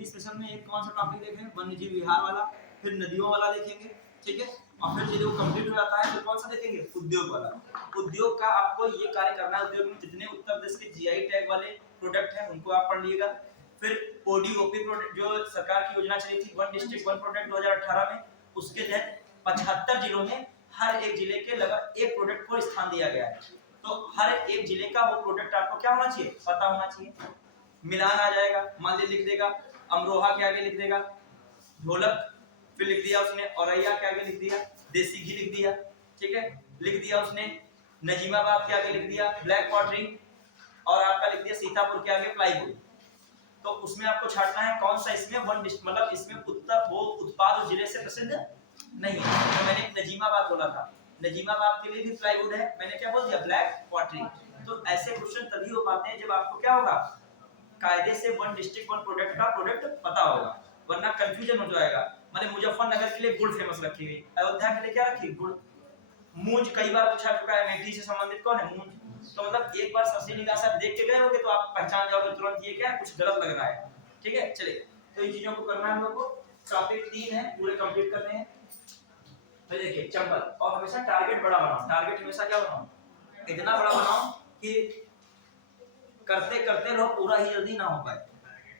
UP special में एक कौन सा टॉपिक देखेंगे, वन्य जीव विहार वाला, फिर नदियों वाला देखेंगे, ठीक है। और फिर जब वो कंप्लीट हो जाता है फिर कौन सा देखेंगे, उद्योग वाला। उद्योग का आपको ये कार्य करना है, उद्योग में जितने उत्तर प्रदेश के जीआई टैग वाले प्रोडक्ट हैं उनको आप पढ़ लीजिएगा। फिर ओडीओपी प्रोडक्ट जो सरकार की योजना चली थी, वन डिस्ट्रिक्ट वन प्रोडक्ट 2018 में, उसके तहत 75 जिलों में हर एक जिले के लगभग एक प्रोडक्ट को स्थान दिया गया है। तो हर एक जिले का वो प्रोडक्ट आपको क्या होना चाहिए, पता होना चाहिए। मिलान आ जाएगा, मान लीजिए लिख देगा अमरोहा के आगे लिख देगा ढोलक, फिर लिख दिया उसने औरैया के आगे लिख दिया देसी घी लिख दिया, ठीक है। लिख दिया उसने नजीमाबाद के आगे लिख दिया ब्लैक पॉटरी, और आपका लिख दिया सीतापुर के आगे प्लाईवुड। तो उसमें आपको छांटना है कौन सा इसमें वन मतलब इसमें उत्तर वो उत्पाद उस जिले से प्रसिद्ध नहीं है। तो मैंने नजीमाबाद बोला था, नजीमाबाद के लिए भी प्लाईवुड है, मैंने क्या बोल दिया, ब्लैक पॉटरी। तो ऐसे क्वेश्चन तभी हो पाते हैं जब आपको क्या होगा, कायदे से वन डिस्ट्रिक्ट वन प्रोडक्ट का प्रोडक्ट पता होगा, वरना कंफ्यूजन हो जाएगा। मतलब मुजफ्फरनगर के लिए गुड़ फेमस रखी गई, अयोध्या के लिए क्या रखी, गुड़। मूंज कई बार पूछा चुका है, मेथी से संबंधित कौन है, मूंज। तो मतलब एक बार सबसे निगाह से देख के गए होगे तो आप पहचान जाओगे तुरंत ये क्या है, कुछ गलत लग रहा है, ठीक है। चलिए तो इन चीजों को करना है हम लोग को। टॉपिक 3 है, पूरे कंप्लीट करने हैं। तो देखिए चंबल, और हमेशा टारगेट बड़ा बनाओ, टारगेट हमेशा क्या बनाओ, इतना बड़ा बनाओ कि करते करते लोग पूरा ही जल्दी ना हो पाए।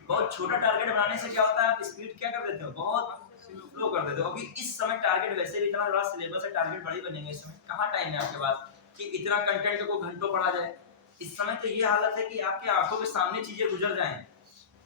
बहुत छोटा टारगेट बनाने से क्या होता है, आप स्पीड क्या कर देते हो, बहुत स्लो कर देते हो। अभी इस समय टारगेट वैसे भी इतना बड़ा सिलेबस है, टारगेट बड़ी बनेंगे इस समय, कहाँ टाइम है आपके पास कि इतना कंटेंट को घंटों पढ़ा जाए। इस समय तो ये हालत है कि आपके आंखों के सामने चीजें गुजर जाएं,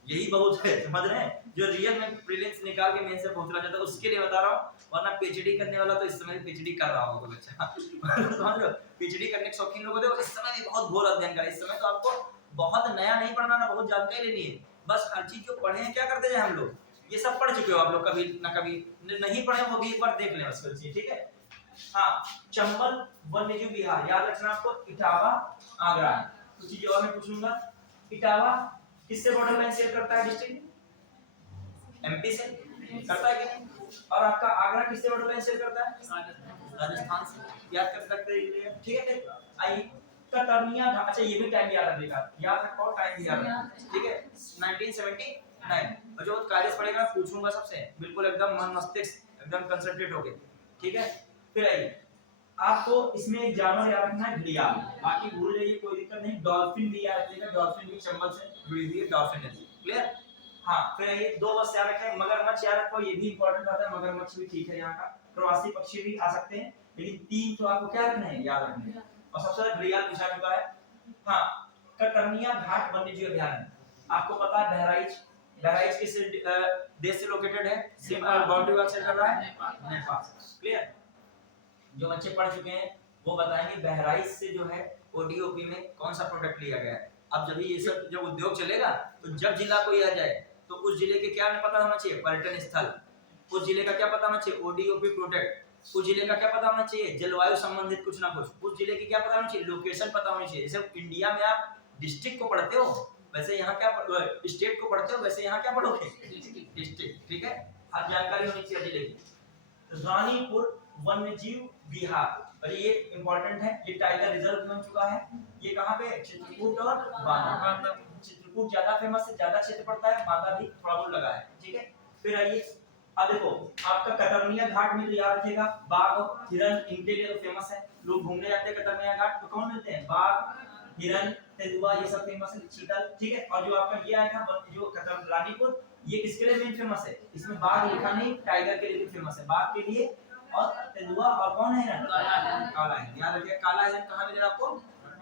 यही बहुत है, समझ रहे हैं। जो रियल में प्रीलिम्स निकाल के मेन से पहुंचना चाहता है उसके लिए बता रहा हूँ, वरना पीएचडी करने वाला तो इस समय पीएचडी कर रहा होगा बच्चा समझ लो। पीएचडी करने के शौकीन लोग होते हैं इस समय भी बहुत घोर अध्ययन करें। इस समय तो आपको बहुत नया नहीं पढ़ना ना, बहुत जानकारी लेनी है। बस हर चीज जो पढ़े हैं क्या करते हैं हम लोग, ये सब पढ़ चुके हो आप लोग, कभी ना कभी नहीं पढ़े वो भी एक बार देख लें बस, ठीक है। हाँ, चंबल वन्यजीव विहार याद रखना आपको, इटावा आगरा। कुछ चीजें और मैं पूछूंगा, इटावा किससे बॉर्डर लाइन शेयर करता है, डिस्ट्रिक्ट एमपी से करता है कि नहीं, और आपका आगरा किससे बॉर्डर लाइन शेयर करता है, राजस्थान से, याद कर सकते हैं, ठीक है। आइए कतरनिया घाट, अच्छा ये भी टाइम याद रखिएगा, याद रखो टाइम भी याद रखो, ठीक है। 1979 और जो कार्य पड़ेगा पूछूंगा सबसे, बिल्कुल एकदम मन मस्तिष्क एकदम कंसंट्रेट हो गए, ठीक है। फिर आइए आपको इसमें एक जानवर याद रखना है, घड़ियाल, बाकी भूल जाइए कोई दिक्कत नहीं। डॉल्फिन भी याद रखिएगा, डॉल्फिन भी चंबल से जुड़ी हुई है, डॉल्फिन नदी, क्लियर। हाँ फिर ये दो बस याद रखें, मगरमच्छ याद रखो, ये भी इंपॉर्टेंट बात है, मगरमच्छ भी ठीक है यहाँ का। प्रवासी पक्षी भी आ सकते हैं, लेकिन 3 तो आपको क्या रखना है, याद रखना है। और सबसे ज्यादा घड़ियाल पूछा चुका है। हाँ, कतरनिया घाट वन्यजीव अभयारण्य, आपको पता है बहराइच, बहराइच किस देश से लोकेटेड है, बाउंड्री वाल से कर रहा है, नेपाल, क्लियर। जो बच्चे पढ़ चुके हैं वो बताएंगे बहराइच से जो है ओडीओपी में कौन सा प्रोडक्ट लिया गया है। अब जब ये सब जब उद्योग चलेगा तो जब जिला कोई आ जाए तो उस जिले के क्या पता होना चाहिए, पर्यटन स्थल, उस जिले का क्या पता होना चाहिए, ओडीओपी प्रोडक्ट, उस जिले का क्या पता होना चाहिए, जलवायु संबंधित कुछ ना कुछ, उस जिले की क्या पता होना चाहिए, लोकेशन पता होनी चाहिए। जैसे इंडिया में आप डिस्ट्रिक्ट को पढ़ते हो वैसे यहाँ क्या स्टेट को पढ़ते हो वैसे यहाँ क्या पढ़ोगे, डिस्ट्रिक्ट, ठीक है। हर जानकारी होनी चाहिए जिले की। रानीपुर वन्यजीव विहार, और ये इंपॉर्टेंट है, ये टाइगर रिजर्व बन चुका है। ये कहाँ पे, चित्रकूट और बांदा। चित्रकूट ज्यादा फेमस है, ज्यादा क्षेत्र पड़ता है, बांदा भी थोड़ा बहुत लगा है, ठीक है। फिर आइए अब देखो आपका कतरनिया घाट में तो याद रखिएगा बाघ हिरन इनके लिए तो फेमस है, लोग घूमने जाते हैं कतरनिया घाट तो कौन मिलते हैं, बाघ हिरन तेंदुआ, ये सब फेमस है, चीतल, ठीक है। और जो आपका ये आया था जो कतर रानीपुर, ये किसके लिए मेन फेमस है, इसमें बाघ लिखा नहीं, टाइगर के लिए भी फेमस है, बाघ के लिए और तेंदुआ, और कौन है हिरन, काला हिरन, याद रखिए काला हिरन कहाँ मिलेगा आपको,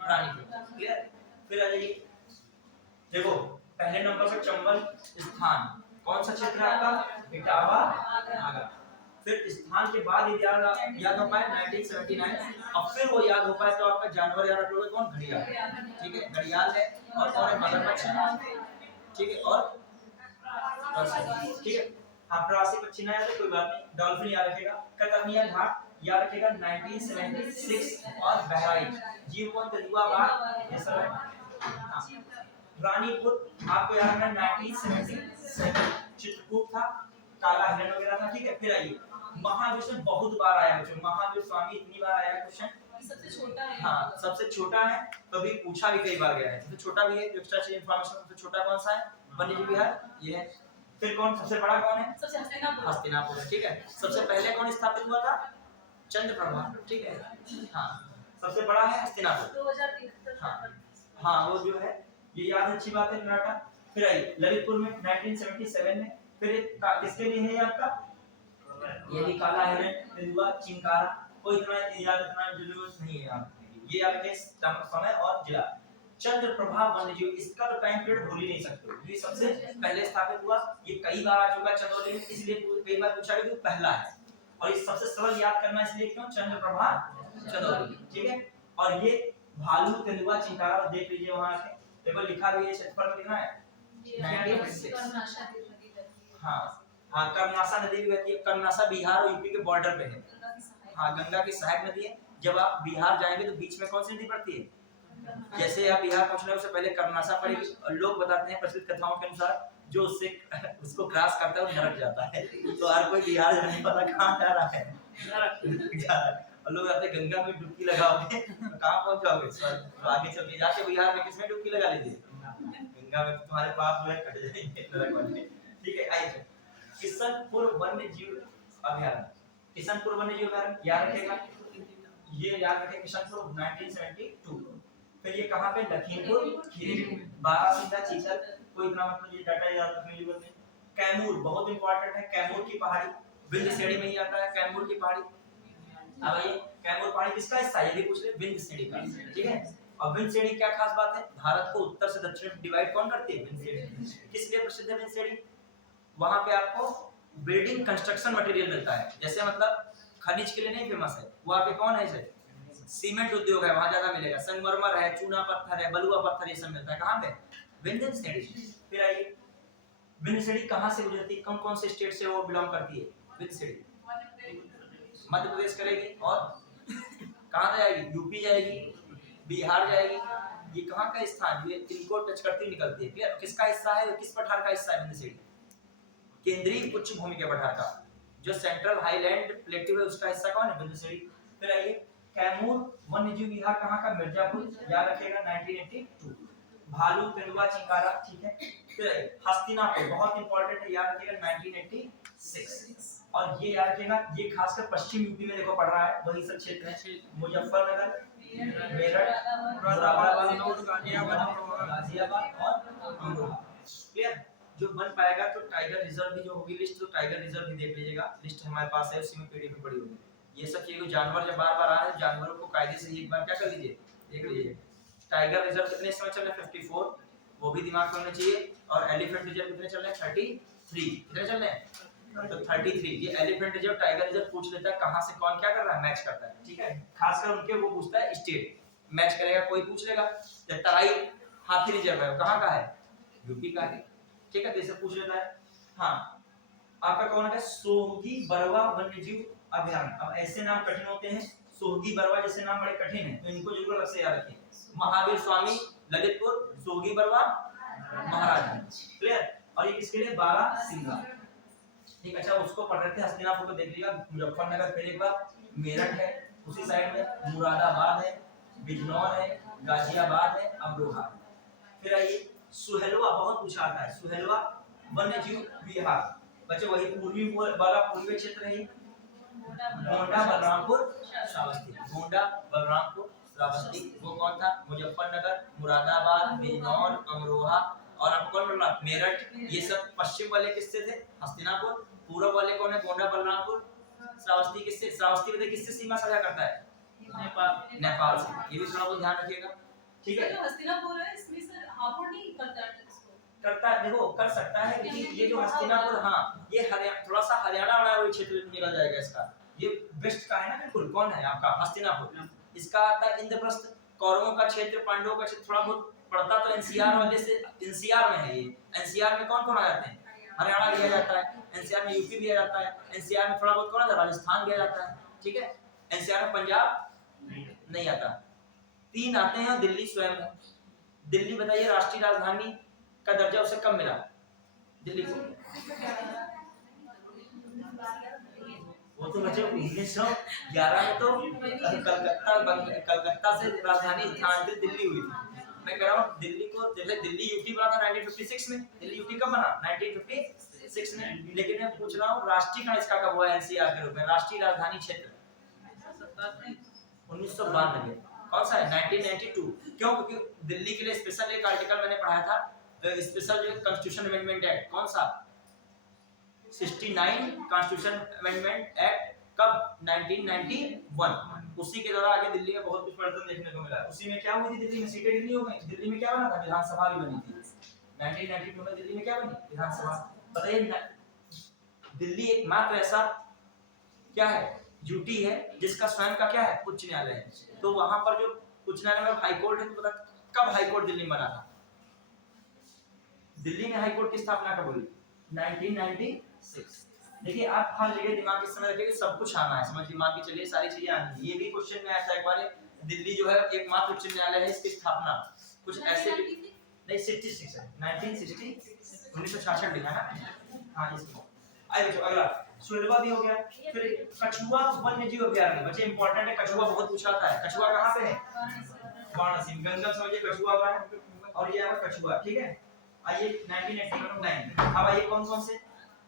रानीपुर, क्लियर। फिर आ जाइए देखो पहले नंबर पर चंबल स्थान, कौन सा क्षेत्र है आपका, इटावा आगरा। फिर स्थान के बाद याद हो पाए 1979, और फिर वो याद हो पाए तो आपका जानवर याद रखोगे कौन, घड़ियाल, ठीक है, घड़ियाल है, और मगरमच्छ है, ठीक है, और ठीक है। हाँ प्रवासी पक्षी ना याद है कोई बात नहीं, डॉल्फिन याद रखेगा, कतरनिया घाट याद रखेगा 1976, और बहराइच, जीववन तेंदुआ बाघ ये सब है। रानीपुर आपको याद रखना 1977, चित्रकूट था, काला हिरन वगैरह था, ठीक है। फिर आइए महाविष्णु बहुत बार आया है, महावीर स्वामी इतनी बार आया है क्वेश्चन, सबसे छोटा है, हाँ सबसे छोटा है, कभी पूछा भी कई बार गया है, सबसे छोटा भी है, एक्स्ट्रा इंफॉर्मेशन सबसे छोटा कौन सा है, वन्यजीव विहार ये है। फिर कौन सबसे बड़ा कौन है? सबसे हस्तिनापुर है, ठीक है। सबसे पहले कौन स्थापित हुआ था? चंद्रप्रभा, ठीक है। हाँ, सबसे बड़ा है हस्तिनापुर। 2003 हाँ हाँ, वो जो है ये याद अच्छी बात है मराठा। फिर आइए ललितपुर में 1977 में, फिर किसके लिए है ये आपका? ये भी काला हिरण, नेदुआ, चिंकारा। कोई इतना याद इतना जरूरत नहीं है आपके, ये आपके समय और जिला। चंद्रप्रभा वन्यजीव, इसका तो टाइम पीरियड भूल ही नहीं सकते। ये सबसे पहले स्थापित हुआ, ये कई बार आ चुका चंदौली में, इसलिए कई बार पूछा गया कि पहला है। और ये सबसे सरल याद करना इसलिए क्यों? चंद्रप्रभा चंदौली, ठीक है। और ये भालू, तेंदुआ, चिंकारा देख लीजिए वहां के टेबल लिखा भी है, क्षेत्रफल में कितना है? 96। हाँ हाँ, कर्मनासा नदी भी बहती है। कर्मनासा बिहार और यूपी के बॉर्डर पे है। हाँ, गंगा की सहायक नदी है। जब आप बिहार जाएंगे तो बीच में कौन सी नदी पड़ती है? जैसे आप बिहार पहुंचने से पहले कर्मनासा पड़ेगी। लोग बताते हैं प्रचलित कथाओं के अनुसार जो उससे उसको क्रॉस करता है वो नरक जाता है। तो हर कोई बिहार जाने पता कहाँ जा रहा है? और लोग आते गंगा में डुबकी लगाओगे तो कहाँ पहुंच जाओगे? तो आगे चल के जाके बिहार में किसमें डुबकी लगा लीजिए? गंगा में। तो तुम्हारे पाप में कट जाएंगे नरक वाले, ठीक है। आइए किशनपुर वन्य जीव अभयारण्य। किशनपुर वन्य जीव अभयारण्य याद रखेगा, ये याद रखें, किशनपुर 1972। फिर ये कहाँ पे? लखीमपुर खीरी, बारासिंगा, चीचल। कोई इतना मतलब ये डाटा याद रखने की जरूरत नहीं। कैमूर बहुत इंपॉर्टेंट है, कैमूर की पहाड़ी विंध्य श्रेणी में ही आता है। कैमूर की पहाड़ी, अब ये कैमूर पहाड़ी किसका हिस्सा है? ये भी पूछ ले, विंध्य श्रेणी का, ठीक है। और विंध्य श्रेणी क्या खास बात है? भारत को उत्तर से दक्षिण में डिवाइड कौन करती है? विंध्य श्रेणी। किस लिए प्रसिद्ध है विंध्य श्रेणी? वहां पे आपको बिल्डिंग कंस्ट्रक्शन मटेरियल मिलता है। जैसे मतलब खनिज के लिए नहीं फेमस है, वहां पे कौन है? सीमेंट उद्योग है, वहां ज्यादा मिलेगा। संगमरमर है, चूना पत्थर है, बलुआ पत्थर, ये सब मिलता है। कहां पे? विंध्य श्रेणी। फिर आइए विंध्य श्रेणी कहां से गुजरती है? कौन कौन से स्टेट से वो बिलोंग करती है? विंध्य श्रेणी मध्य प्रदेश करेगी, और कहां जाएगी? यूपी जाएगी, बिहार जाएगी। ये कहां का स्थान? ये इनको टच करती निकलती है। क्लियर? किसका हिस्सा है? किस पठार का हिस्सा है विंध्य श्रेणी? केंद्रीय उच्च भूमि के पठार का। जो सेंट्रल हाईलैंड प्लेट्यू है उसका हिस्सा कौन है? विंध्य श्रेणी। फिर आइए कैमूर वन्यजीव विहार कहां का? मिर्जापुर, याद रखिएगा 1982। भालू, तेंदुआ, चिंकारा, ठीक है। फिर हस्तिनापुर बहुत इंपॉर्टेंट है, याद रखिएगा 1986। और ये याद रखिएगा, ये खासकर पश्चिम यूपी में देखो पड़ रहा है, वही सब क्षेत्र है। मुजफ्फरनगर, मेरठ, मुरादाबाद, गाजियाबाद और अमरोहा। क्लियर? जो बन पाएगा तो टाइगर रिजर्व भी जो होगी लिस्ट, तो टाइगर रिजर्व भी देख लीजिएगा, लिस्ट हमारे पास है, उसी में पीडीएफ में पड़ी होगी। ये सब चीजें जानवर जब बार बार आ रहे हैं, जानवरों को कायदे से एक बार क्या कर लीजिए, देख लीजिए। टाइगर रिजर्व कितने समय चल रहे हैं? 54, वो भी दिमाग में होना चाहिए। और एलिफेंट रिजर्व कितने चल रहे हैं? 33। कितने चल रहे हैं? तो 33। ये एलिफेंट रिजर्व, टाइगर रिजर्व पूछ लेता है कहां से कौन क्या कर रहा है, मैच करता है, ठीक है। खासकर उनके वो पूछता है स्टेट, मैच करेगा, कोई पूछ लेगा। तराई हाथी रिजर्व है, कहां का है? यूपी का है, ठीक है। तो इसे पूछ लेता है। हाँ, आपका कौन है? सोहगी बरवा वन्यजीव अभयारण्य। अब ऐसे नाम कठिन होते हैं, सोहगी बरवा जैसे नाम बड़े कठिन है, तो इनको जरूर अलग से याद रखिए। महावीर स्वामी ललितपुर, सोहगी बरवा महाराज, क्लियर। और ये किसके लिए? बारासिंगा, ठीक। अच्छा, उसको पढ़ रहे थे, हस्तिनापुर को देख लीजिएगा। मुजफ्फरनगर फिर एक बार, मेरठ है उसी साइड में, मुरादाबाद है, बिजनौर है, गाजियाबाद है, अमरोहा। फिर आइए सुहेलवा, बहुत पूछा आता है, सुहेलवा वन्यजीव विहार। बच्चे वही पूर्वी वाला पूर्वी क्षेत्र है। गोंडा, बलरामपुर, श्रावस्ती। गोंडा, बलरामपुर, श्रावस्ती। वो कौन था? मुजफ्फरनगर, मुरादाबाद, बिजनौर, अमरोहा। और आपको कौन बोल रहा? मेरठ। ये सब पश्चिम वाले किससे थे? हस्तिनापुर। पूर्व वाले कौन है? गोंडा, बलरामपुर, श्रावस्ती। किससे? श्रावस्ती बताइए किससे सीमा साझा करता है? नेपाल। नेपाल से। ये भी थोड़ा बहुत ध्यान रखिएगा, ठीक है। जो हस्तिनापुर है इसमें सर हापुड़ नहीं करता है इसको? करता है, देखो कर सकता है, लेकिन ये जो हस्तिनापुर, हाँ ये थोड़ा सा हरियाणा वाला क्षेत्र में निकल जाएगा इसका। ये वेस्ट का है ना, बिल्कुल। कौन है आपका? हस्तिनापुर। इसका आता है इंद्रप्रस्थ, कौरवों का क्षेत्र, पांडवों का क्षेत्र, थोड़ा बहुत पड़ता तो एनसीआर वाले से, एनसीआर में है ये। एनसीआर में कौन कौन आ जाते हैं? हरियाणा लिया जाता है, एनसीआर में यूपी लिया जाता है, एनसीआर में थोड़ा बहुत कौन आता है? राजस्थान लिया जाता है, ठीक है। एनसीआर में पंजाब नहीं आता। 3 आते हैं, दिल्ली स्वयं है। दिल्ली बताइए राष्ट्रीय राजधानी का दर्जा उसे कब मिला? दिल्ली को वो तो बच्चे 1911 में तो कलकत्ता से राजधानी स्थानांतरित दिल्ली हुई थी। मैं कह रहा हूँ दिल्ली को, जैसे दिल्ली यूटी बना था 1956 में। दिल्ली यूटी कब बना? 1956 6 में, लेकिन मैं पूछ रहा हूँ राष्ट्रीयकरण इसका कब हुआ एनसीआर के रूप में, राष्ट्रीय राजधानी क्षेत्र 1992। कौन सा है 1992। क्यों? क्योंकि दिल्ली के लिए स्पेशल एक आर्टिकल मैंने पढ़ाया था, स्पेशल जो कॉन्स्टिट्यूशन अमेंडमेंट एक्ट, कौन सा 69 कॉन्स्टिट्यूशन अमेंडमेंट एक्ट, कब 1991। उसी के द्वारा आगे दिल्ली में बहुत कुछ परिवर्तन देखने को मिला। उसी में क्या हुई थी, दिल्ली में सीटें कितनी हो गई, दिल्ली में क्या बना था, विधानसभा भी बनी थी 1992 में। दिल्ली में क्या बनी, विधानसभा। बताइए दिल्ली एकमात्र ऐसा क्या है ड्यूटी है जिसका स्वयं का क्या है उच्च न्यायालय है। तो वहां पर जो उच्च न्यायालय में हाई कोर्ट है, तो पता कब हाई कोर्ट दिल्ली में बना था, दिल्ली में हाई कोर्ट की स्थापना कब हुई 1996। देखिए आप हर जगह दिमाग इस समय रखिए कि सब कुछ आना है, समझ दिमाग की चलिए सारी चीजें आनी है। ये भी क्वेश्चन में आया था एक बार, दिल्ली जो है एकमात्र उच्च न्यायालय है, इसकी स्थापना कुछ ऐसे नहीं 66 है 1966 लिखा है ना। हाँ इसको आइए बच्चों अगला सुलभा भी हो गया। फिर कछुआ वन्य जीव अभयारण्य, बच्चे इंपॉर्टेंट है, कछुआ बहुत पूछा जाता है। कछुआ कहाँ पे है, वाराणसी। गंगा समझिए कछुआ का है, और ये है कछुआ, ठीक है। आइए 1989। अब आइए कौन कौन से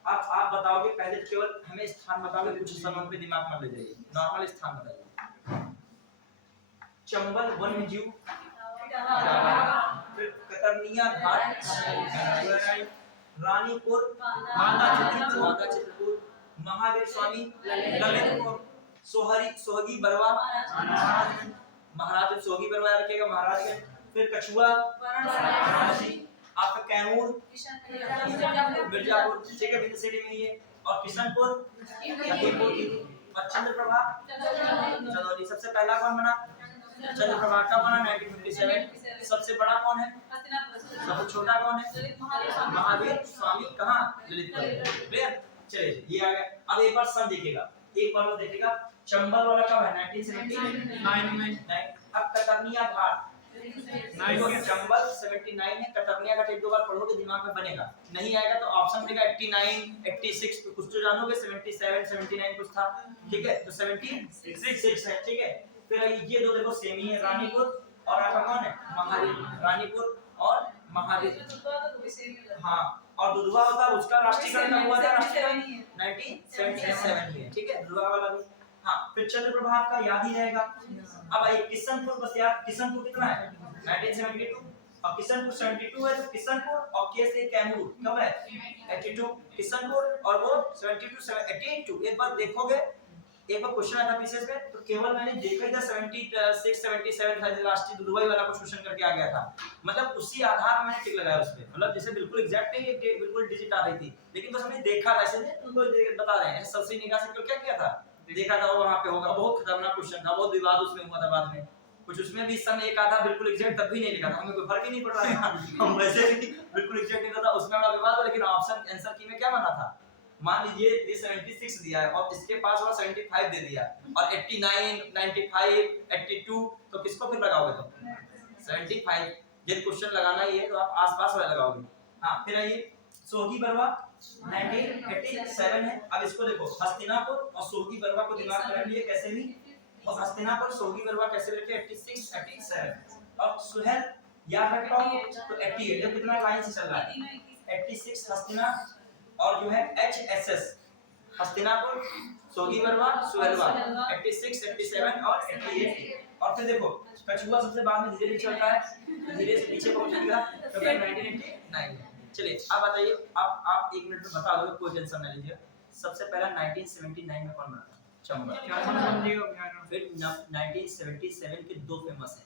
आप बताओगे, पहले तो केवल हमें स्थान बताओगे, कुछ समय पे दिमाग मत ले जाइए, नॉर्मल स्थान बताइए। चंबल वन्य जीव, फिर कतरनिया घाट, रानीपुर, मादा चित्रकूट, महावीर स्वामी ललितपुर, सोहगी बरवा महाराज, सोहगी बरवा रखेगा महाराज। फिर कछुआ वाराणसी, आपका कैमूर मिर्जापुर, ठीक है विंध्य सिटी में ही है, और किशनपुर और चंद्रप्रभा चंदौली। सबसे पहला कौन बना, चंद्रप्रभा कब बना 1957। सबसे बड़ा कौन है, सबसे छोटा कौन है, महावीर स्वामी कहाँ, ललितपुर। क्लियर, चलिए ये आ गया। अब एक बार सन देखिएगा, एक बार देखिएगा चंबल वाला कब है 1979 में। अब कतरनिया घाट चंबल 79 है, कतरनिया घाट एक दो बार पढ़ोगे दिमाग में बनेगा, नहीं आएगा तो ऑप्शन देगा 89 86, तो कुछ तो जानोगे 77 79 कुछ था, ठीक है, तो 76 है, ठीक है। फिर ये दो देखो सेम ही है, रानीपुर और आपका कौन है महावीर, रानीपुर और महावीर। हाँ और दुधवा होता है, उसका राष्ट्रीयकरण कब हुआ था, राष्ट्रीयकरण 1977 में, ठीक है दुधवा वाला भी। हाँ फिर चंद्रप्रभा का याद ही रहेगा। अब आइए किशनपुर, बस यार किशनपुर कितना है 1972, और किशनपुर 72 है, तो किशनपुर और के से कैमूर कब है 82, किशनपुर और वो 72 82। एक बार देखोगे, एक बार क्वेश्चन आया था पीसीएस में, तो केवल मैंने देखा ही था 76 77 था, राष्ट्रीय दुधवाई वाला कुछ क्वेश्चन करके आ गया था, मतलब उसी आधार में मैंने टिक लगाया उस पे, मतलब जैसे बिल्कुल एग्जैक्ट नहीं बिल्कुल डिजिट आ रही थी, लेकिन बस हमने देखा था, ऐसे नहीं तुमको बता रहे हैं सबसे निगाह से क्या किया था, देखा था वो वहां पे होगा। बहुत खतरनाक क्वेश्चन था, बहुत विवाद उसमें हुआ था बाद में, कुछ उसमें भी इस समय एक आधा बिल्कुल एग्जैक्ट तब भी नहीं लिखा था, हमें कोई फर्क ही नहीं पड़ रहा था हम वैसे भी बिल्कुल एग्जैक्ट नहीं था, उसमें बड़ा विवाद हुआ, लेकिन ऑप्शन आंसर की में क्या बना था, मान लीजिए ये 76 दिया है और इसके पास वाला 75 दे दिया, और 89 95 82, तो किसको फिर लगाओगे तुम 75, यदि क्वेश्चन लगाना ही है तो आप आसपास वाला लगाओगे। हाँ फिर आइए सोहगी बरवा 1987 है। अब इसको देखो हस्तिनापुर और सोहगी बरवा को दिमाग में रख लिए कैसे भी, और हस्तिनापुर सोहगी बरवा कैसे रखे 86 87, और सुहेल याद रखता हूं तो 88, ये कितना लाइन से चल रहा है 86 हस्तिना, और जो है HSS हस्तिनापुर सोहगी बरवा सुहेलवा 86 87 और 88। और फिर देखो कछुआ सबसे बाद में धीरे धीरे चलता है, धीरे से पीछे पहुंचेगा तो 1989। चलिए अब बताइए, आप 1 मिनट में बता दो, कोई टेंशन ना लीजिए। सबसे पहला 1979 में कौन बना था चंबल, फिर 1977 के दो फेमस हैं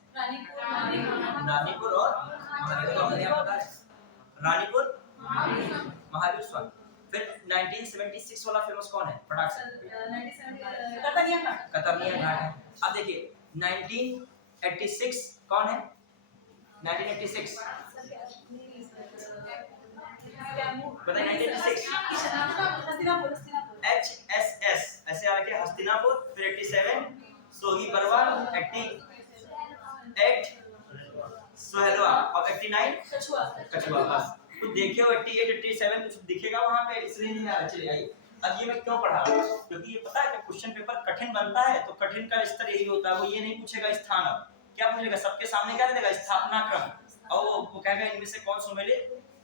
रानीपुर और रानीपुर महावीर स्वामी। फिर 1976 वाला फेमस कौन है फटाक से, कतरनिया घाट है। अब देखिए 1986 कौन है 1986 बताइए 1986 HSS ऐसे आ रखे हस्तिनापुर, फिर 87 सोहगी बरवा, 88 सुहेलवा और 89 कछुआ। बस तो देखिए 88 87 कुछ दिखेगा वहां पे, इसलिए नहीं आ रहा। चलिए आइए अब ये मैं क्यों पढ़ा रहा हूं, क्योंकि ये पता है कि क्वेश्चन पेपर कठिन बनता है तो कठिन का स्तर यही होता है, वो ये नहीं पूछेगा स्थान, अब क्या पूछेगा सबके सामने क्या देगा स्थापना क्रम, और वो कहेगा इनमें से कौन सुमेलित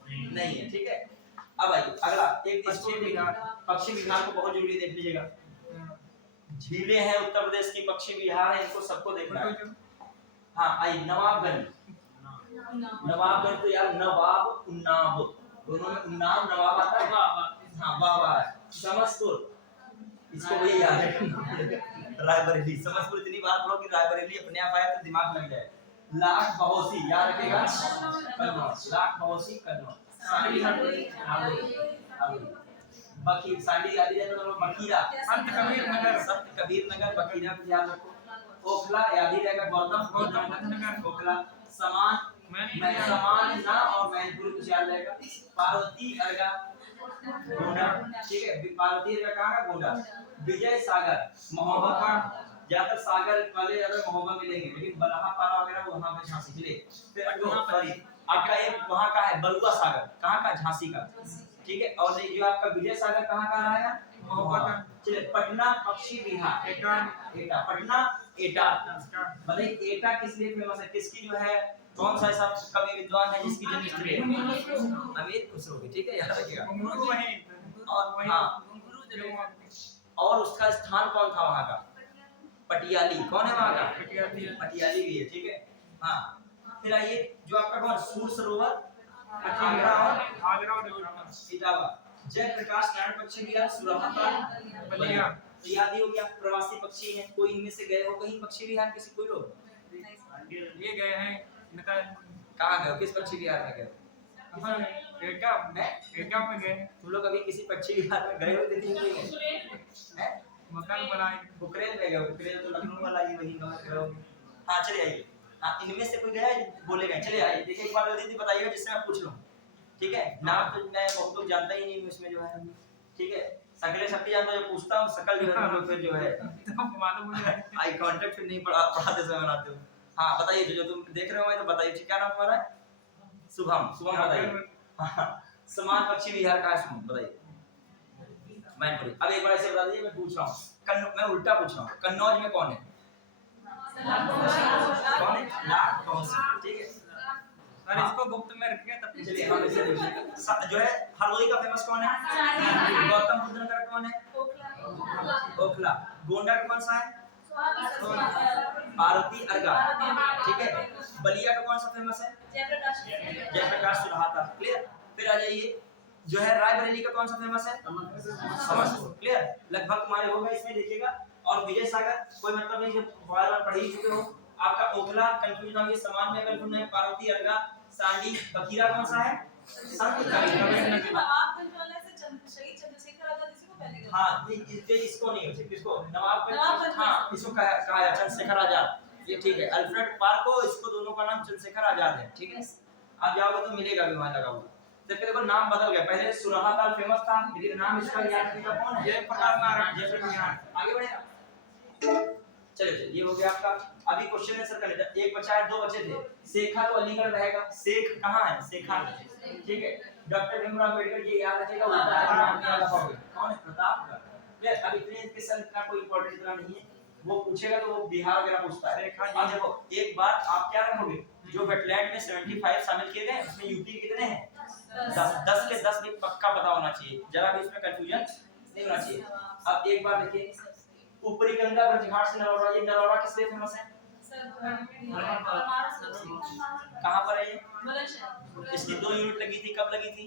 नहीं है, ठीक है। अब आइए अगला एक पश्चिमी बिहार, पश्चिमी बिहार को बहुत जरूरी देख लीजिएगा। झीलें हैं उत्तर प्रदेश की, पश्चिमी बिहार है, इनको सबको देखना है। हाँ आइए नवाबगंज, नवाबगंज तो यार नवाब उन्नाव, दोनों में उन्नाव नवाब आता है। हाँ वाह वाह। समस्तपुर, इसको भी याद है। रायबरेली, समस्तपुर इतनी बार पढ़ो कि रायबरेली अपने आप आए तो दिमाग लग जाए। लाख बहोसी याद रखेगा, कन्नौज, लाख बहोसी कन्नौज। बकीर सांडी याद है तो बकीरा, संत कबीर नगर, संत कबीर नगर बकीरा भी याद रखो। ओखला याद ही रहेगा, गौतम नगर ओखला। समान समान ना और मैनपुर कुछ याद रहेगा। पार्वती अर्गा गोंडा, ठीक है, पार्वती अर्गा कहाँ है, गोंडा। विजय सागर महोबा का, ज्यादा सागर वाले ज्यादा महोबा मिलेंगे, लेकिन बलहा पारा वगैरह वहां पे झांसी जिले। फिर सॉरी आपका एक वहां का है बलुआ सागर, कहाँ का, झांसी का, ठीक है। और ये जो आपका विजय सागर कहाँ का रहा है, महोबा का। चलिए पटना पश्चिमी बिहार, एटा, पटना एटा। बताइए एटा किस लिए फेमस है, किसकी जो है, कौन सा ऐसा कवि विद्वान है जिसकी जन्मस्थली है, अमीर खुसरो की, ठीक है याद रखिएगा। और हाँ, और उसका स्थान कौन था वहाँ का, पटियाली, कौन है वहाँ का, पटियाली भी है, ठीक है। हाँ फिर आइए जो आपका कौन, सूर सरोवर, आगरा और इटावा। जयप्रकाश नारायण पक्षी बिहार, सुरहापाल, बलिया, तो याद ही हो गया। प्रवासी पक्षी हैं, कोई इनमें से गए हो कहीं पक्षी बिहार, किसी कोई लोग ये गए हैं, कहाँ गए हो, किस पक्षी बिहार में गए हो, एटा में गए। तुम लोग अभी किसी पक्षी विहार में गए हो, देखिए हैं, मकान बनाए, बुकरेल में गए हो, बुकरेल तो लखनऊ वाला ही वही गांव गए हो। हाँ चलिए आइए, हाँ इनमें से कोई गया है, बोलेगा, चलिए आइए देखिए एक बार जल्दी बताइएगा जिससे मैं पूछ लूं, ठीक है। नाम तो मैं बहुत लोग जानता ही नहीं हूं इसमें जो है, ठीक है। सकले शक्ति जानता जो पूछता हूं, सकल जो है लोग फिर जो है मालूम हो जाए। आई कांटेक्ट नहीं पढ़ाते समय बनाते हो। हाँ बताइए जो तुम देख रहे हो, मैं तो बताइए क्या नाम तुम्हारा है, शुभम, शुभम बताइए। समान पक्षी बिहार का है, शुभम बताइए। मैनपुरी, अब एक बार ऐसे बता दीजिए, मैं पूछ रहा हूँ, मैं उल्टा पूछ रहा हूँ, कन्नौज में कौन है, कौन है, लाख बहोसी, ठीक है। सर इसको गुप्त में रखिए तब। चलिए हम इसे जो है हरदोई का फेमस कौन है, गौतम बुद्ध नगर कौन है, ओखला। गोंडा कौन सा है, पार्वती अर्गा, ठीक है। बलिया का कौन सा फेमस है, जयप्रकाश सुरहाता, क्लियर। फिर आ जाइए जो है रायबरेली का कौन सा फेमस है, समस्तपुर, क्लियर। लगभग तुम्हारे हो गए इसमें, देखिएगा। और विजय सागर कोई मतलब नहीं, जब बार बार पढ़ ही चुके हो। आपका ओखला कंफ्यूजन होगी, समान में कंफ्यूजन है, पार्वती अर्गा, सांडी, बकीरा कौन सा है, संत कबीर नगर। हाँ इसको नहीं हो, किसको, नवाबगंज, हाँ इसको कहा है चंद्रशेखर आजाद, ये ठीक है। अल्फ्रेड पार्को, इसको दोनों का नाम चंद्रशेखर आजाद है, ठीक है। आप जाओगे तो मिलेगा भी वहां लगा हुआ। तो देखो नाम बदल गया, पहले सुरहापाल फेमस था, लेकिन नाम इसका याद रखिएगा कौन है, जयप्रकाश नारायण, जयप्रकाश। आगे बढ़े, चलिए ये हो गया आपका। अभी क्वेश्चन आंसर करने थे, एक बचा है, दो बचे थे। शेखा तो अलीगढ़ रहेगा, शेख कहाँ है, शेखा, ठीक है। डॉक्टर भीमराव अम्बेडकर, ये याद रखिएगा, उल्टा है नाम नहीं याद रखोगे, कौन है, प्रतापगढ़। अब इतने इसके संग का कोई इंपॉर्टेंट इतना नहीं है, वो पूछेगा तो वो बिहार वगैरह पूछता है। अब देखो एक बार आप क्या रखोगे, जो वेटलैंड में 75 शामिल किए गए उसमें यूपी कितने हैं, 10 के 10 भी पक्का पता होना चाहिए, जरा भी इसमें कंफ्यूजन नहीं होना चाहिए। अब एक बार देखिए, ऊपरी गंगा ब्रजघाट से नरौरा, ये नरौरा किस लिए फेमस है, कहाँ पर है ये, इसकी 2 यूनिट लगी थी, कब लगी थी,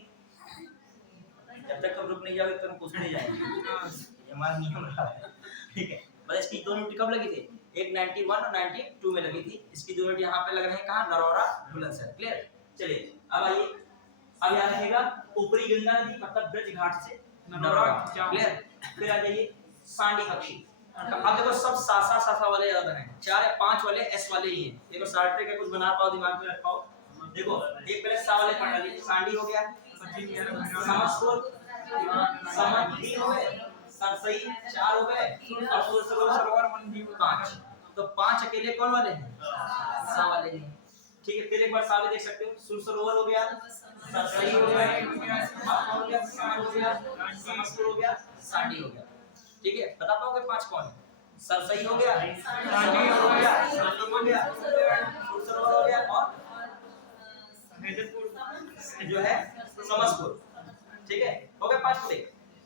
जब तक हम रुक नहीं जाओगे तो हम पूछने जाएंगे, ये हमारा नियम रहा है, ठीक है। मतलब इसकी 2 यूनिट कब लगी थी, एक 91 और 92 में लगी थी, इसकी 2 यूनिट यहाँ पे लग रहे हैं, कहाँ, नरौरा बुलंदशहर, क्लियर। चलिए अब आइए, अब याद रहेगा ऊपरी गंगा नदी मतलब ब्रजघाट से नरौरा, क्लियर। फिर आ जाइए सांडी पक्षी। अब देखो सब सासा वाले ज्यादा हैं, 4 या 5 वाले एस वाले ही हैं। देखो सार्टे का कुछ बना पाओ, दिमाग में रख पाओ। देखो एक पहले सा वाले पढ़ लीजिए, सांडी हो गया, समस्तपुर, समन 3 हो गए, सरसई 4 हो गए, और सूर सरोवर 5। तो 5 अकेले कौन वाले हैं, सा वाले हैं, ठीक है। फिर एक बार साले देख सकते हो, सूर सरोवर हो गया, सरसई हो गया, समस्तपुर हो गया, सांडी हो गया, ठीक है। बता पाओगे 5 कौन है, सरसई हो गया, सांडी हो गया, सांडी हो गया, सूर सरोवर हो गया, और जो है समस्तपुर, ठीक है, हो गए 5 पूरे।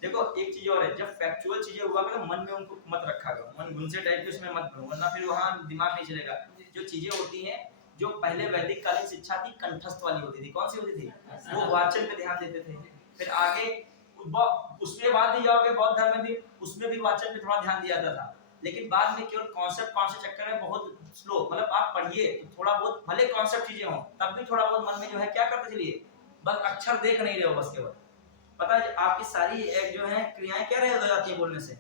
देखो एक चीज और है, जब फैक्चुअल चीजें हुआ करो मन में उनको मत रखा करो, मन गुंसे टाइप के उसमें मत भरो, वरना फिर वहां दिमाग नहीं चलेगा। जो चीजें होती हैं, जो पहले वैदिक कालीन शिक्षा थी कंठस्थ वाली होती थी, कौन सी होती थी? वो वाचन पे ध्यान देते थे। फिर आगे उसके बाद ही जाओगे बौद्ध धर्म में भी, उसमें भी वाचन पे थोड़ा ध्यान दिया जाता था, लेकिन बाद में केवल कॉन्सेप्ट चक्कर में बहुत स्लो, मतलब आप पढ़िए तो थोड़ा बहुत भले कॉन्सेप्ट चीजें हो, तब भी थोड़ा बहुत मन में जो है क्या करते चलिए, बस अक्षर देख नहीं रहे हो बस केवल। पता है आपकी सारी एक जो है क्रियाएं क्या रह जाती है बोलने से,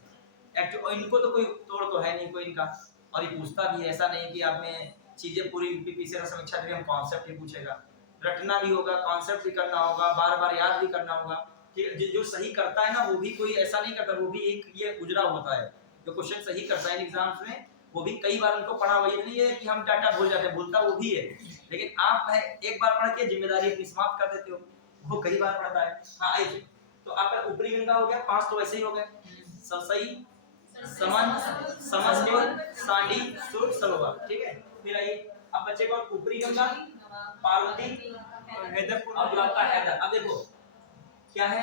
एक्टिव, और इनको तो कोई तोड़ तो है नहीं कोई इनका। और ये पूछता भी है, ऐसा नहीं कि आप में चीजें पूरी पीछे समीक्षा भी हम कॉन्सेप्ट ही पूछेगा, रटना भी होगा, कॉन्सेप्ट भी करना होगा, बार बार याद भी करना होगा। ठीक है, जो सही करता है ना वो भी कोई ऐसा नहीं करता, वो भी एक ये उजरा होता है जो क्वेश्चन सही करता है एग्जाम्स में, वो भी कई बार उनको पढ़ा हुआ, ये नहीं है कि हम डाटा भूल जाते हैं, भूलता वो भी है, लेकिन आप है एक बार पढ़ के जिम्मेदारी अपनी समाप्त कर देते हो, वो कई बार पढ़ता है। हाँ आइए, तो आपका ऊपरी गंगा हो गया, 5 तो वैसे ही हो गए, सरसई, समन, समस्वर, सांडी, सुर, सरोवर। ठीक है, फिर आइए अब बच्चे को ऊपरी गंगा, पार्वती, हैदरपुर। अब आपका हैदर। अब देखो क्या है,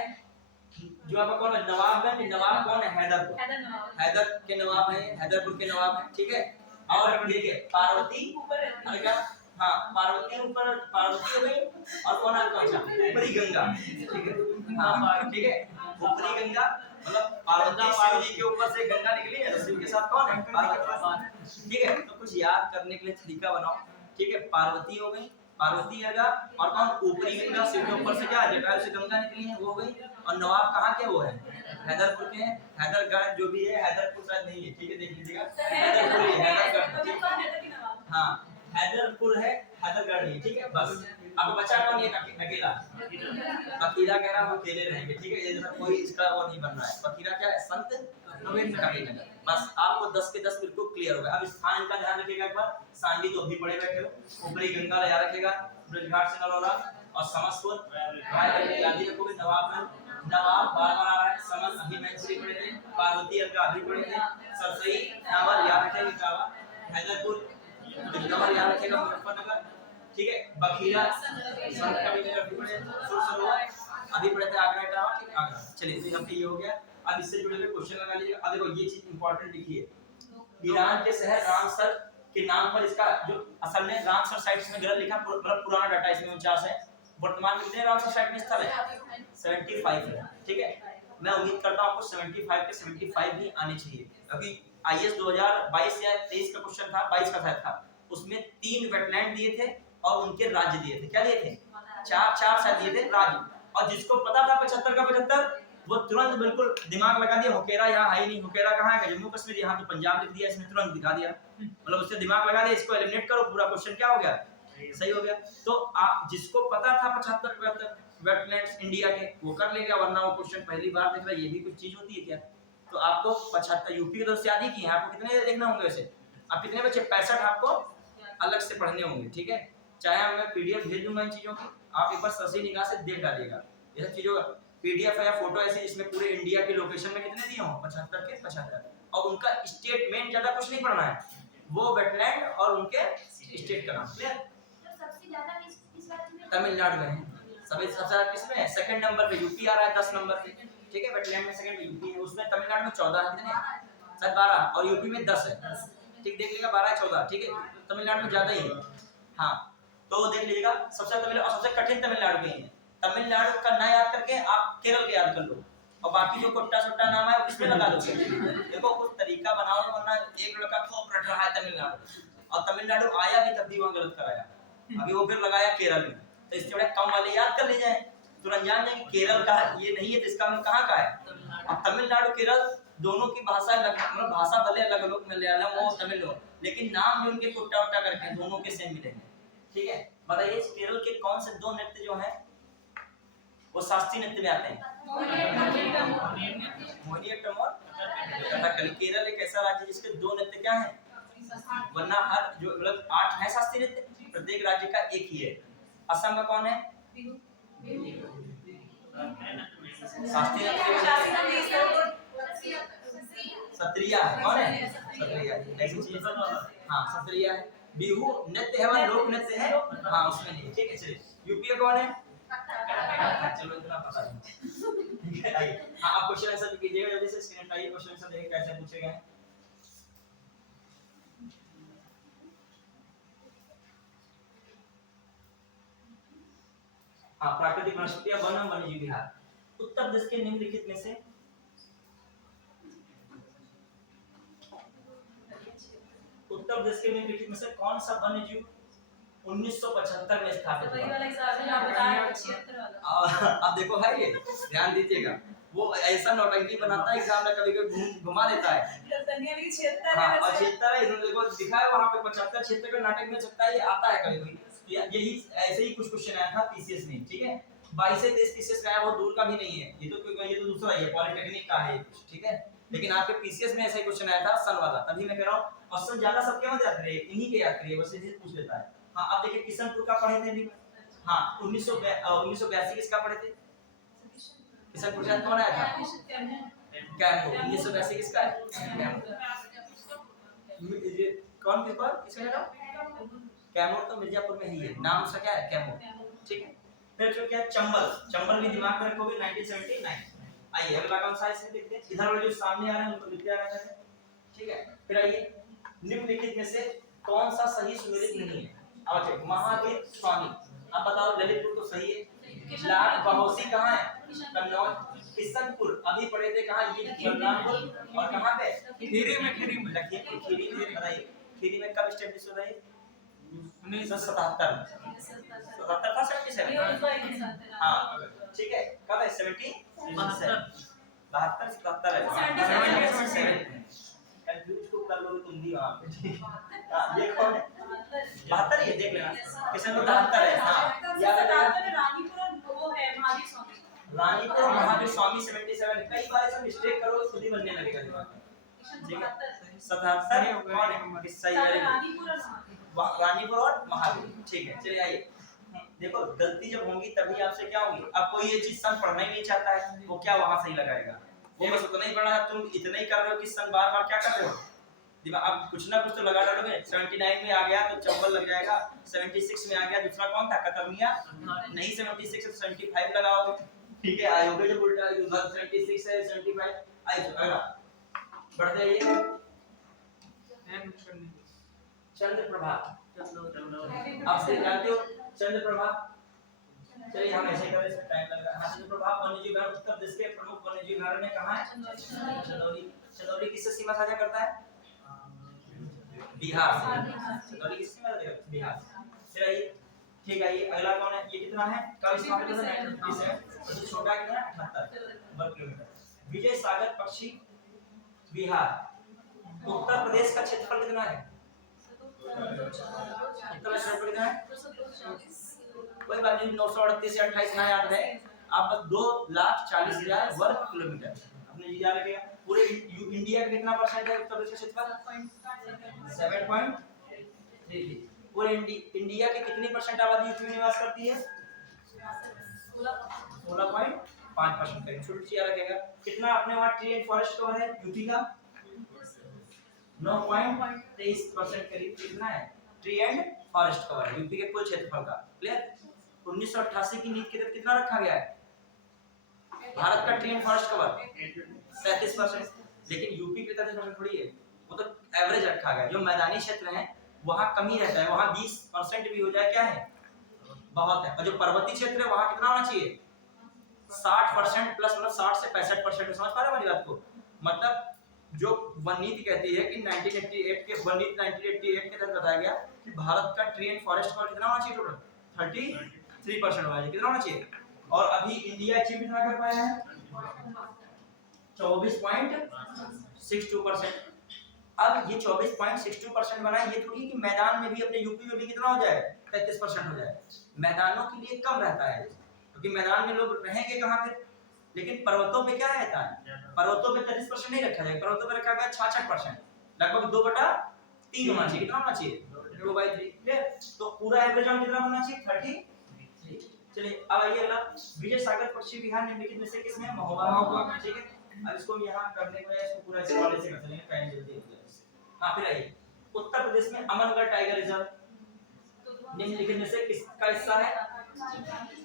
जो आपका कौन है नवाब है, नवाब कौन है? हैदरपुर, हैदर के नवाब है, हैदरपुर के नवाब है। ठीक है, और देखिए पार्वती अरे क्या, हाँ पार्वती ऊपर, पार्वती हो गई, और कौन है कौन सा? ऊपरी गंगा। ठीक है, हाँ ठीक है, ऊपरी गंगा मतलब पार्वती शिव जी के ऊपर से गंगा निकली है, तो शिव के साथ कौन है? पार्वती। ठीक है, तो कुछ याद करने के लिए तरीका बनाओ। ठीक है, पार्वती हो गई, पार्वती गंगा, और कौन? ऊपरी गंगा, शिव के ऊपर से क्या जटायु से गंगा निकली है, वो हो गई। और नवाब कहाँ के वो है? हैदरपुर के हैं, हैदरगढ़ जो भी है, हैदरपुर शायद नहीं है, ठीक है देख लीजिएगा, हैदरपुर ही हैदरगढ़, हाँ हैदरपुर है, हैदरगढ़ नहीं है। ठीक है, बस अब बचा कौन? ये अकेला, अकेला कह रहा हूँ, अकेले रहेंगे। ठीक है, ये कोई इसका वो नहीं बन रहा है, अकेला क्या है? संत कबीरनगर। बस आपको 10 के 10 बिल्कुल क्लियर होगा। अब स्थान का ध्यान रखिएगा एक बार, सांडी तो अभी पढ़े बैठे हो, ऊपरी गंगा याद रखिएगा, ब्रजघाट से नलौरा, और समस्पुर याद ही रखोगे। नवाब में नवाब बार बार आ रहा है, समन अभी मैंने पढ़े थे, पार्वती अलका अभी पढ़े थे, सरसई नावर याद रखेंगे, कावा, हैदरपुर दिल्ली याद रखेगा, मुजफ्फरनगर। ठीक है, बखीरा संत कबीरनगर अभी पढ़े, सुर सरोवर अभी पढ़े थे, आगरा टावर। ठीक आगरा। चलिए तो यहाँ पे ये हो गया। अब इससे जुड़े हुए क्वेश्चन लगा लीजिएगा। अब देखो ये चीज इंपॉर्टेंट लिखिए, ईरान के शहर रामसर के नाम पर इसका जो असल में रामसर साइट्स में गलत लिखा, मतलब पुराना डाटा इसमें 49 है, वर्तमान में कितने रामसर साइट में स्थल है? 75 है। ठीक है, मैं उम्मीद करता हूं आपको 75 के 75 भी आने चाहिए, क्योंकि आईएएस 2022 या 23 का क्वेश्चन था, 22 का था, उसमें 3 वेटलैंड दिए थे और उनके राज्य दिए थे। क्या दिए थे? 4 शायद दिए थे राज्य, और जिसको पता था 75 का 75 वो तुरंत बिल्कुल दिमाग लगा दिया, हुकेरा यहाँ है ही नहीं, हुकेरा कहाँ है? जम्मू कश्मीर, यहाँ तो पंजाब लिख दिया, इसमें तुरंत दिखा दिया, मतलब उससे दिमाग लगा दिया, इसको एलिमिनेट करो, पूरा क्वेश्चन क्या हो गया? सही हो गया। तो आप जिसको पता था 75 वेटलैंड्स इंडिया के, वो कर लेगा, वरना वो क्वेश्चन पहली बार देख रहा है, ये भी कुछ चीज होती है क्या? तो आपको 75 यूपी की तरफ से याद ही की है, आपको कितने देखना होंगे वैसे? आप कितने बच्चे? 65 आपको अलग से पढ़ने होंगे। ठीक है, चाहे मैं पीडीएफ भेज दूंगा इन चीजों की, आप एक बार सही निगाह से देख डालिएगा। ये सब चीजों का पीडीएफ है या फोटो ऐसी जिसमें पूरे इंडिया के लोकेशन में कितने दिए हों? 75 के 75, और उनका स्टेटमेंट, ज्यादा कुछ नहीं पढ़ना है, वो वेटलैंड और उनके स्टेट का नाम। क्लियर? सबसे ज्यादा किस राज्य में? तमिलनाडु में है, सबसे ज्यादा किसमें है? सेकंड नंबर पे यूपी आ रहा है 10 नंबर पे। ठीक है, वेटलैंड में सेकंड पे यूपी है, उसमें तमिलनाडु में 14 है, कितने? शायद 12, और यूपी में 10 है। ठीक, देख लीजिएगा 12 14। ठीक है, तमिलनाडु में ज्यादा ही है। हाँ, तो देख लीजिएगा सबसे तमिल, और सबसे कठिन तमिलनाडु में ही है। तमिलनाडु का ना याद करके आप केरल के याद कर लो, और बाकी जो कोट्टा सोट्टा नाम है उसमें लगा लो। देखो कुछ तरीका बनाओ, वरना एक लड़का खूब रट रहा है तमिलनाडु, और तमिलनाडु आया भी तब भी वहां गलत कराया, अभी वो फिर लगाया केरल में, तो इससे बड़े कम वाले याद कर ले जाए, तुरंत जान जाएंगे केरल का ये नहीं है, तो इसका मतलब कहाँ का है? और तमिलनाडु केरल दोनों की भाषा अलग, मतलब भाषा भले अलग अलग, मलयालम और तमिल हो, लेकिन नाम भी उनके कुट्टा उट्टा करके हैं, दोनों के सेम मिलेंगे। ठीक है, बताइए केरल के कौन से 2 नृत्य जो हैं वो शास्त्रीय नृत्य में आते हैं? मोहिनीअट्टम और कथकली। केरल एक ऐसा राज्य जिसके 2 नृत्य क्या हैं? वरना हर जो मतलब 8 है शास्त्रीय नृत्य, प्रत्येक राज्य का एक ही है। असम का कौन है? शास्त्रीय नृत्य सत्रिया है, कौन है? सत्रिया, ऐसी चीज। हाँ सत्रिया है। बिहू नृत्य है, वह लोक नृत्य है, हाँ उसमें नहीं। ठीक है, चलिए यूपी का कौन है? चलो इतना पता नहीं। ठीक है आइए हाँ आप क्वेश्चन आंसर कीजिएगा जल्दी से स्क्रीन पर आइए क्वेश्चन आंसर देखिए कैसे पूछे गए हैं हाँ प्राकृतिक वनस्पतियां वन एवं वन्यजीव विहार उत्तर देश के निम्नलिखित में से उत्तर प्रदेश के निम्नलिखित में से कौन सा वन्यजीव 1975 में स्थापित वही हुआ वाला एग्जाम जो आप बताया 76 वाला अब देखो है ये ध्यान दीजिएगा वो ऐसा नौटंकी बनाता है एग्जाम में कभी कभी घुमा देता है तंजौर की 76 हाँ है और वैसे 76 है इन्होंने देखो दिखा है वहां पे 75 76 का नाटक में सकता है ये आता है कभी कभी यही ऐसे ही कुछ क्वेश्चन आया था पीसीएस में ठीक है 22 से 23 पीसीएस का है वो दूर का भी नहीं है ये तो दूसरा ही है पॉलिटेक्निक का है ये कुछ ठीक है लेकिन आपके पीसीएस में ऐसा ही क्वेश्चन आया था सन वाला तभी मैं कह रहा हूं क्वेश्चन ज्यादा सबके मत याद रहे इन्हीं के याद करिए बस इसे पूछ लेता है हां अब देखिए किशनपुर का पढ़े थे हां 1982 किसका पढ़े थे किशनपुर से कौन आया था कैमूर 1982 किसका है ये कौन पेपर किसका है कैमूर तो मिर्जापुर में ही है नाम उसका क्या है कैमूर ठीक है फिर जो क्या चंबल भी दिमाग में रखोगे 1979 आइए अगला कौन सा है इसमें देखते हैं इधर वाले जो सामने आ रहे हैं उनको लिखते आ रहे हैं ठीक है फिर आइए निम्नलिखित में से कौन सा सही सुमेलित नहीं है अब अच्छा महावीर स्वामी अब बताओ ललितपुर तो सही है लाट बहोसी कहां है कन्नौज किशनपुर अभी पढ़े थे कहां ये बलरामपुर और कहां पे खीरी में लखीमपुर खीरी में बताइए खीरी में कब स्टैब्लिश हुआ है 1977 77 था 77 हां ठीक है कब है 70 72 77 है कंफ्यूज को कर लोगे तुम भी वहां पे हां ये कौन है 72 ये देख लेना किशन को 72 है हां याद है रानीपुर और वो है महावीर स्वामी रानीपुर और महावीर स्वामी 77 कई बार ऐसा मिस्टेक करो खुद ही बनने लगेगा दिमाग में ठीक है 77 कौन है किस सही है रानीपुर और महावीर ठीक है चलिए आइए देखो गलती जब होगी तभी आपसे क्या होगी अब कोई ये चीज सन पढ़ना ही नहीं चाहता है वो क्या वहां सही लगाएगा वो बस उतना ही पढ़ना तुम इतना ही कर रहे हो कि सन बार-बार क्या कर रहे हो दिमाग अब कुछ ना कुछ तो लगा डालोगे 79 में आ गया तो चंबल लग जाएगा 76 में आ गया दूसरा कौन था कतरनिया नहीं 76 से 75 लगाओगे ठीक है आयोगे जब उल्टा उधर 76 है 75 आइए अगला बढ़ते जाइए चंद्रप्रभा आप से जानते हो चंद्रप्रभा चलिए हम ऐसे करें इसमें टाइम लग रहा है चंद्रप्रभा वन्यजीव विहार उत्तर प्रदेश के प्रमुख वन्यजीव अभयारण्य कहां है चंदौली किससे सीमा साझा करता है बिहार से चंदौली किससे सीमा साझा करता है बिहार से चलिए ठीक है ये अगला कौन है ये कितना है कब स्थापित हुआ 1957 सबसे छोटा कितना 78 वर्ग किलोमीटर विजय सागर पक्षी विहार उत्तर प्रदेश का क्षेत्रफल कितना है उत्तर प्रदेश का कितना है कोई बात नहीं 938 से 28 ना याद है आप बस 2,40,000 वर्ग किलोमीटर अपने जी याद रखिएगा पूरे इंडिया का कितना परसेंट है उत्तर प्रदेश का क्षेत्रफल 7.33 पूरे इंडिया की कितनी परसेंट आबादी यूपी में निवास करती है 16.5% करेंगे छोटी सी याद रखिएगा कितना अपने वहां ट्री एंड फॉरेस्ट कवर है यूपी का 9.23% करीब कितना है tree and forest cover UP के कुल क्षेत्रफल का क्लियर 1988 की नीति के तहत कितना रखा गया है भारत का ट्री एंड फॉरेस्ट कवर 37% लेकिन यूपी के 37% थोड़ी है वो तो एवरेज रखा गया जो मैदानी क्षेत्र है वहां कम ही रहता है वहां 20% भी हो जाए क्या है बहुत है और जो पर्वतीय क्षेत्र है वहां कितना होना चाहिए 60% प्लस मतलब 60 से 65% समझ पा रहे हो मेरी बात को मतलब जो वन नीति कहती है कि 1988 के वन नीति 1988 के तहत बताया गया कि भारत का ट्री एंड फॉरेस्ट कवर कितना होना चाहिए टोटल 33% होना चाहिए कितना होना चाहिए और अभी इंडिया अचीव कितना कर पाया है 24.62% अब ये 24.62% बना ये थोड़ी कि मैदान में भी अपने यूपी में भी कितना हो जाए 33% हो जाए मैदानों के लिए कम रहता है क्योंकि मैदान में लोग रहेंगे कहां फिर लेकिन पर्वतों पे क्या रहता है पर्वतों पे 33% नहीं रखा जाएगा पर्वतों पे रखा गया 66% लगभग 2/3 होना चाहिए कितना होना चाहिए 2/3 क्लियर तो पूरा एवरेज हम कितना होना चाहिए 33 चलिए अब आइए अगला विजय सागर पक्षी विहार निम्नलिखित में से किसमें महोबा ठीक है अब इसको हम यहां करने को है इसको पूरा इस वाले से कर चलेंगे टाइम जल्दी हो जाए हां फिर आइए उत्तर प्रदेश में अमनगढ़ टाइगर रिजर्व निम्नलिखित में से किसका हिस्सा है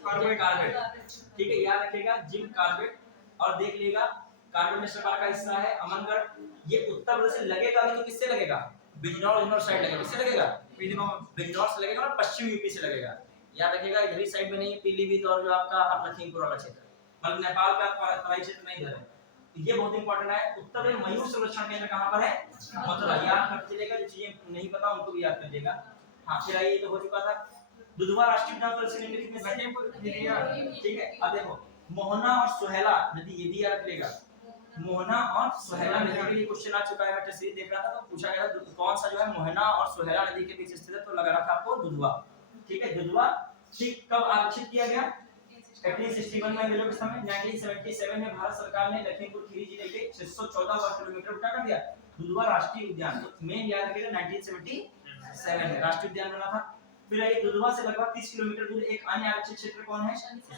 कार्बेट ठीक है याद रखिएगा जिम कार्बेट और देख लेगा कार्बन नेशनल पार्क का हिस्सा है अमनगढ़। ये उत्तर प्रदेश से लगेगा भी तो किससे लगेगा? बिजनौर साइड लगेगा। किससे लगेगा? बिजनौर से लगेगा और पश्चिम यूपी से लगेगा। याद रखिएगा इधरी साइड में नहीं, पीलीभीत और जो आपका लखीमपुर वाला क्षेत्र, मतलब नेपाल का तराई क्षेत्र नहीं इधर है। ये बहुत इंपॉर्टेंट है। उत्तर में मयूर संरक्षण केंद्र कहां पर है? मथुरा। याद कर चलेगा, जो चीजें नहीं पता उनको भी याद कर लेगा। हां, फिर आइए, तो हो चुका था दुधवा राष्ट्रीय उद्यान तो निम्नलिखित में से, ठीक है। अब देखो मोहना और सुहेला नदी, ये भी याद रखिएगा। मोहना और सुहेला नदी के लिए क्वेश्चन आ चुका है। मैं तस्वीर देख रहा था तो पूछा गया कौन सा जो है मोहना और सुहेला नदी के बीच स्थित है, तो लगाना था आपको दुधवा। ठीक है, दुधवा ठीक कब आरक्षित किया गया? 1861 में अंग्रेजों के समय। 1977 में भारत सरकार ने लखीमपुर खीरी जिले के 614 वर्ग किलोमीटर क्या कर दिया? दुधवा राष्ट्रीय उद्यान। तो मेन याद रखिएगा 1977 में राष्ट्रीय उद्यान बना था। फिर ये दुधवा से लगभग 30 किलोमीटर दूर एक अन्य आरक्षित क्षेत्र कौन है?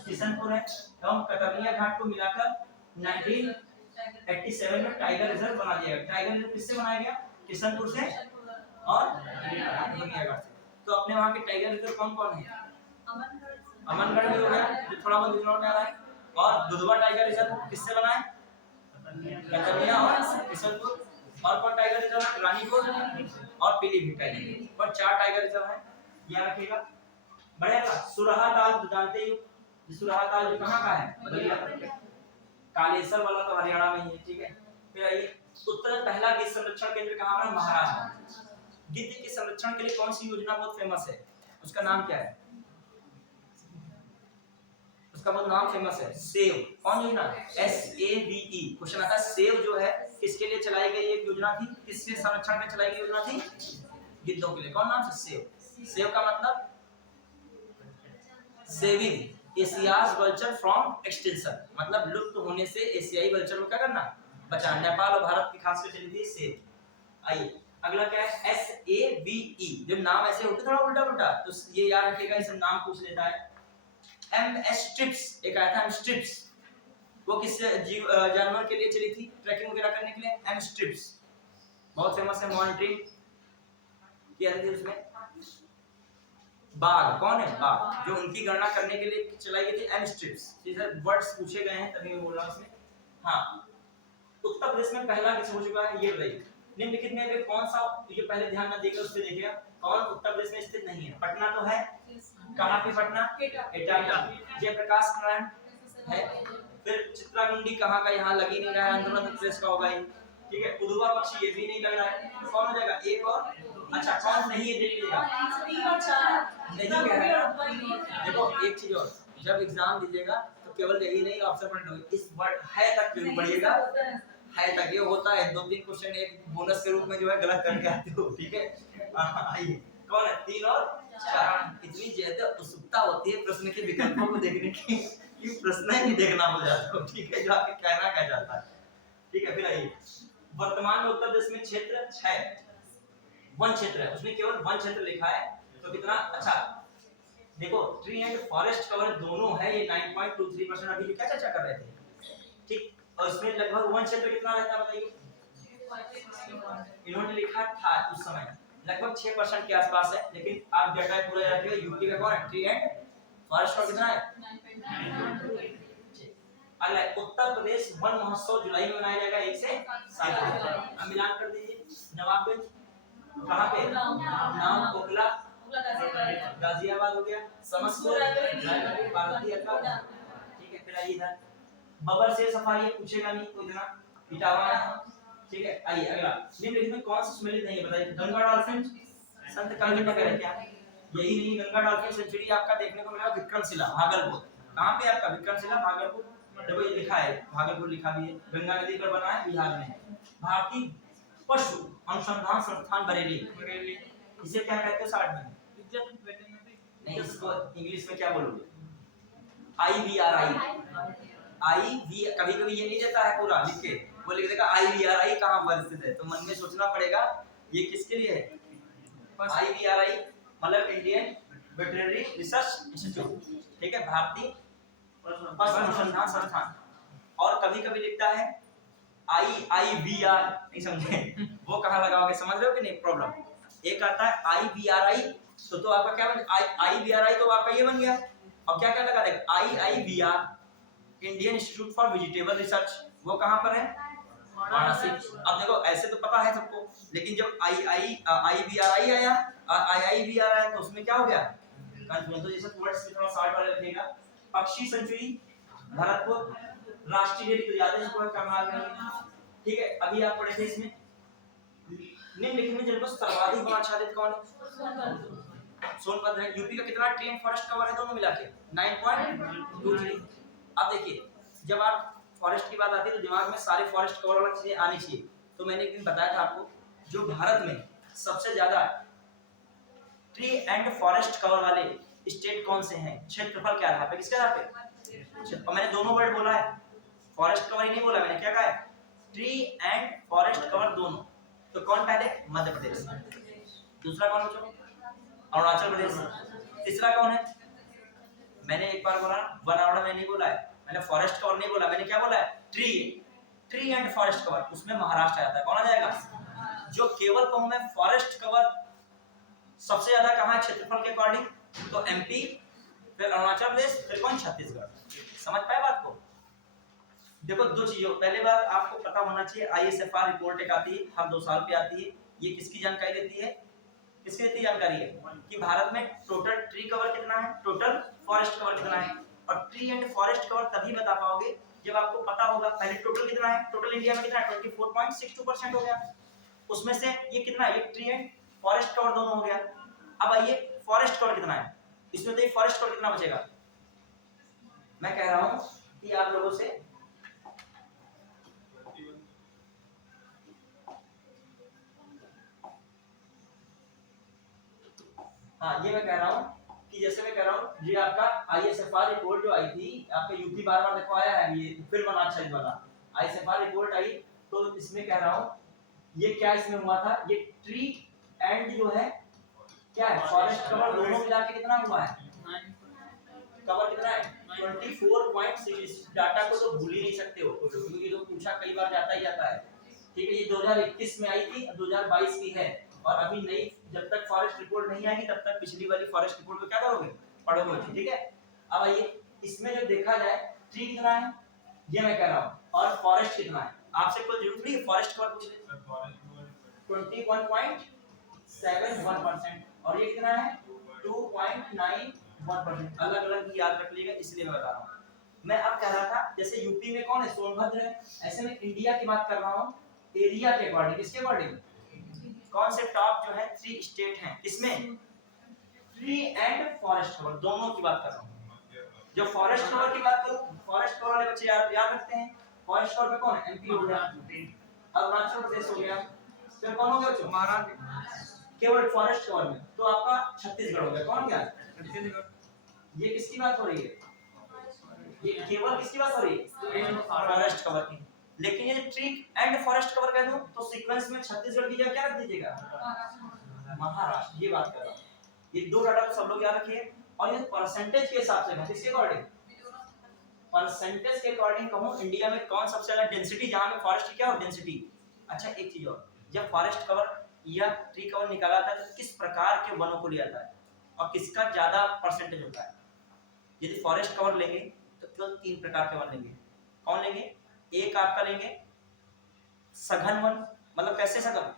किशनपुर है। एवं कतरिया घाट को मिलाकर 1987 में टाइगर रिजर्व बना दिया गया। टाइगर रिजर्व किससे बनाया गया? किशनपुर से और कतरिया घाट से। तो अपने वहां के टाइगर रिजर्व कौन कौन है? अमनगढ़ भी हो गया, जो थोड़ा बहुत बिजनौर में आ रहा है। और दुधवा टाइगर रिजर्व किससे बना है? कतरिया और किशनपुर। और कौन टाइगर रिजर्व है? रानीपुर और पीलीभीत टाइगर रिजर्व। और 4 टाइगर रिजर्व है, याद रखिएगा। बढ़िया। सुरहा ताल जानते हो, सुरहा ताल जो कहां का है? कालेसर वाला तो हरियाणा में ही है। ठीक है, फिर आइए उत्तर पहला गिद्ध संरक्षण केंद्र कहां पर? महाराष्ट्र। गिद्ध के संरक्षण के लिए कौन सी योजना बहुत फेमस है? उसका नाम क्या है? उसका बहुत नाम फेमस है, सेव। कौन योजना? SAVE। क्वेश्चन आता है सेव जो है किसके लिए चलाई गई एक योजना थी? किसके संरक्षण में चलाई गई योजना थी? गिद्धों के लिए। कौन नाम से? सेव। सेव का मतलब saving Asia's vulture from extension, मतलब लुप्त होने से एशियाई वल्चर को क्या करना? बचाना। नेपाल और भारत की खास कर चली थी सेव। आइए अगला क्या है? SAVE। जब नाम ऐसे होते थोड़ा उल्टा उल्टा तो ये याद रखिएगा, इसे नाम पूछ लेता है। एमस्ट्रिप्स एक आया था, एमस्ट्रिप्स वो किस जानवर के लिए चली थी ट्रैकिंग वगैरह करने के लिए? एमस्ट्रिप्स बहुत फेमस है। मॉनिटरिंग किया थी उसमें। बाघ कौन है? बाघ, जो उनकी गणना करने के लिए चलाई गई थी एमस्ट्रिप्स। ठीक वर्ड्स पूछे गए हैं तभी मैं बोल रहा हूं इसमें। हाँ, उत्तर प्रदेश में पहला किस हो चुका है? ये बताइए निम्नलिखित में वे कौन सा, ये पहले ध्यान न देकर उस पे देखिएगा, कौन उत्तर प्रदेश में स्थित नहीं है? पटना तो है। कहां पे पटना? एटा। जयप्रकाश नारायण है। फिर चित्रागुंडी कहां का? यहाँ लगी नहीं रहा है, आंध्र प्रदेश का होगा ये। ठीक है, उदुवा पक्षी ये भी नहीं लग रहा है, तो कौन हो जाएगा? एक और। अच्छा कौन नहीं है? देख लीजिएगा, नहीं कह रहा है। देखो एक चीज और, जब एग्जाम दीजिएगा तो केवल यही नहीं ऑप्शन पढ़ना, इस वर्ड है तक जरूर पढ़िएगा। है तक ये होता है 2-3 क्वेश्चन एक बोनस के रूप में जो है गलत करके आते हो। ठीक है, आइए कौन है? 3 और 4। इतनी ज्यादा उत्सुकता होती है प्रश्न के विकल्पों को देखने की कि प्रश्न ही नहीं देखना हो जाता है। ठीक है, जो आपके कहना कह जाता है। ठीक है, फिर आइए वर्तमान में उत्तर प्रदेश में क्षेत्र 6 वन क्षेत्र है, उसमें केवल वन क्षेत्र लिखा है। तो कितना अच्छा देखो, ट्री एंड फॉरेस्ट कवर दोनों है। ये 9.23% अभी क्या चर्चा कर रहे थे। ठीक, और इसमें लगभग वन क्षेत्र कितना रहता है बताइए? इन्होंने लिखा था उस समय लगभग 6% के आसपास है, लेकिन आप डाटा पूरा याद रखिएगा। यूपी का कौन है? ट्री एंड फॉरेस्ट का कितना है? 9.23। अगला उत्तर प्रदेश वन महोत्सव जुलाई में मनाया जाएगा 1 से 7 तक। अब मिलान कर दीजिए। नवाबगंज कहां पे? नाम कोकला गाजियाबाद हो गया, समस्तीपुर भारतीय अड्डा। ठीक है, फिर आइए इधर बबर से सफारी पूछेगा नहीं कोई इतना इटावा है। ठीक है, आइए अगला निम्नलिखित में कौन सा सम्मिलित नहीं है बताइए? गंगा डॉल्फिन संत कालीनगर है क्या? यही नहीं, गंगा डॉल्फिन सेंचुरी आपका देखने को मिलेगा विक्रमशिला भागलपुर। कहां पे आपका? विक्रमशिला भागलपुर। देखो ये लिखा है, भागलपुर लिखा भी है। गंगा नदी पर बना है, बिहार में। भारतीय पशु अनुसंधान संस्थान बरेली, इसे क्या कहते हैं शॉर्ट में? नहीं, इसको इंग्लिश में क्या बोलोगे? IVRI। कभी-कभी ये नहीं देता है पूरा लिख के, वो लिख देगा IVRI कहां पर स्थित है, तो मन में सोचना पड़ेगा ये किसके लिए है। IVRI मतलब इंडियन वेटरनरी रिसर्च इंस्टीट्यूट। ठीक है, भारतीय पशु अनुसंधान संस्थान। और कभी-कभी लिखता है IIVR, नहीं समझे वो कहां लगाओगे? समझ रहे हो कि नहीं प्रॉब्लम? एक आता है IVRI, तो आपका क्या बन IVRI, तो आपका ये बन गया। और क्या क्या लगा देगा? IIVR, Indian institute for vegetable research, वो कहाँ पर है? वाराणसी। अब देखो ऐसे तो पता है सबको, लेकिन जब IIBRI आया, IIBR आया तो उसमें क्या हो गया? कंफ्यूजन। तो जैसे वर्ड्स थोड़ा शार्ट वाले रखिएगा। पक्षी सेंचुरी, भरतपुर, राष्ट्रीय डेयरी तो याद है इसको, करनाल में। ठीक है, अभी आप पढ़े थे इसमें निम्नलिखित में जिनको सर्वाधिक वन आच्छादित कौन है? सोनभद्र है। यूपी का कितना ट्री एंड फॉरेस्ट कवर है दोनों मिला के? 9.23। अब देखिए, जब आप फॉरेस्ट की बात आती है तो दिमाग में सारे फॉरेस्ट कवर वाली चीजें आनी चाहिए। तो मैंने एक दिन बताया था आपको, जो भारत में सबसे ज्यादा ट्री एंड फॉरेस्ट कवर वाले स्टेट कौन से हैं क्षेत्रफल के आधार पे? किसके आधार पे? और मैंने दोनों वर्ड बोला है, फॉरेस्ट कवर ही नहीं बोला मैंने, क्या कहा है? ट्री एंड फॉरेस्ट कवर दोनों। तो कौन पहले? मध्य प्रदेश। दूसरा कौन बच्चों? अरुणाचल प्रदेश। तीसरा कौन है? मैंने एक बार बोला वनावरण में नहीं बोला है, मैंने फॉरेस्ट कवर नहीं बोला, मैंने क्या बोला है? Tree and forest cover. उसमें महाराष्ट्र आता है। कौन आ जाएगा? जो केवल कहूं मैं फॉरेस्ट कवर सबसे ज्यादा कहां है क्षेत्रफल के अकॉर्डिंग? तो MP, फिर अरुणाचल प्रदेश, फिर कौन? छत्तीसगढ़। समझ पाए बात को? देखो दो चीजों, पहले बात आपको पता होना चाहिए, ISFR रिपोर्ट एक आती है हर 2 साल पे आती है। ये किसकी जानकारी देती है? किसकी देती जानकारी है कि भारत में टोटल ट्री कवर कितना है, टोटल फॉरेस्ट कवर कितना है। और ट्री एंड फॉरेस्ट कवर तभी बता पाओगे जब आपको पता होगा पहले टोटल कितना है। टोटल इंडिया में कितना है? 24.62% हो गया। उसमें से ये कितना है? ये ट्री एंड फॉरेस्ट कवर दोनों हो गया। अब आइए फॉरेस्ट कवर कितना है, इसमें तो ये फॉरेस्ट कवर कितना बचेगा? मैं कह रहा हूं कि आप लोगों से हाँ, ये मैं कह रहा हूँ कि जैसे मैं कह रहा हूँ ये आपका ISFR रिपोर्ट जो आई थी, आपका यूपी बार देखो आया है, ये फिर बना अच्छा बना ISFR रिपोर्ट आई। तो इसमें कह रहा हूँ ये क्या इसमें हुआ था, ये ट्री एंड जो है क्या है फॉरेस्ट कवर दोनों मिला के कितना हुआ है? कवर कितना है? 24.6। डाटा को तो भूल ही नहीं सकते हो क्योंकि ये तो पूछा कई बार जाता ही जाता है। ठीक है, ये 2021 में आई थी, 2022 की है। और अभी नई जब तक फॉरेस्ट रिपोर्ट नहीं आएगी तब तक पिछली वाली फॉरेस्ट रिपोर्ट को क्या करोगे? पढ़ोगे। ठीक है, अब आइए इसमें जो देखा जाए ट्री कितना है ये मैं कह रहा हूँ, और फॉरेस्ट कितना है। आपसे कोई जरूरत नहीं फॉरेस्ट कवर पूछ ले। 21.71%। और ये कितना है? 2.91%। अलग अलग याद रख लीजिएगा, इसलिए मैं बता रहा हूँ। मैं अब कह रहा था जैसे यूपी में कौन है? सोनभद्र है। ऐसे में इंडिया की बात कर रहा हूँ एरिया के अकॉर्डिंग। किसके अकॉर्डिंग? कौन से टॉप जो है 3 स्टेट हैं इसमें ट्री एंड फॉरेस्ट कवर दोनों की बात कर रहा हूँ। जो फॉरेस्ट कवर की बात करूं, फॉरेस्ट कवर वाले बच्चे याद रखते हैं। फॉरेस्ट कवर में कौन है? MP हो गया, अरुणाचल प्रदेश हो गया, फिर कौन हो गया बच्चों? महाराष्ट्र। केवल फॉरेस्ट कवर में तो आपका छत्तीसगढ़ हो गया। कौन गया? छत्तीसगढ़। ये किसकी बात हो रही है? ये केवल किसकी बात हो रही है? फॉरेस्ट कवर की। लेकिन ये ट्री एंड फॉरेस्ट कवर कह दूं तो सीक्वेंस में छत्तीसगढ़ की जगह क्या रख दीजिएगा? महाराष्ट्र। ये बात कर रहा हूं। ये दो डाटा तो सब लोग याद रखिए। और ये परसेंटेज के हिसाब से है, किसके अकॉर्डिंग? परसेंटेज के अकॉर्डिंग कहूं इंडिया में कौन सबसे ज्यादा डेंसिटी, जहां में फॉरेस्ट की क्या हो डेंसिटी। अच्छा एक चीज और, जब फॉरेस्ट कवर या ट्री कवर निकाला था तो किस प्रकार के वनों को लिया था और किसका ज्यादा परसेंटेज होता है? यदि फॉरेस्ट कवर लेंगे तो केवल 3 प्रकार के वन लेंगे। कौन लेंगे? एक आपका लेंगे सघन वन, मतलब कैसे सघन?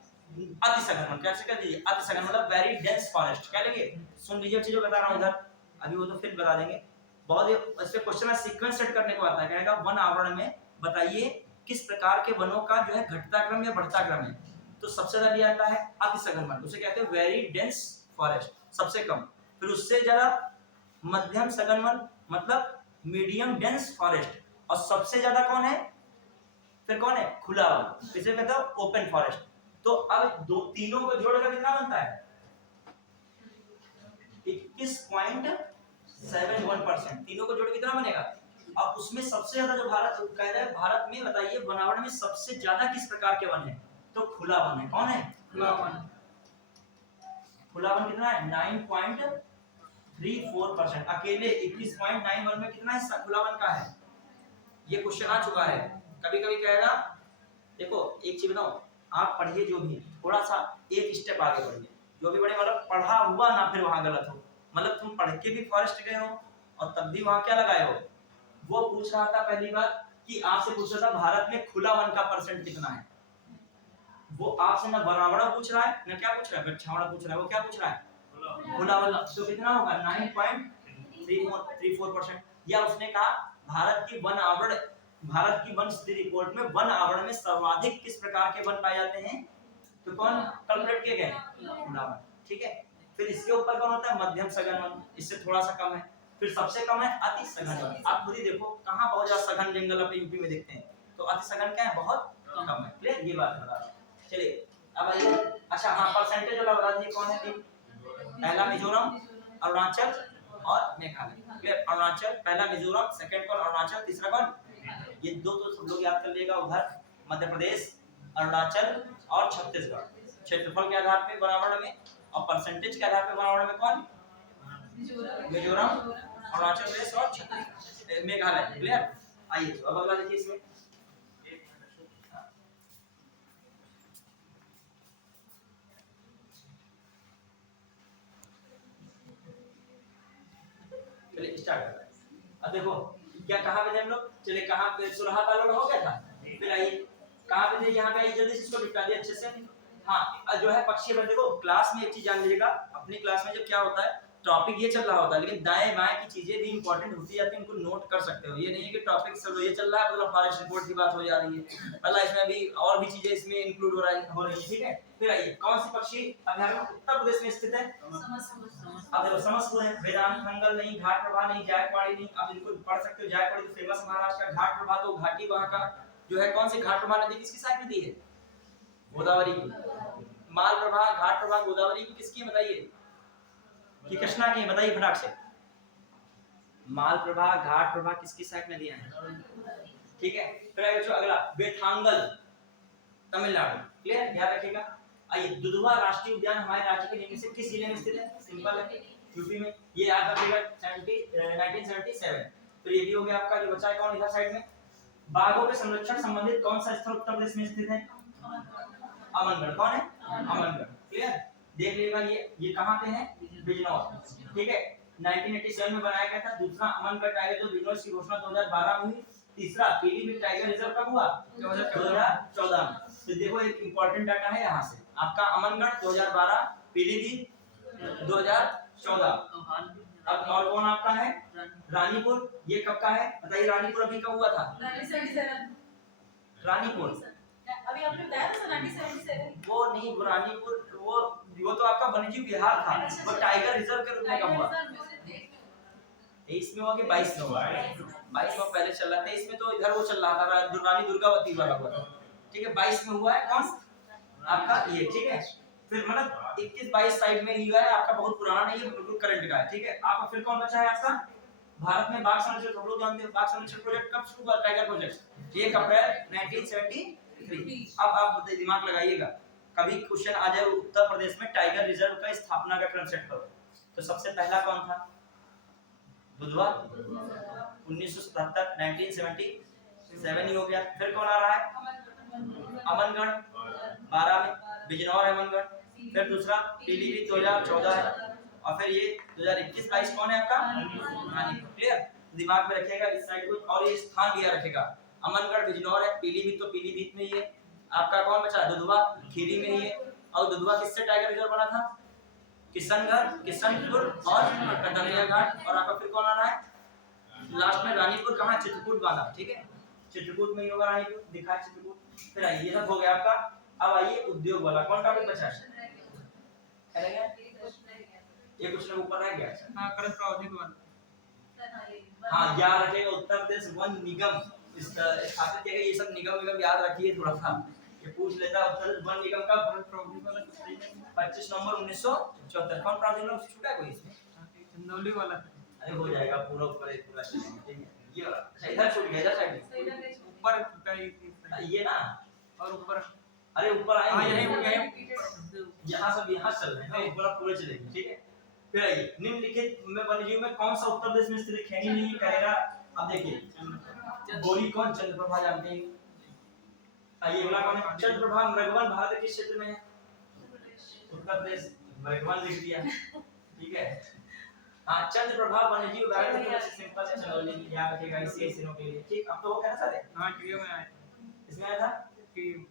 अति सघन वन। कैसे कर दीजिए? अति सघन मतलब वेरी डेंस फॉरेस्ट। क्या लेंगे? सुन लीजिए चीजों बता रहा हूं उधर, अभी वो तो फिर बता देंगे। बहुत ऐसे क्वेश्चन में सीक्वेंस सेट करने को आता है। कहेगा वन आवरण में बताइए किस प्रकार के वनों का जो है घटता क्रम या बढ़ता क्रम है। तो सबसे ज्यादा लिया जाता है अति सघन वन, उसे कहते हैं वेरी डेंस फॉरेस्ट, सबसे कम। फिर उससे ज्यादा मध्यम सघन वन मतलब मीडियम डेंस फॉरेस्ट। और सबसे ज्यादा कौन है? फिर कौन है? खुला वन, इसे कहते हैं ओपन फॉरेस्ट। तो अब दो तीनों को जोड़कर कितना बनता है? 21.71%। तीनों को जोड़ कितना बनेगा? अब उसमें सबसे ज्यादा जो भारत कह रहा है, भारत में बताइए वनावरण में सबसे ज्यादा किस प्रकार के वन है? तो खुला वन है। कौन है? खुला वन। खुला वन कितना है? 9.34%। अकेले 21.91 में कितना हिस्सा खुला वन का है? ये क्वेश्चन आ चुका है। कभी कभी कहेगा, देखो एक चीज बताओ, आप पढ़िए जो भी थोड़ा सा एक स्टेप आगे बढ़िए, जो भी बड़े मतलब पढ़ा हुआ ना फिर वहां गलत हो। मतलब तुम पढ़ के भी फॉरेस्ट गए हो और तब भी वहां क्या लगाए हो? वो पूछ रहा था पहली बात कि आपसे पूछ रहा था भारत में खुला वन का परसेंट कितना है। वो आपसे ना बरावड़ा पूछ रहा है ना क्या पूछ रहा है, छावड़ा पूछ रहा है। वो क्या पूछ रहा है, खुला वन। तो कितना होगा 9.34%। या उसने कहा भारत की वन आवरण, भारत की वन स्थिति रिपोर्ट में वन आवरण में सर्वाधिक किस प्रकार के वन पाए जाते हैं, तो कौन कैलकुलेट किए गए, खुला वन। ठीक है, फिर इसके ऊपर कौन होता है, मध्यम सघन वन, इससे थोड़ा सा कम है। फिर सबसे कम है अति सघन वन। आप खुद ही देखो कहां बहुत ज्यादा सघन जंगल अपने यूपी में देखते हैं, तो अति सघन क्या है, बहुत कम है। क्लियर, ये बात बता रहा। चलिए अब आइए, अच्छा हाँ परसेंटेज वाला बता दीजिए कौन है तीन। पहला मिजोरम, अरुणाचल और मेघालय। क्लियर, अरुणाचल पहला, मिजोरम सेकंड कौन, अरुणाचल, तीसरा कौन, ये दो तो सब लोग याद कर लिएगा। उधर मध्य प्रदेश, अरुणाचल और छत्तीसगढ़। क्षेत्रफल के आधार पे बनावट में और परसेंटेज के आधार पे बनावट में कौन, मिजोरम, अरुणाचल प्रदेश और छत्तीसगढ़, मेघालय। क्लियर, आइए अब अगला देखिए इसमें। चलिए स्टार्ट करते हैं। अब देखो क्या कहां पे थे हम लोग, चलिए कहां पे सुलह तालुक हो गया था। फिर आइए कहां पे थे, यहाँ पे आइए जल्दी से इसको निपटा दिए अच्छे से। हाँ जो है पक्षी पर देखो, क्लास में एक चीज जान लीजिएगा, अपनी क्लास में जब क्या होता है टॉपिक ये चल रहा होता है, लेकिन दाएं बाएं की चीजें भी इंपॉर्टेंट होती जाती है, उनको नोट कर सकते हो। ये नहीं है कि टॉपिक सब ये चल रहा है मतलब फॉरेस्ट रिपोर्ट की बात हो जा रही है, मतलब इसमें भी और भी चीजें इसमें इंक्लूड हो रही है। ठीक है, फिर आइए कौन सी पक्षी अभयारण्य उत्तर प्रदेश में स्थित है। अब देखो समस्तपुर है, वेदांत मंगल नहीं, घाट प्रभा नहीं, जायकवाड़ी नहीं। आप बिल्कुल पढ़ सकते हो, जायकवाड़ी तो फेमस महाराष्ट्र का, घाट प्रभा तो घाटी वहां का जो है। कौन सी घाट प्रभा नदी किसकी साइड में दी है, गोदावरी की। माल प्रभा, घाट प्रभा, गोदावरी की किसकी है बताइए, कि कृष्णा की है, बताइए फटाक से। माल प्रभा, घाट प्रभा किसकी साइड में दिया है, ठीक है। फिर जो अगला वेथांगल, तमिलनाडु। क्लियर, याद रखिएगा। आइए दुधवा राष्ट्रीय उद्यान हमारे राज्य के निम्न से किस जिले में स्थित है, सिंपल है, यूपी में। ये याद रखिएगा 1977। तो ये भी हो गया आपका। जो बचा है कौन इधर साइड में, बाघों के संरक्षण संबंधित कौन सा स्थल उत्तर प्रदेश में स्थित है, अमनगढ़। कौन है, अमनगढ़। क्लियर, देख लीजिएगा ये कहां पे है, बिजनौर। ठीक है, 1987 में बनाया गया था। दूसरा अमनगढ़ टाइगर जो बिजनौर की घोषणा 2012 में हुई। तीसरा पीलीभीत टाइगर रिजर्व कब हुआ, 2014 में। तो देखो एक इंपॉर्टेंट डाटा है यहाँ से आपका, अमनगढ़ 2012, पीलीभीत 2014। अब और कौन आपका है, रानीपुर। ये कब का है बताइए, रानीपुर अभी कब हुआ था, 1977 रानीपुर अभी आपने बताया था 1977। वो नहीं, वो रानीपुर वो तो आपका वन्यजीव विहार था, वो टाइगर रिजर्व के रूप में कब हुआ, 23 में हुआ कि 22 में हुआ, 22 में पहले चल रहा था। इसमें तो इधर वो चल रहा था, रानी दुर्गावती वाला हुआ था। ठीक है, 22 में हुआ है कौन आपका ये। ठीक है, फिर मतलब 21-22 साइड में ही हुआ है आपका, बहुत पुराना नहीं है, बिल्कुल करंट का है। ठीक है, आप फिर कौन बचा है आपका, भारत में बाघ संरक्षण, सब लोग जानते हैं बाघ संरक्षण प्रोजेक्ट कब शुरू हुआ, टाइगर प्रोजेक्ट 1 अप्रैल 1973। अब आप दिमाग लगाइएगा, कभी क्वेश्चन आ जाए उत्तर प्रदेश में टाइगर रिजर्व का स्थापना का क्रम सेट करो, तो सबसे पहला कौन था, दुधवा 1977, 1977 ही हो गया। फिर कौन आ रहा है, अमनगढ़ 12 में, बिजनौर है अमनगढ़। फिर दूसरा पीलीभीत 2014 है, और फिर ये 2021-22 कौन है आपका, रानीपुर। क्लियर, दिमाग में रखिएगा इस साइड को, और ये स्थान भी याद रखिएगा, अमनगढ़ बिजनौर है, पीलीभीत तो पीलीभीत में ही है आपका। कौन बचा, दुधवा खीरी में ही है। और दुधवा किससे टाइगर रिजर्व बना था, किशनगढ़, किशनपुर और कटरिया घाट। और आपका फिर कौन आ रहा है लास्ट में, रानीपुर कहाँ, चित्रकूट बांधा। ठीक है, चित्रकूट में ही होगा रानीपुर, दिखा है चित्रकूट। फिर आइए ये सब हो गया आपका। अब आइए उद्योग वाला, कौन टॉपिक बचा है, ये कुछ लोग ऊपर रह गया। हां करंट प्रोजेक्ट वन। हाँ याद रखिएगा, उत्तर प्रदेश वन निगम स्थापित किया गया। ये सब निगम याद रखिए थोड़ा सा, ये पूछ लेता है। उत्तर प्रदेश वन निगम का प्रोजेक्ट वाला 25 नवंबर 1974। कौन प्रोजेक्ट लोग छूटा है कोई इसमें, चंदौली वाला। अरे हो जाएगा पूरा ऊपर पूरा। ये वाला अच्छा इधर छूट गया, इधर साइड ऊपर का ये ना, और ऊपर। अरे ऊपर आए। हां यही हो गया, यहाँ सब यहाँ चल रहे हैं, ऊपर पूरे चलेंगे। ठीक है, फिर आइए निम्नलिखित में वन्यजीव में कौन सा उत्तर प्रदेश में स्थित, खैनी नहीं करेगा। अब देखिए गोरी कौन, चंद्रप्रभा जानते हैं। आइए अगला कौन है, चंद्रप्रभा मृगवन भारत के क्षेत्र में है, उत्तर प्रदेश मृगवन लिख दिया। ठीक है, हाँ चंद्रप्रभा वन्यजीव अभयारण्य सिंपल से चंदौली याद रखिएगा इसी सीनों के लिए ठीक। अब तो वो कहना सर हाँ टीओ में आया इसमें आया था टीओ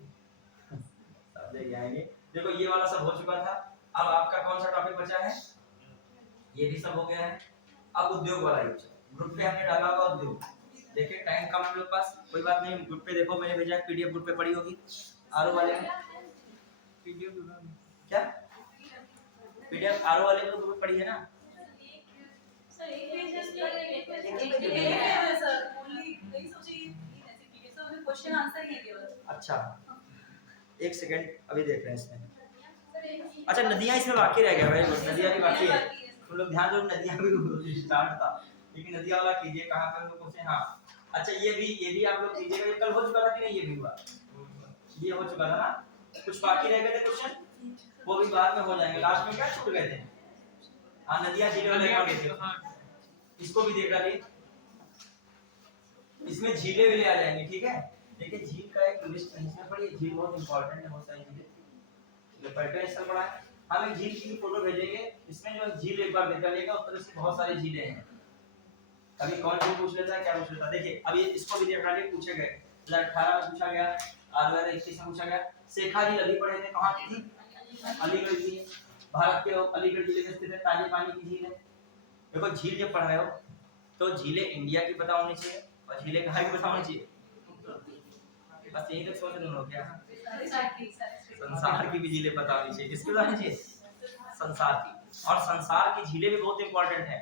सब ले आएंगे। देखो ये वाला सब हो चुका था। अब आपका कौन सा टॉपिक बचा है? ये भी सब हो गया है। अब उद्योग वाला ही बचा। ग्रुप पे हमने डाला होगा उद्योग। देखिए टाइम कम हम लोग पास, कोई बात नहीं। ग्रुप पे देखो मैंने भेजा है, पीडीएफ ग्रुप पे पड़ी होगी। आरओ वाले में टीओ दूसरा क्या पीडीएफ आरओ वाले में ग्रुप पे पड़ी है ना? सर एक पेज है एक सर ओनली नहीं सोचिए ऐसे पीडीएफ सर में क्वेश्चन आंसर ही है केवल। अच्छा एक सेकंड अभी देख रहे हैं इसमें। अच्छा नदियां इसमें बाकी रह गया भाई, नदियां भी बाकी है। तुम लोग ध्यान दो, नदियां भी स्टार्ट था लेकिन नदियां वाला कीजिए कहां पे हम लोग पहुंचे। हाँ अच्छा ये भी आप लोग कीजिएगा। ये कल हो चुका था कि नहीं? ये भी हुआ, ये हो चुका था ना। कुछ बाकी रह गए थे क्वेश्चन, वो भी बाद में हो जाएंगे। लास्ट में क्या छूट गए थे? हाँ नदियां झीलें वाले पढ़ गए थे। इसको भी देख डालिए, इसमें झीलें भी ले आ जाएंगी ठीक है। देखिए झील का एक लिस्ट नहीं इसमें पड़ी है। झील बहुत इंपॉर्टेंट है, बहुत सारी झीलें जो पर्यटन स्थल पड़ा है। हम एक झील की फोटो भेजेंगे, इसमें जो झील एक बार देख लीजिएगा, उस तरह से बहुत सारी झीलें हैं। अभी कौन सी पूछ लेता है क्या पूछ लेता है? देखिए अब ये इसको भी देख डालिए। पूछे गए 2018 में पूछा गया, 2021 में पूछा गया। शेखा जी नदी पढ़े थे, कहाँ की थी? अलीगढ़ की है। भारत के अलीगढ़ जिले में स्थित है, ताजे पानी की झील है। देखो झील जब पढ़ रहे हो तो झीलें इंडिया की पता होनी चाहिए और झीलें कहाँ की पता होनी चाहिए। बस यही तक सोच रहे हो क्या? संसार की भी झीलें पता होनी चाहिए। किसकी पता होनी चाहिए? संसार की। और संसार की झीलें भी बहुत इंपॉर्टेंट है।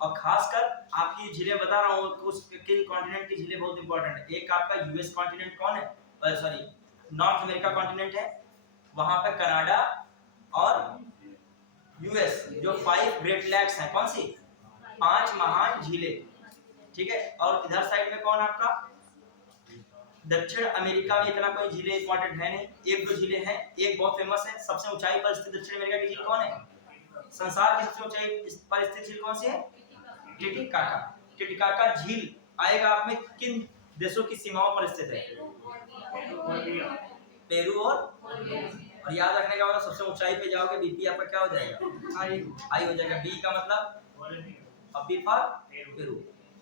और खासकर आपकी झीलें बता रहा हूँ उस किन कॉन्टिनेंट की झीलें बहुत इंपॉर्टेंट है। एक आपका यूएस कॉन्टिनेंट कौन है, सॉरी नॉर्थ अमेरिका कॉन्टिनेंट है। वहां पे कनाडा और यूएस जो 5 ग्रेट लैक्स हैं, कौन सी 5 महान झीलें ठीक है। और इधर साइड में कौन आपका दक्षिण अमेरिका में इतना कोई झीलें इंपॉर्टेंट है नहीं, एक दो झीलें हैं। एक बहुत फेमस है, सबसे ऊंचाई पर स्थित दक्षिण अमेरिका की झील कौन है? संसार की सबसे ऊंचाई पर स्थित झील कौन सी है? टिटिकाका। टिटिकाका झील आएगा आप में किन देशों की सीमाओं पर स्थित है? पेरू और याद रखने का मतलब सबसे ऊंचाई पे जाओगे बीपी आपका क्या हो जाएगा? हाई हो जाएगा। बी का मतलब अभी फॉर पेरू।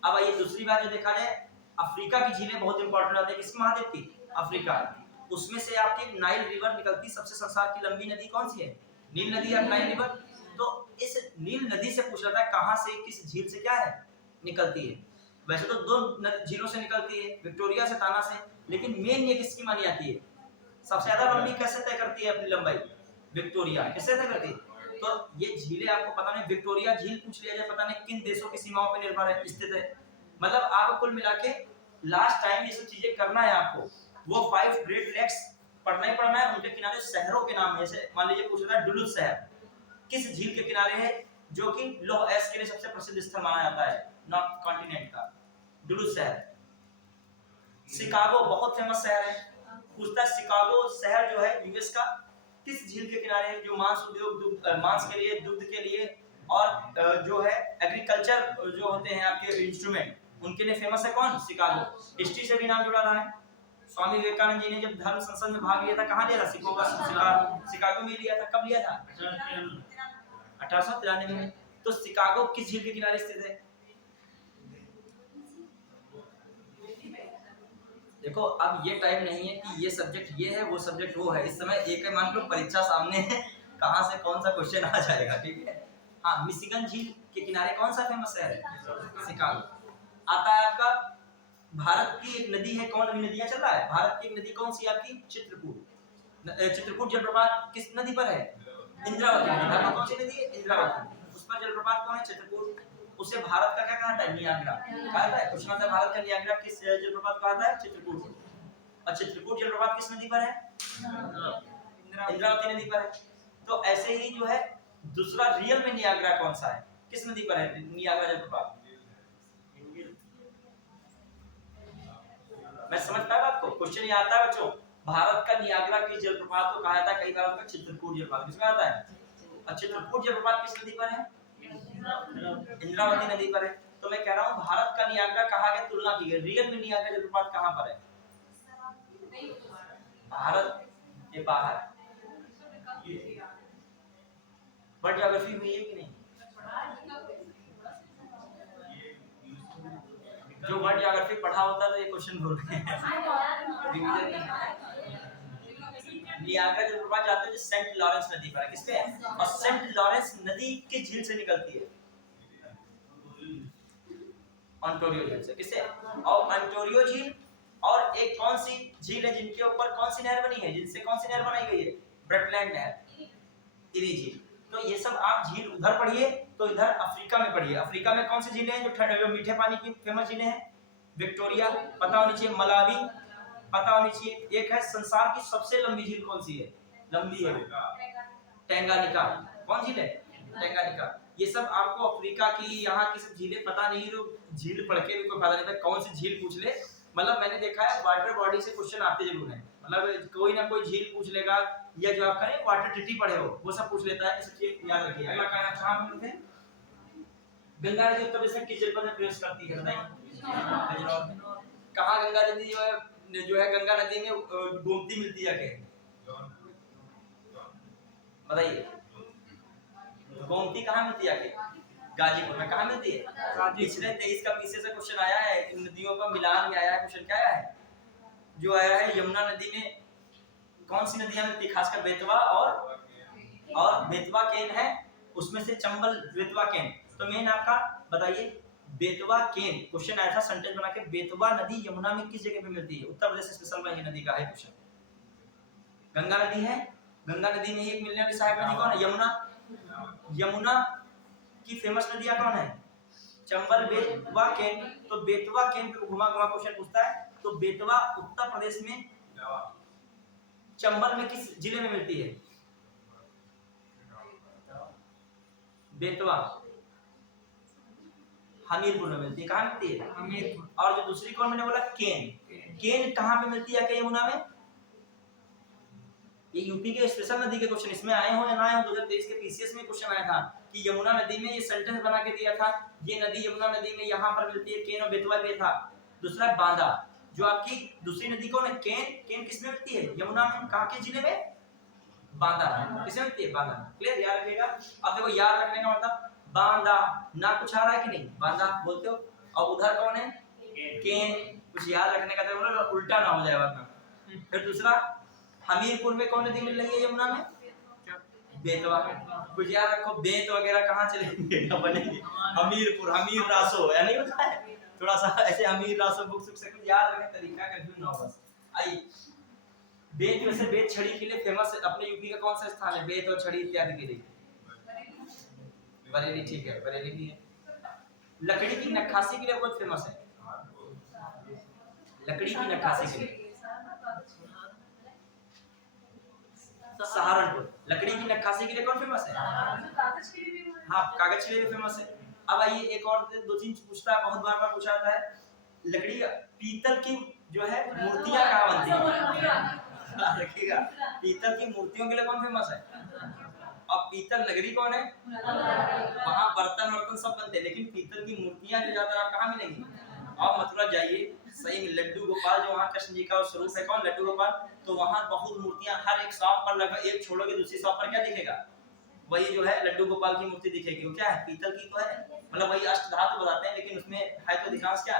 अब आइए दूसरी बात जो देखा जाए, अफ्रीका की झीलें बहुत इंपॉर्टेंट होती है। किस महाद्वीप की? अफ्रीका। उसमें से आपकी नाइल रिवर निकलती। सबसे संसार की लंबी नदी कौन सी है? नील नदी या नाइल रिवर। तो इस नील नदी से पूछ रहा था कहां से किस झील से क्या है निकलती है। वैसे तो दो झीलों से निकलती है, विक्टोरिया से, ताना से, लेकिन मेन ये किसकी मानी जाती है? सबसे ज्यादा लंबी कैसे तय करती है अपनी लंबाई? विक्टोरिया। कैसे तय करती है? तो ये झीलें आपको पता नहीं, विक्टोरिया झील पूछ लिया जाए, पता नहीं किन देशों की सीमाओं पर निर्भर है स्थित है। मतलब आप कुल मिला के लास्ट टाइम ये सब चीजें करना है आपको। वो 5 ग्रेट लेक्स पढ़ना ही पढ़ना है। उनके किनारे शहरों के नाम में से मान लीजिए पूछ रहा है डुलुथ शहर किस झील के किनारे है, जो कि लौह अयस्क के लिए सबसे प्रसिद्ध स्थल माना जाता है नॉर्थ कॉन्टिनेंट का, डुलुथ शहर। शिकागो बहुत फेमस शहर है। पूछता है शिकागो शहर जो है यूएस का किस झील के किनारे है, जो मांस उद्योग, मांस के लिए, दुग्ध के लिए और जो है एग्रीकल्चर जो होते हैं आपके इंस्ट्रूमेंट उनके लिए फेमस है। कौन? शिकागो। हिस्ट्री से भी नाम जुड़ा रहा है। स्वामी विवेकानंद जी ने जब धर्म संसद में भाग लिया था, कहाँ लिया था? शिकागो में लिया था। कब लिया था? 1893 में। तो शिकागो किस झील के किनारे स्थित है? देखो अब ये टाइम नहीं है कि ये सब्जेक्ट ये है वो सब्जेक्ट वो है। इस समय एक मान लो परीक्षा सामने है, कहाँ से कौन सा क्वेश्चन आ जाएगा ठीक है। हाँ मिशिगन झील के किनारे कौन सा फेमस शहर है? शिकागो। आता है आपका भारत की एक नदी है, कौन अभी नदियां चल रहा है, भारत की एक नदी कौन सी आपकी? चित्रकूट। चित्रकूट जलप्रपात किस नदी पर है? इंद्रावती नदी। भारत कौन सी नदी है? इंद्रावती। उस पर जलप्रपात कौन है? चित्रकूट। उसे भारत का क्या कहा था? नियाग्रा कहा था। पूछना था भारत का नियाग्रा किस जलप्रपात कहा था? चित्रकूट। और चित्रकूट जलप्रपात किस नदी पर है? इंद्रावती नदी पर है। तो ऐसे ही जो है दूसरा रियल में नियाग्रा कौन सा है, किस नदी पर है नियाग्रा जलप्रपात? मैं समझ पाया बात को? क्वेश्चन ये आता है बच्चों, भारत का नियाग्रा की जलप्रपात को कहा जाता है कई बार उसका चित्रकूट जलप्रपात। किसमें आता है? और चित्रकूट जलप्रपात किस नदी पर है? इंद्रावती नदी पर है। तो मैं कह रहा हूँ भारत का नियाग्रा कहा गया, तुलना की गई, रियल में नियाग्रा जलप्रपात कहाँ पर है? भारत के बाहर। बट ज्योग्राफी हुई है कि नहीं? पढ़ा होता तो ये क्वेश्चन भूल गए। रिवीजन नहीं है। नियाग्रा जलप्रपात जाते हैं सेंट लॉरेंस नदी पर, किस पे? और सेंट लॉरेंस नदी की झील से निकलती है, ओंटारियो झील से। किससे? और ओंटारियो झील और एक कौन सी झील है जिनके ऊपर कौन सी नहर बनी है, जिनसे कौन सी नहर बनाई गई है? ब्रटलैंड नहर, इरी झील। तो ये सब आप झील उधर पढ़िए, तो इधर अफ्रीका में पढ़िए। अफ्रीका में कौन सी झीलें हैं जो मीठे पानी की फेमस झीलें हैं? विक्टोरिया पता होनी चाहिए, मलावी पता होनी चाहिए, एक है संसार की सबसे लंबी झील कौन सी है? लंबी है टैंगानिका। कौन झील है? टैंगानिका। ये सब आपको अफ्रीका की, यहाँ की सब झीलें पता नहीं, तो झील पढ़ के भी कोई फायदा नहीं था। कौन सी झील पूछ ले, मतलब मैंने देखा है वाटर बॉडी से क्वेश्चन आते जरूर हैं, मतलब कोई ना कोई झील पूछ लेगा, या जो आपका नहीं वाटर ट्रिटी पढ़े हो वो सब पूछ लेता है। इस चीज याद रखिए। अगला कहना कहां मिलते हैं? गंगा नदी उत्तर प्रदेश में किस जल में प्रवेश करती है? बताइए कहां गंगा नदी जो है गंगा नदी में गोमती मिलती है क्या? बताइए गोमती कहां मिलती है क्या? गाजीपुर में। कहां मिलती है? पिछले 23 का पीछे से क्वेश्चन आया है, इन नदियों का मिलान में आया है क्वेश्चन। क्या आया है? जो आया है यमुना नदी में कौन सी नदियां मिलती है? खासकर बेतवा और बेतवा केन है, उसमें से चंबल बेतवा केन। तो मेन आपका बताइए बेतवा केन क्वेश्चन आया था सेंटेंस बना के, बेतवा नदी यमुना में किस जगह पे मिलती है? उत्तर प्रदेश स्पेशल में ये नदी का है क्वेश्चन। गंगा नदी है, गंगा नदी में एक मिलने वाली सहायक नदी कौन है? यमुना। यमुना की फेमस नदियां कौन है? चंबल बेतवा केन। तो बेतवा केन पे घुमा घुमा क्वेश्चन पूछता है। तो बेतवा उत्तर प्रदेश में चंबल में किस जिले में मिलती है? बेतवा हमीरपुर में मिलती है। कहाँ मिलती है? हमीरपुर। और जो दूसरी कौन मैंने बोला? केन। केन कहाँ पे मिलती है? क्या यमुना में? ये यूपी के स्पेशल नदी के क्वेश्चन इसमें आए हो या ना आए हो, 2023 के पीसीएस में क्वेश्चन आया था कि यमुना नदी में, ये सेंटेंस बना के दिया था, ये नदी यमुना नदी में यहाँ पर मिलती है, केन और बेतवा पे था। दूसरा बांदा, जो आपकी दूसरी नदी कौन है? केन। केन किसमें मिलती है? यमुना में। कहाँ के जिले में? बांदा। किसमें मिलती है? बांदा। क्लियर? याद रखिएगा। अब देखो याद रखने का मतलब बांदा, ना कुछ आ रहा है कि नहीं? बांदा बोलते हो। और उधर कौन है? केन। कुछ याद रखने का मतलब उल्टा ना हो जाए वरना। फिर दूसरा हमीरपुर में कौन नदी मिल रही है यमुना में? बेतवा। कुछ याद रखो, बेत वगैरह कहाँ चलेंगे बनेंगे? हमीरपुर, हमीर रासो, यानी होता है थोड़ा सा ऐसे हमीर रासो बुक से कुछ याद रखने तरीका कंफ्यूज ना हो बस। आइए बेत में से बेत छड़ी के लिए फेमस है अपने यूपी का कौन सा स्थान है? बेत और छड़ी इत्यादि के लिए बरेली। ठीक है, बरेली भी है। लकड़ी की नक्काशी के लिए बहुत फेमस है, लकड़ी की नक्काशी के लिए सहारनपुर। लकड़ी की नक्काशी के लिए कौन फेमस है? हाँ, कागज के लिए भी फेमस है। अब आइए एक और दो तीन पूछता है, बहुत बार पूछा जाता है, लकड़ी पीतल की जो है मूर्तियां कहाँ बनती है? रखिएगा, पीतल की मूर्तियों के लिए कौन फेमस है? अब पीतल नगरी कौन है? वहाँ बर्तन सब बनते हैं, लेकिन पीतल की मूर्तियां जो ज्यादा आप कहाँ मिलेंगी? और मथुरा जाइए, सही में लड्डू गोपाल जो वहाँ कृष्ण जी का स्वरूप है, कौन? लड्डू गोपाल। तो वहाँ बहुत मूर्तियां, हर एक शॉप पर लगभग, एक छोड़ोगे दूसरी शॉप पर क्या दिखेगा? वही जो है लड्डू गोपाल की मूर्ति दिखेगी। वो क्या है? पीतल की तो है, मतलब वही अष्टधातु बताते हैं, लेकिन उसमें है तो अधिकांश क्या?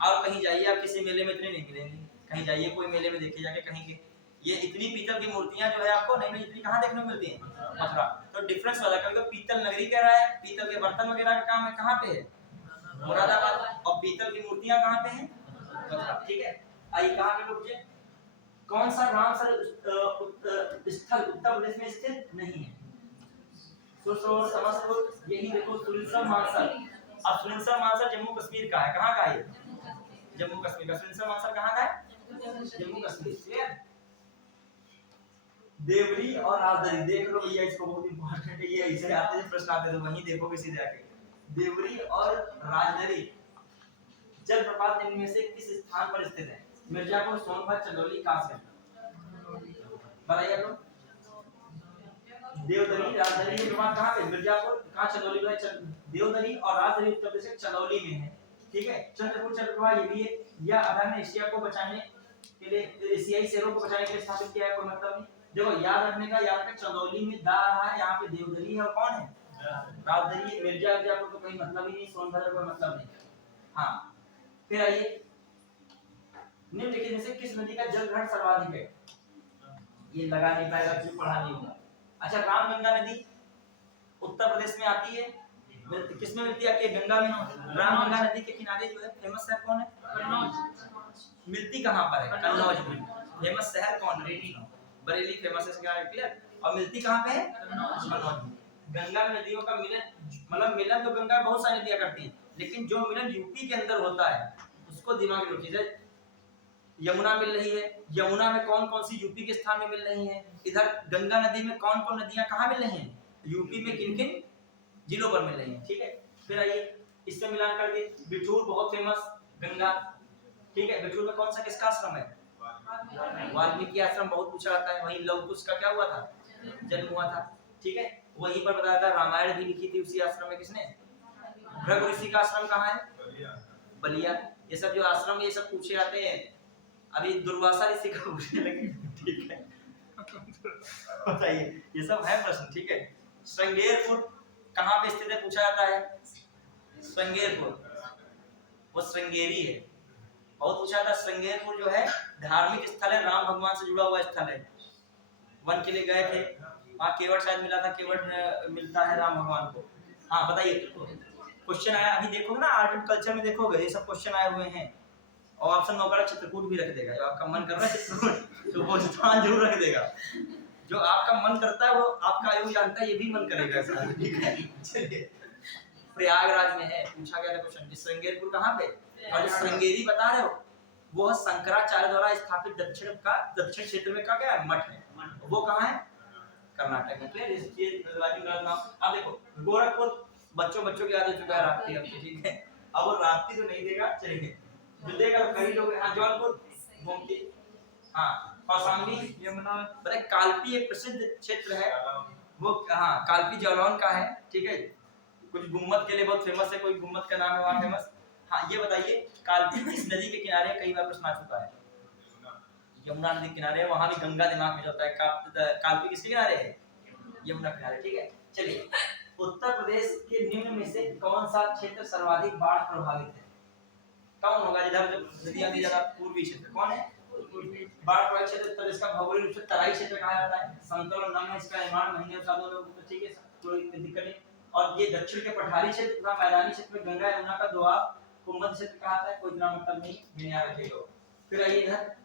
और कहीं जाइए आप किसी मेले में इतने नहीं मिलेंगे, कहीं जाइए कोई मेले में देखे जाके कहीं के, ये इतनी पीतल की मूर्तियां जो है आपको नहीं इतनी कहाँ देखने को मिलती है? मथुरा। तो डिफरेंस वाला, कभी पीतल नगरी कह रहा है, पीतल के बर्तन वगैरह का काम है कहाँ पे है? मुरादाबाद। और पीतल की मूर्तियां कहाँ पे हैं? मथुरा। ठीक है, आइए कहाँ पे रुक जाए? कौन सा रामसर स्थल उत्तर प्रदेश में स्थित नहीं है? सुरसरोवर, समस्तपुर, यही देखो सुरिंसर मानसर। अब सुरिंसर मानसर जम्मू कश्मीर का है, कहाँ का है? जम्मू कश्मीर का। सुरिंसर मानसर कहाँ का है? जम्मू कश्मीर। क्लियर? देवरी और राजदरी देख लो भैया, इसको बहुत इंपॉर्टेंट है, ये ऐसे आते हैं प्रश्न आते हैं, तो वहीं देखोगे सीधे आके। देवरी और राजदरी जलप्रपात इनमें से किस स्थान पर स्थित है? मिर्जापुर, सोनभद्र, चंदौली, कासगंज। बताइए आप लोग। देवदरी, राजदरी ये प्रपात कहाँ पे? मिर्जापुर, कहाँ? चंदौली में। देवदरी और राजदरी उत्तर प्रदेश के चंदौली में है। ठीक है, चंद्रपुर जलप्रपात ये भी है। यह अदर ने एशिया को बचाने के लिए, एशियाई शेरों को बचाने के लिए स्थापित किया है, कोई मतलब नहीं। देखो याद रखने का, याद रखें चंदौली में दा रहा है, यहाँ पे देवदरी है और कौन है? राजदरी। मिर्जापुर तो कोई मतलब ही नहीं, सोनभद्र कोई मतलब नहीं। हाँ, फिर आइए निम्नलिखित में से किस नदी का जल ग्रहण सर्वाधिक है? ये लगा नहीं पाएगा, जो पढ़ा नहीं होगा। अच्छा, रामगंगा नदी उत्तर प्रदेश में आती है, किस में मिलती है? आपके गंगा में। रामगंगा नदी के किनारे जो है फेमस शहर कौन है? मिलती कहाँ पर है? कन्नौज में। फेमस शहर कौन है? बरेली फेमस है, क्लियर। और मिलती कहाँ पे है? कन्नौज में। गंगा नदियों का मिलन, मतलब मिलन तो गंगा में बहुत सारी नदियां करती हैं, लेकिन जो मिलन यूपी के अंदर होता है उसको दिमाग में रखिए। यमुना मिल रही है, यमुना में कौन कौन सी यूपी के स्थान में मिल रही है? इधर गंगा नदी में कौन कौन नदियां कहाँ मिल रही हैं? यूपी में किन किन जिलों पर मिल रही हैं, ठीक है। फिर आइए इससे मिलान कर दिए। बिठूर बहुत फेमस गंगा, ठीक है। बिठूर में कौन सा किसका आश्रम है? वाल्मीकि आश्रम बहुत पूछा जाता है। वहीं लव कुश का क्या हुआ था? जन्म हुआ था, ठीक है। वहीं पर बताया था रामायण भी लिखी थी उसी आश्रम में। किसने? भृगु ऋषि का आश्रम कहाँ है? बलिया। ये सब जो आश्रम ये सब पूछे जाते हैं। अभी दुर्वासा ऋषि का पूछने लगे, ठीक है। बताइए, ये सब है प्रश्न, ठीक है। श्रृंगेरपुर कहाँ पे स्थित है पूछा जाता है? श्रृंगेरपुर वो श्रृंगेरी है, बहुत पूछा था। श्रृंगेरपुर जो है धार्मिक स्थल है, राम भगवान से जुड़ा हुआ स्थल है। वन के लिए गए थे, वहाँ केवट शायद मिला था, केवट मिलता है राम भगवान को। हाँ बताइए, क्वेश्चन आया अभी देखोगे ना, आर्ट एंड कल्चर में देखोगे ये सब क्वेश्चन आए हुए हैं। और ऑप्शन 9 का चित्रकूट भी रख देगा, जो आपका मन कर रहा है चित्रकूट तो वो स्थान जरूर रख देगा। जो आपका मन करता है वो आपका आयोग जानता है, ये भी मन करेगा ऐसा, ठीक है। चलिए, प्रयागराज में है, पूछा गया था क्वेश्चन। श्रृंगेरपुर कहाँ पे? और जो श्रृंगेरी बता रहे हो वो शंकराचार्य द्वारा स्थापित दक्षिण क्षेत्र में का क्या है? मठ है। वो कहाँ है? कर्नाटक में, क्लियर। अब देखो गोरखपुर बच्चों की याद हो चुका है राप्ती, अब ठीक है। अब वो राप्ती तो नहीं देगा, चलेंगे जो देगा कई लोग। हाँ, जौनपुर, गोमती, हाँ, कौशाम्बी, यमुना। बताए कालपी एक प्रसिद्ध क्षेत्र है, वो हाँ कालपी जालौन का है, ठीक है। कुछ गुम्मत के लिए बहुत फेमस है, कोई गुम्मत का नाम है वहाँ फेमस। हाँ ये बताइए कालपी किस नदी के किनारे? कई बार प्रश्न आ चुका है। यमुना नदी किनारे, वहाँ भी गंगा दिमाग में जाता है। कालपी किसके किनारे है? यमुना किनारे, ठीक है। चलिए, उत्तर प्रदेश के निम्न में से कौन सा क्षेत्र सर्वाधिक बाढ़ प्रभावित है? कौन होगा? जिधर नदियां भी ज्यादा पूर्वी क्षेत्र कौन है? बाढ़ प्रभावित क्षेत्र उत्तर प्रदेश का भौगोलिक रूप से तराई क्षेत्र कहा जाता है। समतल और नम है, इसका निर्माण महीने और सालों में होता है, ठीक है, कोई दिक्कत नहीं। और ये दक्षिण के पठारी क्षेत्र तथा मैदानी क्षेत्र में गंगा यमुना का दोआब को मध्य क्षेत्र कहा जाता है। कोई इतना मतलब नहीं, याद रखिएगा। फिर आइए इधर,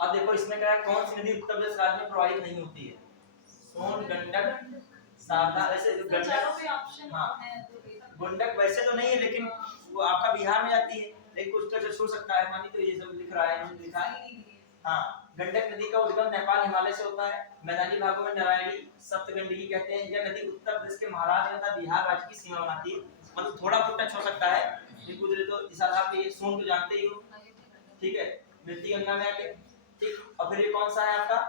अब देखो इसमें क्या है, कौन सी नदी उत्तर प्रदेश राज्य में प्रवाहित नहीं होती है? सोन, गंडक, शारदा। वैसे गंडक, हाँ गंडक वैसे तो नहीं है, लेकिन वो आपका बिहार में आती है, लेकिन कुछ तो छू सकता है पानी, तो ये सब लिख रहा है, लिखा है। हाँ, गंडक नदी का उद्गम नेपाल हिमालय से होता है। मैदानी भागों में नारायणी सप्तगंडकी कहते हैं। यह नदी उत्तर प्रदेश के महाराष्ट्र तथा बिहार राज्य की सीमा बनाती है। मतलब थोड़ा बहुत टच हो सकता है, गुजरे तो इस आधार पे। सोन को जानते ही हो, ठीक है, मिलती गंगा में आके, ठीक। और फिर ये कौन सा है आपका?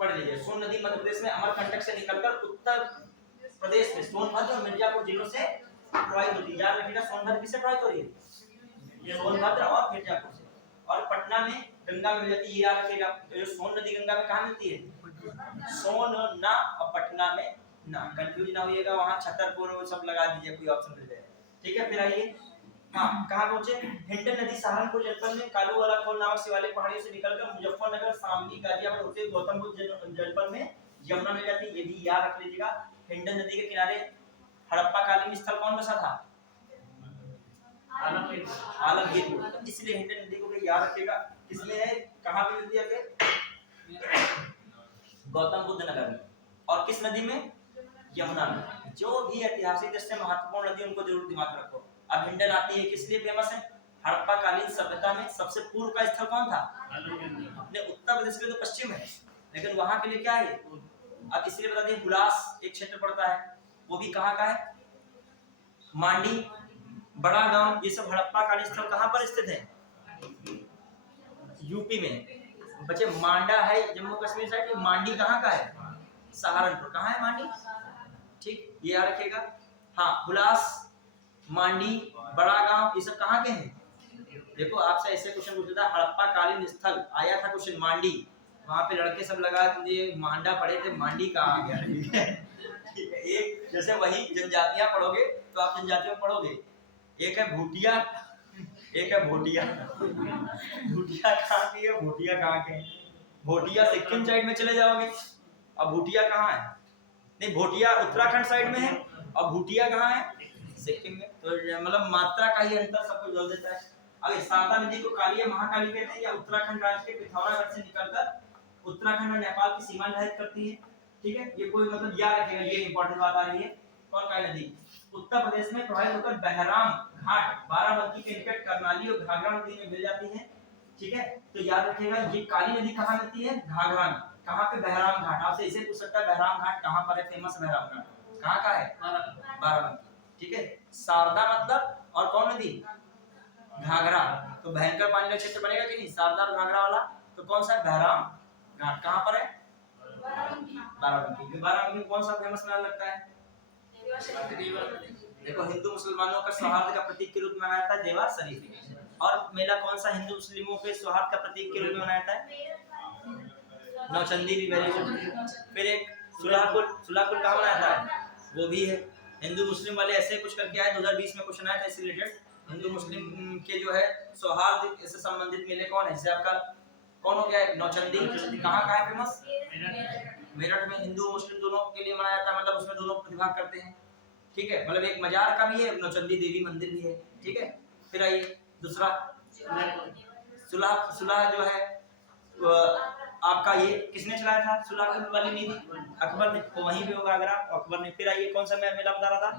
पढ़ लीजिए। सोन नदी मध्य प्रदेश में अमरकंटक से निकलकर उत्तर प्रदेश में सोनभद्र और मिर्जापुर जिलों से प्रवाहित होती है। याद रखिएगा, सोनभद्र किससे प्रवाहित हो रही है? ये सोनभद्र और मिर्जापुर से। और पटना में गंगा में मिल जाती है, ये याद रखिएगा। तो सोन नदी गंगा में कहाँ मिलती है? सोन ना और पटना में ना, कंफ्यूज ना होइएगा। वहाँ छतरपुर सब लगा दीजिए, कोई ऑप्शन मिल जाए, ठीक है। फिर आइए, हाँ कहाँ पहुंचे? हिंडन नदी सहारनपुर जनपद में कालू वाला खोल नामक शिवालिक पहाड़ियों से निकलकर मुजफ्फरनगर, शामली, गाजियाबाद होते हुए गौतम बुद्ध जनपद में यमुना में जाती है। ये भी याद रख लीजिएगा। हिंडन नदी के किनारे हड़प्पा कालीन स्थल कौन बसा था? आलमगीर। इसलिए हिंडन नदी को याद रखिएगा। किसमें है? कहाँ पे मिलती है? गौतम बुद्ध नगर में। और किस नदी में? यमुना में। जो भी ऐतिहासिक दृष्टि से महत्वपूर्ण नदी उनको जरूर दिमाग में रखो। अब हिंडन आती है, किस लिए फेमस है? हड़प्पा कालीन सभ्यता में सबसे पूर्व का स्थल कौन था? अपने उत्तर प्रदेश के तो पश्चिम है, लेकिन वहां के लिए क्या है? अब इसलिए बता दें, हुलास एक क्षेत्र पड़ता है, वो भी कहाँ का है? मांडी, बड़ा गांव, ये सब हड़प्पा कालीन स्थल कहाँ पर स्थित है? यूपी में। बच्चे मांडा है जम्मू कश्मीर साइड, मांडी कहाँ का है? सहारनपुर। कहाँ है मांडी? ठीक, ये याद रखिएगा। हाँ, हुलास, मांडी, बड़ा गांव, ये सब कहाँ के हैं? देखो आपसे ऐसे क्वेश्चन पूछता था, हड़प्पा कालीन स्थल आया था क्वेश्चन मांडी, वहां पे लड़के सब लगा दिए, मांडा पढ़े थे, मांडी कहाँ आ गया? ठीक है, ठीक है, एक जैसे वही जनजातियां पढ़ोगे तो आप जनजातियों में पढ़ोगे, एक है भूटिया, एक है भोटिया। भूटिया कहाँ की है, भोटिया कहाँ के हैं? भोटिया सिक्किम साइड में चले जाओगे, अब भूटिया कहाँ है? नहीं, भोटिया उत्तराखंड साइड में है और भूटिया कहाँ है? सिक्किम में। तो मतलब मात्रा का ही अंतर सबको जोड़ देता है। अब इस शारदा नदी को कालिया महाकाली कहते हैं, या उत्तराखंड राज्य के पिथौरागढ़ से निकलकर उत्तराखंड और नेपाल की सीमा निर्धारित करती है। ठीक है, ये कोई मतलब याद रखेगा, ये इंपॉर्टेंट बात आ रही है। कौन सा नदी? उत्तर प्रदेश में प्रवाहित होकर बहराम घाट बाराबंकी के निकट करनाली और घाघरा नदी में मिल जाती है। ठीक है, तो याद रखिएगा ये काली नदी कहाँ मिलती है? घाघरा में। कहाँ पे? बहराम घाट। आपसे इसे पूछ सकता है बहराम घाट कहाँ पर है, फेमस बहराम घाट कहाँ का है? बाराबंकी। ठीक है, शारदा मतलब और कौन नदी? घाघरा। तो भयंकर पानी का क्षेत्र बनेगा कि नहीं, शारदा और घाघरा वाला। तो कौन सा? बहराम घाट। कहाँ पर है? बाराबंकी। बाराबंकी में कौन सा फेमस मेला लगता है? देखो, हिंदू मुसलमानों का सौहार्द का प्रतीक के रूप में मनाया जाता है देवा शरीफ। और मेला कौन सा हिंदू मुस्लिमों के सौहार्द का प्रतीक के रूप में मनाया जाता है? नौचंदी भी वेरी गुड। फिर एक सुलाहपुर। सुलाहपुर कहाँ मनाया जाता है? वो भी है। हिंदू मुस्लिम वाले ऐसे कुछ करके आए, 2020 में क्वेश्चन आया था इससे रिलेटेड। हिंदू मुस्लिम के जो है सौहार्द से संबंधित मेले कौन है? जैसे आपका कौन हो गया? नौचंदी। कहाँ का है फेमस? मेरठ में। हिंदू मुस्लिम दोनों के लिए मनाया जाता है, मतलब उसमें दोनों प्रतिभाग करते हैं। ठीक है, मतलब एक मजार का भी है, नौचंदी देवी मंदिर भी है। ठीक है, फिर आइए दूसरा सुलह। सुलह जो है आपका ये किसने चलाया था? सुलह वाली नीति अकबर ने, तो वहीं पे होगा आगरा, अकबर ने। फिर आइए कौन सा मैं मेला बता रहा था?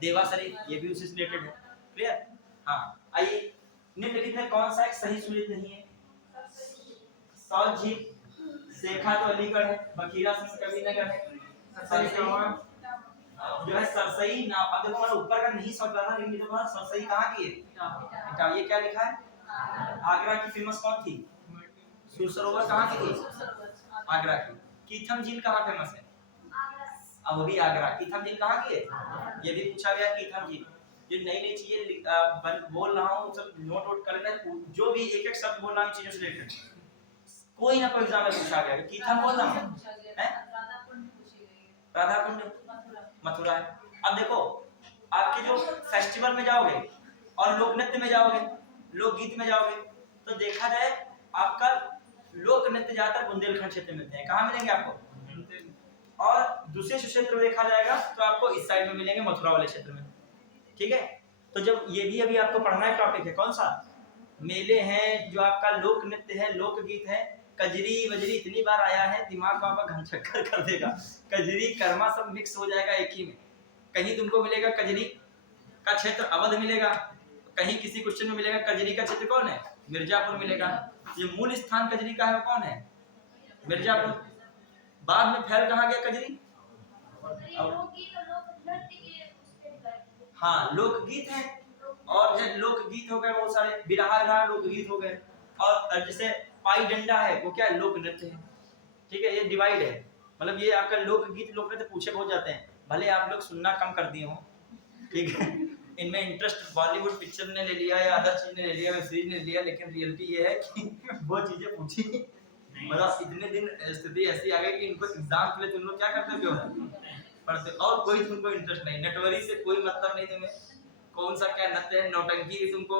देवा शरीफ, ये भी उसी से रिलेटेड है। क्लियर? हाँ, आइए निम्नलिखित में कौन सा एक सही सुलित नहीं है? सौर झील, शेखा तो अलीगढ़ है, बखीरा कवि नगर है, जो है सरसई ना। अब देखो मैंने ऊपर का नहीं सोच रहा था, लेकिन देखो सरसई कहाँ की है? ये क्या लिखा है? आगरा की फेमस कौन थी? सूर सरोवर कहाँ की थी? आगरा की। कीथम झील कहाँ फेमस है? अब वो भी आगरा। कीथम झील कहाँ की है? ये भी पूछा गया कीथम झील। जो नई नई चीजें बोल रहा हूँ सब नोट आउट कर लेना, जो भी एक एक शब्द बोल रहा हूँ चीजों से रिलेटेड, कोई ना कोई एग्जाम में पूछा गया। कीथम बोल रहा हूँ, राधा कुंड मथुरा है। अब देखो, आपके जो फेस्टिवल में जाओगे और लोक नृत्य में जाओगे, लोकगीत में जाओगे, तो देखा जाए आपका लोक नृत्य ज्यादातर बुंदेलखंड क्षेत्र में मिलते हैं। कहाँ मिलेंगे आपको? और दूसरे क्षेत्र में देखा जाएगा तो आपको इस साइड में मिलेंगे, मथुरा वाले क्षेत्र में। ठीक है, तो जब ये भी अभी आपको पढ़ना है टॉपिक है कौन सा? मेले हैं, जो आपका लोक नृत्य है, लोकगीत है। कजरी वजरी इतनी बार आया है, दिमाग को आपका घन चक्कर कर देगा। कजरी कर्मा सब मिक्स हो जाएगा एक ही में। कहीं तुमको मिलेगा कजरी का क्षेत्र अवध मिलेगा, कहीं किसी क्वेश्चन में मिलेगा कजरी का क्षेत्र कौन है? मिर्जापुर मिलेगा। ये मूल स्थान कजरी का है वो कौन है? मिर्जापुर। बाद में फैल कहाँ गया कजरी? हाँ, लोकगीत है। और जो लोकगीत हो गए बहुत सारे, बिरहा लोकगीत हो गए। और जैसे पाई डंडा है वो क्या है? लोक नृत्य है। ठीक है, ये डिवाइड है। मतलब ये आपका लोकगीत लोक नृत्य पूछे बहुत जाते हैं, भले आप लोग सुनना कम कर दिए हो। ठीक है, इनमें इंटरेस्ट बॉलीवुड पिक्चर ने ले लिया या अदर चीज ने ले लिया, वेब सीरीज ने ले लिया, लेकिन रियलिटी ये है कि वो चीजें पूछी। मतलब इतने दिन स्थिति ऐसी आ गई कि इनको एग्जाम के लिए तुम लोग क्या करते हो? पढ़ते, और कोई तुमको इंटरेस्ट नहीं, नटवरी से कोई मतलब नहीं तुम्हें। कौन सा क्या नृत्य है, नौटंकी भी तुमको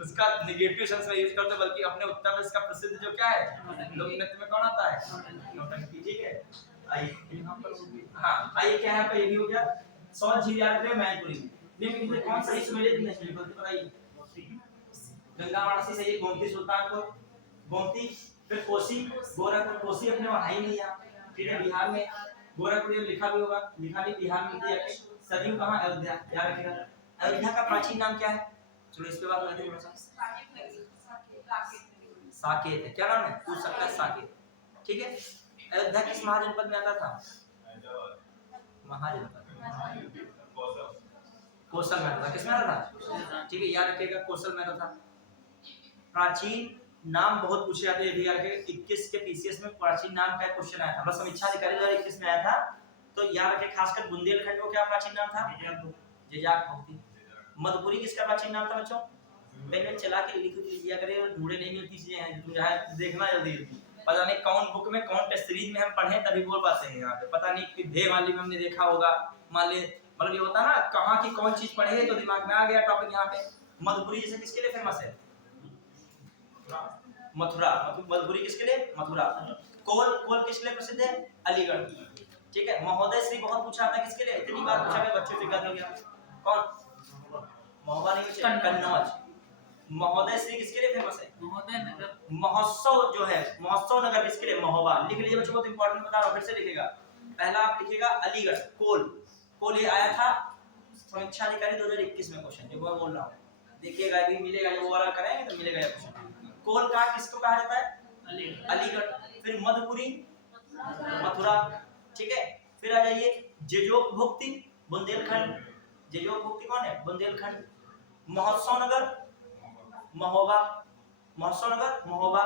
उसका नेगेटिव सेंस में यूज करते, बल्कि अपने उत्तर प्रदेश का प्रसिद्ध जो क्या है लोक नृत्य में कौन आता है? नौटंकी। ठीक है, आइए यहाँ पर। हाँ, आइए क्या है आपका? ये भी हो गया। सौर झील याद रखिए मैनपुरी में। लेकिन कौन सही सुमेलित नहीं बताइए? गंगा वाराणसी से, ये गोमती सुल्तानपुर, गोमती। फिर कोसी, गोरखपुर। कोसी अपने वहाँ ही नहीं है। ठीक है, बिहार में। गोरखपुर लिखा भी होगा, लिखा भी बिहार में मिलती है। सरयू कहाँ? अयोध्या। याद रखिएगा। अयोध्या का प्राचीन नाम क्या है? चलो इस पे बात करते हैं थोड़ा सा। साकेत है। क्या नाम है? पूछ सकता है, साकेत। ठीक है, अयोध्या किस महाजनपद में आता था? महाजनपद। कौशल में आता था। किसमें आता था? ठीक है, याद रखिएगा, कौशल में आता था। प्राचीन नाम बहुत पूछे जाते हैं। याद रखिएगा, 21 के पीसीएस में प्राचीन नाम का क्वेश्चन आया था। मतलब समीक्षा अधिकारी 2021 में आया था। तो याद रखिए, खासकर बुंदेलखंड को क्या प्राचीन नाम था? जेजाक भक्ति। मधुपुरी किसका प्राचीन नाम था बच्चों? पहले चला के लिख लीजिए, अगर ये ढूंढे नहीं मिलती चीजें हैं, तुम जहाँ देखना जल्दी। पता नहीं कौन बुक में कौन टेस्ट सीरीज में हम पढ़े तभी बोल पाते हैं यहाँ पे, पता नहीं कि भे वाली में हमने देखा होगा, मान ले मतलब ये होता ना कहाँ की कौन चीज पढ़ी है तो दिमाग में आ गया टॉपिक यहाँ पे। मधुपुरी जैसे किसके लिए फेमस है? मथुरा। मधुपुरी किसके लिए? मथुरा। कोल, कोल किसके लिए प्रसिद्ध है? अलीगढ़। ठीक है। महोदय श्री बहुत पूछा था किसके लिए? इतनी बार पूछा गया बच्चों से याद हो गया। कौन? महोबा नहीं पूछे, कन्नौज। महोदय श्री किसके लिए फेमस है? महोदय नगर। महोत्सव जो है, महोत्सव नगर किसके लिए? महोबा। लिख लीजिए बच्चों, बहुत इंपॉर्टेंट बता रहा हूं, फिर से लिखेगा। पहला आप लिखिएगा अलीगढ़, कोल। कोल ये आया था समीक्षा अधिकारी 2021 में क्वेश्चन, जो मैं बोल रहा हूं देखिएगा, अभी मिलेगा, जो वो वाला करेंगे तो मिलेगा ये क्वेश्चन। कोल का किसको कहा जाता है? अलीगढ़। फिर मधुपुरी, मथुरा। ठीक है। फिर आ जाइए जेजोक भुक्ति, बुंदेलखंड। जेजोक भुक्ति कौन है? बुंदेलखंड। महोत्सव नगर, महोबा। महोत्सव नगर, महोबा।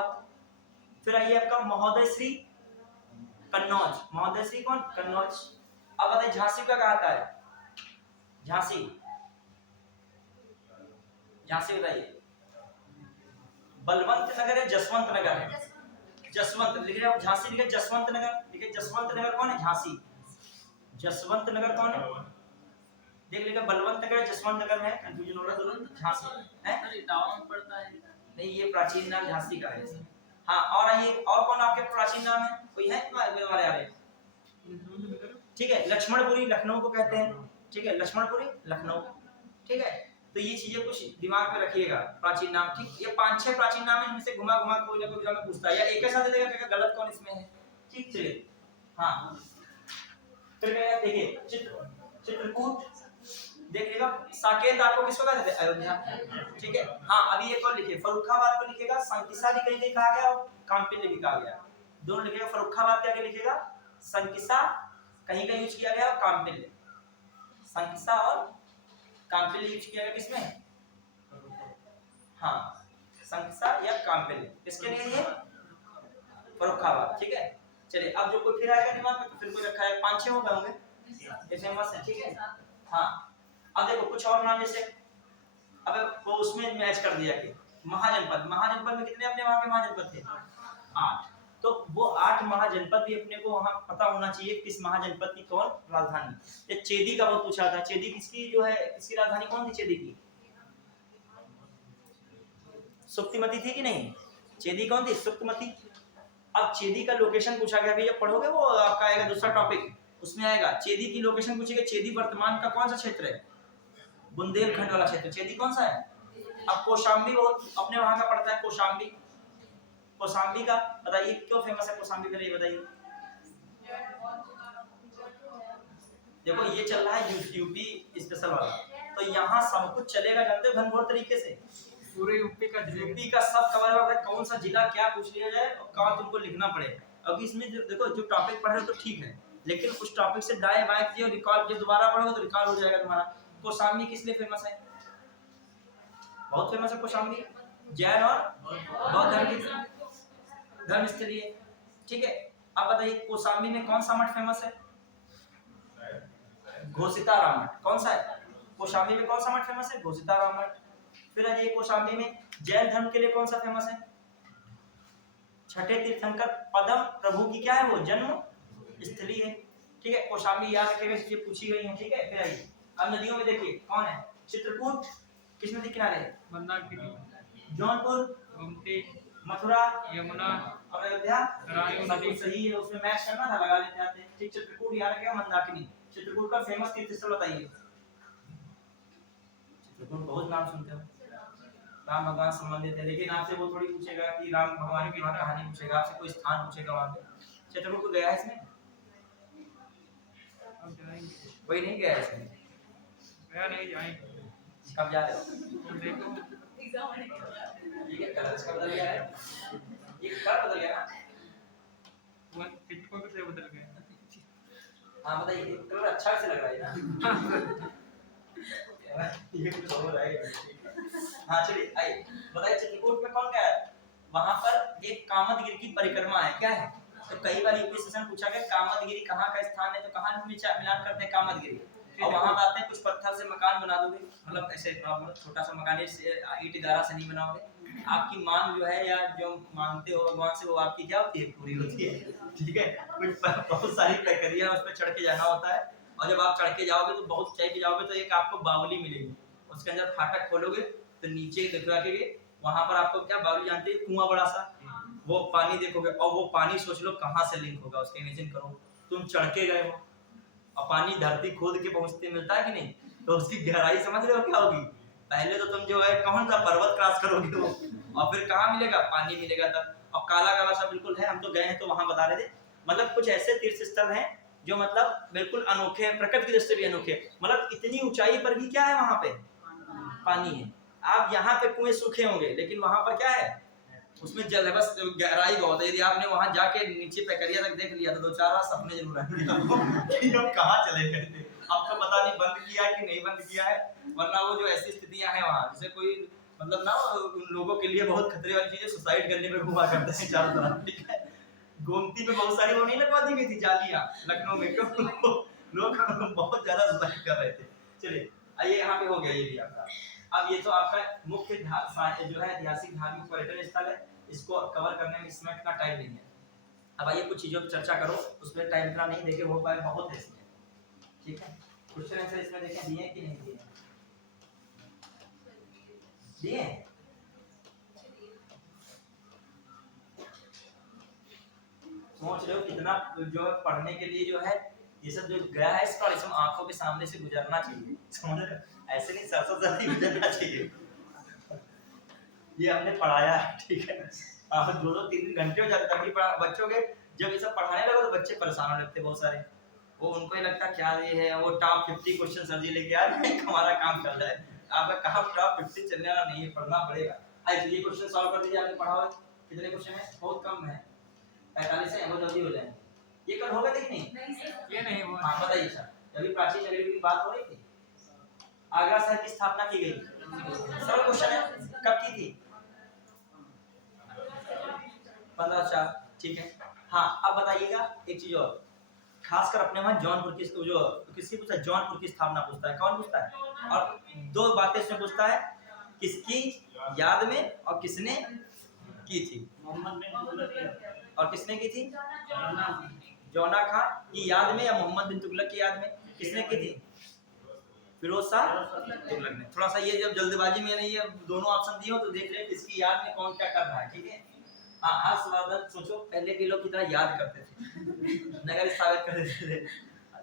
फिर आइए आपका महोदय श्री, कन्नौज। महोदय श्री कौन? कन्नौज। अब बताइए झांसी का कहा आता है? झांसी, झांसी बताइए। बलवंत नगर है, जसवंत नगर है? जसवंत लिख रहे हो, झांसी लिखे, जसवंत नगर लिखे। जसवंत नगर कौन है? झांसी। जसवंत नगर कौन है? देख लीजिएगा, बलवंत नगर जसवंत नगर में कंफ्यूजन हो रहा है, तुरंत झांसी है। सर टाउन पड़ता है। नहीं, ये प्राचीन नाम झांसी का है। हाँ, और आइए, और कौन आपके प्राचीन नाम है? कोई है हमारे आ रहे? ठीक है। लक्ष्मणपुरी लखनऊ को कहते हैं। ठीक है, लक्ष्मणपुरी लखनऊ। ठीक है। तो ये चीजें कुछ दिमाग में रखिएगा, प्राचीन नाम। ठीक, ये 5-6 प्राचीन नाम है, इनमें से घुमा घुमा कोई ना कोई एग्जाम में पूछता है, या एक ही साथ देगा कि गलत कौन इसमें है। ठीक, चलिए। हाँ, फिर देखिए चित्रकूट देखिएगा। साकेत आपको किसको कहते हैं? अयोध्या। ठीक है। हाँ, अभी एक और लिखिए, फर्रुखाबाद को लिखिएगा संकिसा भी कहीं कहीं कहा गया और कांपिल्य भी कहा गया, दोनों लिखिएगा। फर्रुखाबाद क्या लिखिएगा? संकिसा कहीं कहीं यूज किया गया और कांपिल्य। संकिसा और कांपिल्य यूज किया गया किसमें? हाँ, संकिसा या कांपिल्य किसके लिए? ये फर्रुखाबाद। ठीक है। चलिए, अब जो कोई फिर आएगा दिमाग में तो फिर कोई रखा है, 5-6 हो गए होंगे, ये फेमस है। ठीक है। हाँ, अब देखो कुछ और नाम, जैसे अब वो उसमें मैच कर दिया कि महाजनपद। महाजनपद में कितने अपने वहां के महाजनपद थे? 8। तो वो 8 महाजनपद भी अपने को वहां पता होना चाहिए किस महाजनपद की कौन राजधानी। ये चेदी का बहुत पूछा था, चेदी किसकी जो है, किसकी राजधानी कौन थी चेदी की? सुप्तिमती थी कि नहीं? चेदी कौन थी? सुप्तिमती। अब चेदी का लोकेशन पूछा गया, भैया पढ़ोगे वो आपका आएगा दूसरा टॉपिक, उसमें आएगा चेदी की लोकेशन पूछेगा। चेदी वर्तमान का कौन सा क्षेत्र है? बुंदेलखंड वाला क्षेत्र। चेदी कौन सा है? अब कौशाम्बी बहुत अपने वहां का पड़ता है, कौशाम्बी। कौशाम्बी का बताइए क्यों फेमस है? कौशाम्बी का ये बताइए। देखो ये चल रहा है यूपी स्पेशल वाला, तो यहाँ सब कुछ चलेगा, जानते हो घनघोर तरीके से पूरे यूपी का सब कवर होगा, कौन सा जिला क्या पूछ लिया जाए और कहाँ तुमको लिखना पड़े। अब इसमें देखो जो टॉपिक पढ़ रहे हो तो ठीक है, लेकिन उस टॉपिक से दाएं बाएं कीजिए, रिकॉर्ड जो दोबारा पढ़ोगे तो रिकॉर्ड हो जाएगा तुम्हारा। कौशाम्बी किस लिए फेमस है? बहुत फेमस है कौशाम्बी, जैन और बौद्ध धर्म की धर्म स्थली है। ठीक है। अब बताइए कौशाम्बी में कौन सा मठ फेमस है? घोषिताराम मठ। कौन सा है? कौशाम्बी में कौन सा मठ फेमस है? घोषिताराम मठ। फिर आ जाइए कौशाम्बी में जैन धर्म के लिए कौन सा फेमस है? छठे तीर्थंकर पद्म प्रभु की क्या है वो जन्म स्थली है। ठीक है। कौशाम्बी याद रखिएगा, चीजें पूछी गई हैं। ठीक है। फिर आइए अब नदियों में देखिए कौन है? चित्रकूट किस नदी किनारे है? मंदाकिनी, जौनपुर, गोमती, मथुरा, यमुना, और अयोध्या। रानी सब कुछ सही है, उसमें मैच करना था, लगा लेते आते। ठीक, चित्रकूट याद रखिएगा, मंदाकिनी। चित्रकूट का फेमस तीर्थ स्थल बताइए। चित्रकूट बहुत नाम सुनते हो, राम भगवान संबंधित है, लेकिन आपसे वो थोड़ी पूछेगा कि राम भगवान की वहाँ कहानी पूछेगा, आपसे कोई स्थान पूछेगा वहाँ पे। चित्रकूट को गया है इसमें? अब जाएंगे, कोई नहीं गया है इसमें? गया नहीं, जाएंगे। कब जा रहे हो? तो देखो एग्जाम होने के बाद ये क्या कलर इसका बदल गया है? ये कलर बदल गया ना? वो चित्रकूट से बदल गया। हाँ बताइए, कलर अच्छा से लग रहा है ना? ये कुछ हो रहा है। हाँ चलिए आइए बताइए चित्रकूट में कौन गया है? वहां पर एक कामदगिरि की परिक्रमा है, क्या है? तो कई बार यूपी सेशन पूछा गया कामदगिरि कहाँ का स्थान है, तो कहाँ मिलान करते हैं कामदगिरि? और वहां पे आते हैं कुछ पत्थर से मकान बना दोगे, मतलब ऐसे नॉर्मल छोटा सा मकान ईंट गारा से नहीं बनाओगे। आपकी मांग जो है या जो मांगते हो भगवान से वो आपकी क्या होती है, पूरी होती है। ठीक है, कुछ बहुत सारी प्रक्रिया उस पर चढ़ के जाना होता है, और जब आप चढ़ के जाओगे तो बहुत ऊंचाई पे जाओगे तो एक आपको बावली मिलेगी, उसके अंदर फाटक खोलोगे तो नीचे देखोगे वहां पर आपको क्या बावली जानते हैं, कुआं बड़ा सा, वो पानी देखोगे, और वो पानी सोच लो कहाँ से लिंक होगा उसके, इमेजिन करो तुम चढ़ के गए हो और पानी धरती खोद के पहुंचते मिलता है कि नहीं, तो उसकी गहराई समझ रहे हो क्या होगी। पहले तो तुम जो है कौन सा पर्वत क्रॉस करोगे वो, और फिर कहाँ मिलेगा, पानी मिलेगा तब, और काला काला सा बिल्कुल है। हम तो गए हैं तो वहां बता रहे थे, मतलब कुछ ऐसे तीर्थ स्थल हैं जो मतलब बिल्कुल अनोखे हैं, प्रकृति की दृष्टि से भी अनोखे हैं। मतलब इतनी ऊंचाई पर भी क्या है, वहां पे पानी है। आप यहाँ पे कुएं सूखे होंगे लेकिन वहां पर क्या है, उसमें जल है, बस गहराई बहुत है। यदि आपने वहां जाके नीचे पैकरिया तक देख लिया तो 2-4 बार सपने जरूर आएंगे आपको कि हम कहाँ चले गए थे। अब तो पता नहीं बंद किया है कि नहीं बंद किया है, वरना वो जो ऐसी स्थितियां हैं वहां, जैसे कोई मतलब ना उन लोगों के लिए बहुत खतरे वाली चीजें सुसाइड करने पे घुमा करते हैं चारों तरफ। ठीक है, गोमती में बहुत सारी वो नहीं लगवा दी गई थी जालियां लखनऊ में, क्यों लोग बहुत ज्यादा सुसाइड कर रहे थे। चलिए आइए, यहाँ पे हो गया ये भी आपका। अब ये तो आपका मुख्य जो है ऐतिहासिक धार्मिक पर्यटन स्थल है, इसको कवर करने में इसमें इतना टाइम नहीं है। अब आइए कुछ चीजों पर चर्चा करो, उसमें टाइम इतना नहीं देके हो पाए, बहुत है इसमें। ठीक है, क्वेश्चन आंसर इसमें देखें दिए कि नहीं दिए, दिए सोच रहे हो कितना जो है पढ़ने के लिए जो है ये सब जो गया है इसका इसमें आंखों के सामने से गुजरना चाहिए, समझ रहे हो? ऐसे नहीं सरसों से नहीं गुजरना चाहिए। ये हमने पढ़ाया है, ठीक है, आप 2-3 घंटे हो जाते तभी बच्चों के जब ये सब पढ़ाने लगो तो बच्चे परेशान हो लगते बहुत सारे, वो उनको ही लगता क्या ये है, वो टॉप 50 क्वेश्चन सर जी लेके आ रहे हैं, हमारा काम चल रहा है। आपका काम टॉप 50 चलने वाला नहीं है, पढ़ना पड़ेगा। आइए ये क्वेश्चन सॉल्व कर दीजिए, आपने पढ़ा हुआ कितने क्वेश्चन है, बहुत कम है, 45 है, बहुत जल्दी हो जाएंगे। ये कल होगा कि नहीं, ये नहीं वो हाँ बताइए सर। अभी प्राचीन नगरी की बात हो रही थी, आगरा शहर की स्थापना की गई, सरल क्वेश्चन है, कब की थी, 1504, ठीक है। हाँ अब बताइएगा एक चीज और, खासकर अपने वहां जौनपुर की जो किसकी पूछता है, जौनपुर की स्थापना पूछता है, कौन पूछता है, और 2 बातें इसमें पूछता है, किसकी याद में और किसने की थी, और किसने की थी, जौना खान की याद में या मोहम्मद बिन तुगलक की याद में, किसने की थी, फिरोज शाह तुगलक ने। थोड़ा सा ये जब जल्दबाजी में नहीं है दोनों ऑप्शन दिए हो तो देख रहे हैं किसकी याद में कौन क्या कर रहा है, ठीक है। हाँ हर्षवर्धन सोचो पहले के लोग कितना याद करते थे, नगर स्थापित कर देते थे,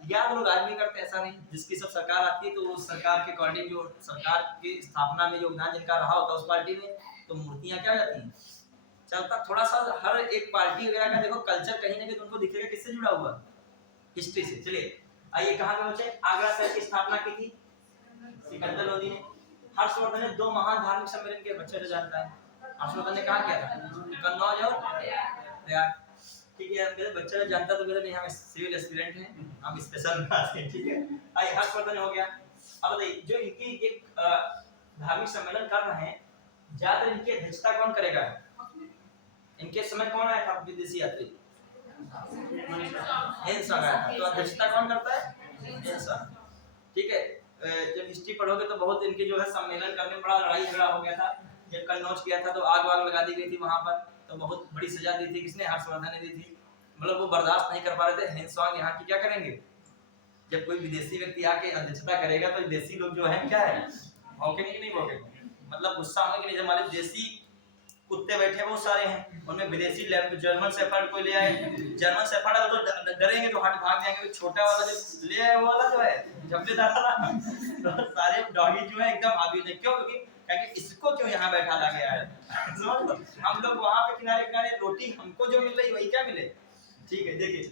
याद लोग आज भी करते हैं, ऐसा नहीं। जिसकी सब सरकार आती है तो उस सरकार के अकॉर्डिंग जो सरकार की स्थापना में योगदान जिनका रहा होता है उस पार्टी में, तो मूर्तियां क्या जाती हैं चलता। थोड़ा सा हर एक पार्टी वगैरह का देखो कल्चर कहीं ना कहीं तुमको दिखेगा किससे जुड़ा हुआ, हिस्ट्री से। चलिए आइए कहाँ पे बचे, आगरा शहर की स्थापना की थी सिकंदर लोदी ने। हर्षवर्धन ने 2 महान धार्मिक सम्मेलन के, बच्चे तो जानता है हर्षवर्धन ने कहा क्या था, कन्नौज और प्रयाग, ठीक है। मेरे बच्चे ने जानता तो मेरे नहीं, हम सिविल एस्पिरेंट हैं, हम स्पेशल में आते हैं, ठीक है। आइए हर्षवर्धन हो गया। अब बताइए जो इनकी ये धार्मिक सम्मेलन कर रहे हैं, ज्यादातर इनकी अध्यक्षता कौन करेगा, इनके समय कौन आया था विदेशी यात्री, हेनसॉन्ग आया था, तो अध्यक्षता कौन करता है, हेनसॉन्ग, ठीक है। जब हिस्ट्री पढ़ोगे तो बहुत इनके जो है सम्मेलन करने में बड़ा लड़ाई झगड़ा हो गया था। जब कन्नौज किया था तो आग वाग लगा दी गई थी वहां पर, तो बहुत बड़ी सजा दी थी, किसने, हर्षवर्धन ने दी थी। मतलब वो बर्दाश्त नहीं कर पा रहे थे। हेनसॉन्ग यहाँ की क्या करेंगे, जब कोई विदेशी व्यक्ति आके अध्यक्षता करेगा तो विदेशी लोग जो है क्या है भौंकेंगे कि नहीं भौंकेंगे, मतलब गुस्सा होंगे कि नहीं। हमारे देसी कुत्ते बैठे बहुत सारे हैं, उनमें विदेशी जर्मन शेफर्ड कोई ले आए, जर्मन शेफर्ड तो डरेंगे तो हट भाग जाएंगे। छोटा वाला जो ले आए वो वाला जो है झपलेदार वाला, तो सारे डॉगी जो है एकदम आगे थे, क्यों, क्योंकि इसको क्यों यहाँ बैठा ला गया है हम लोग वहाँ पे किनारे किनारे रोटी हमको जो मिल रही वही क्या मिले, ठीक है। देखिए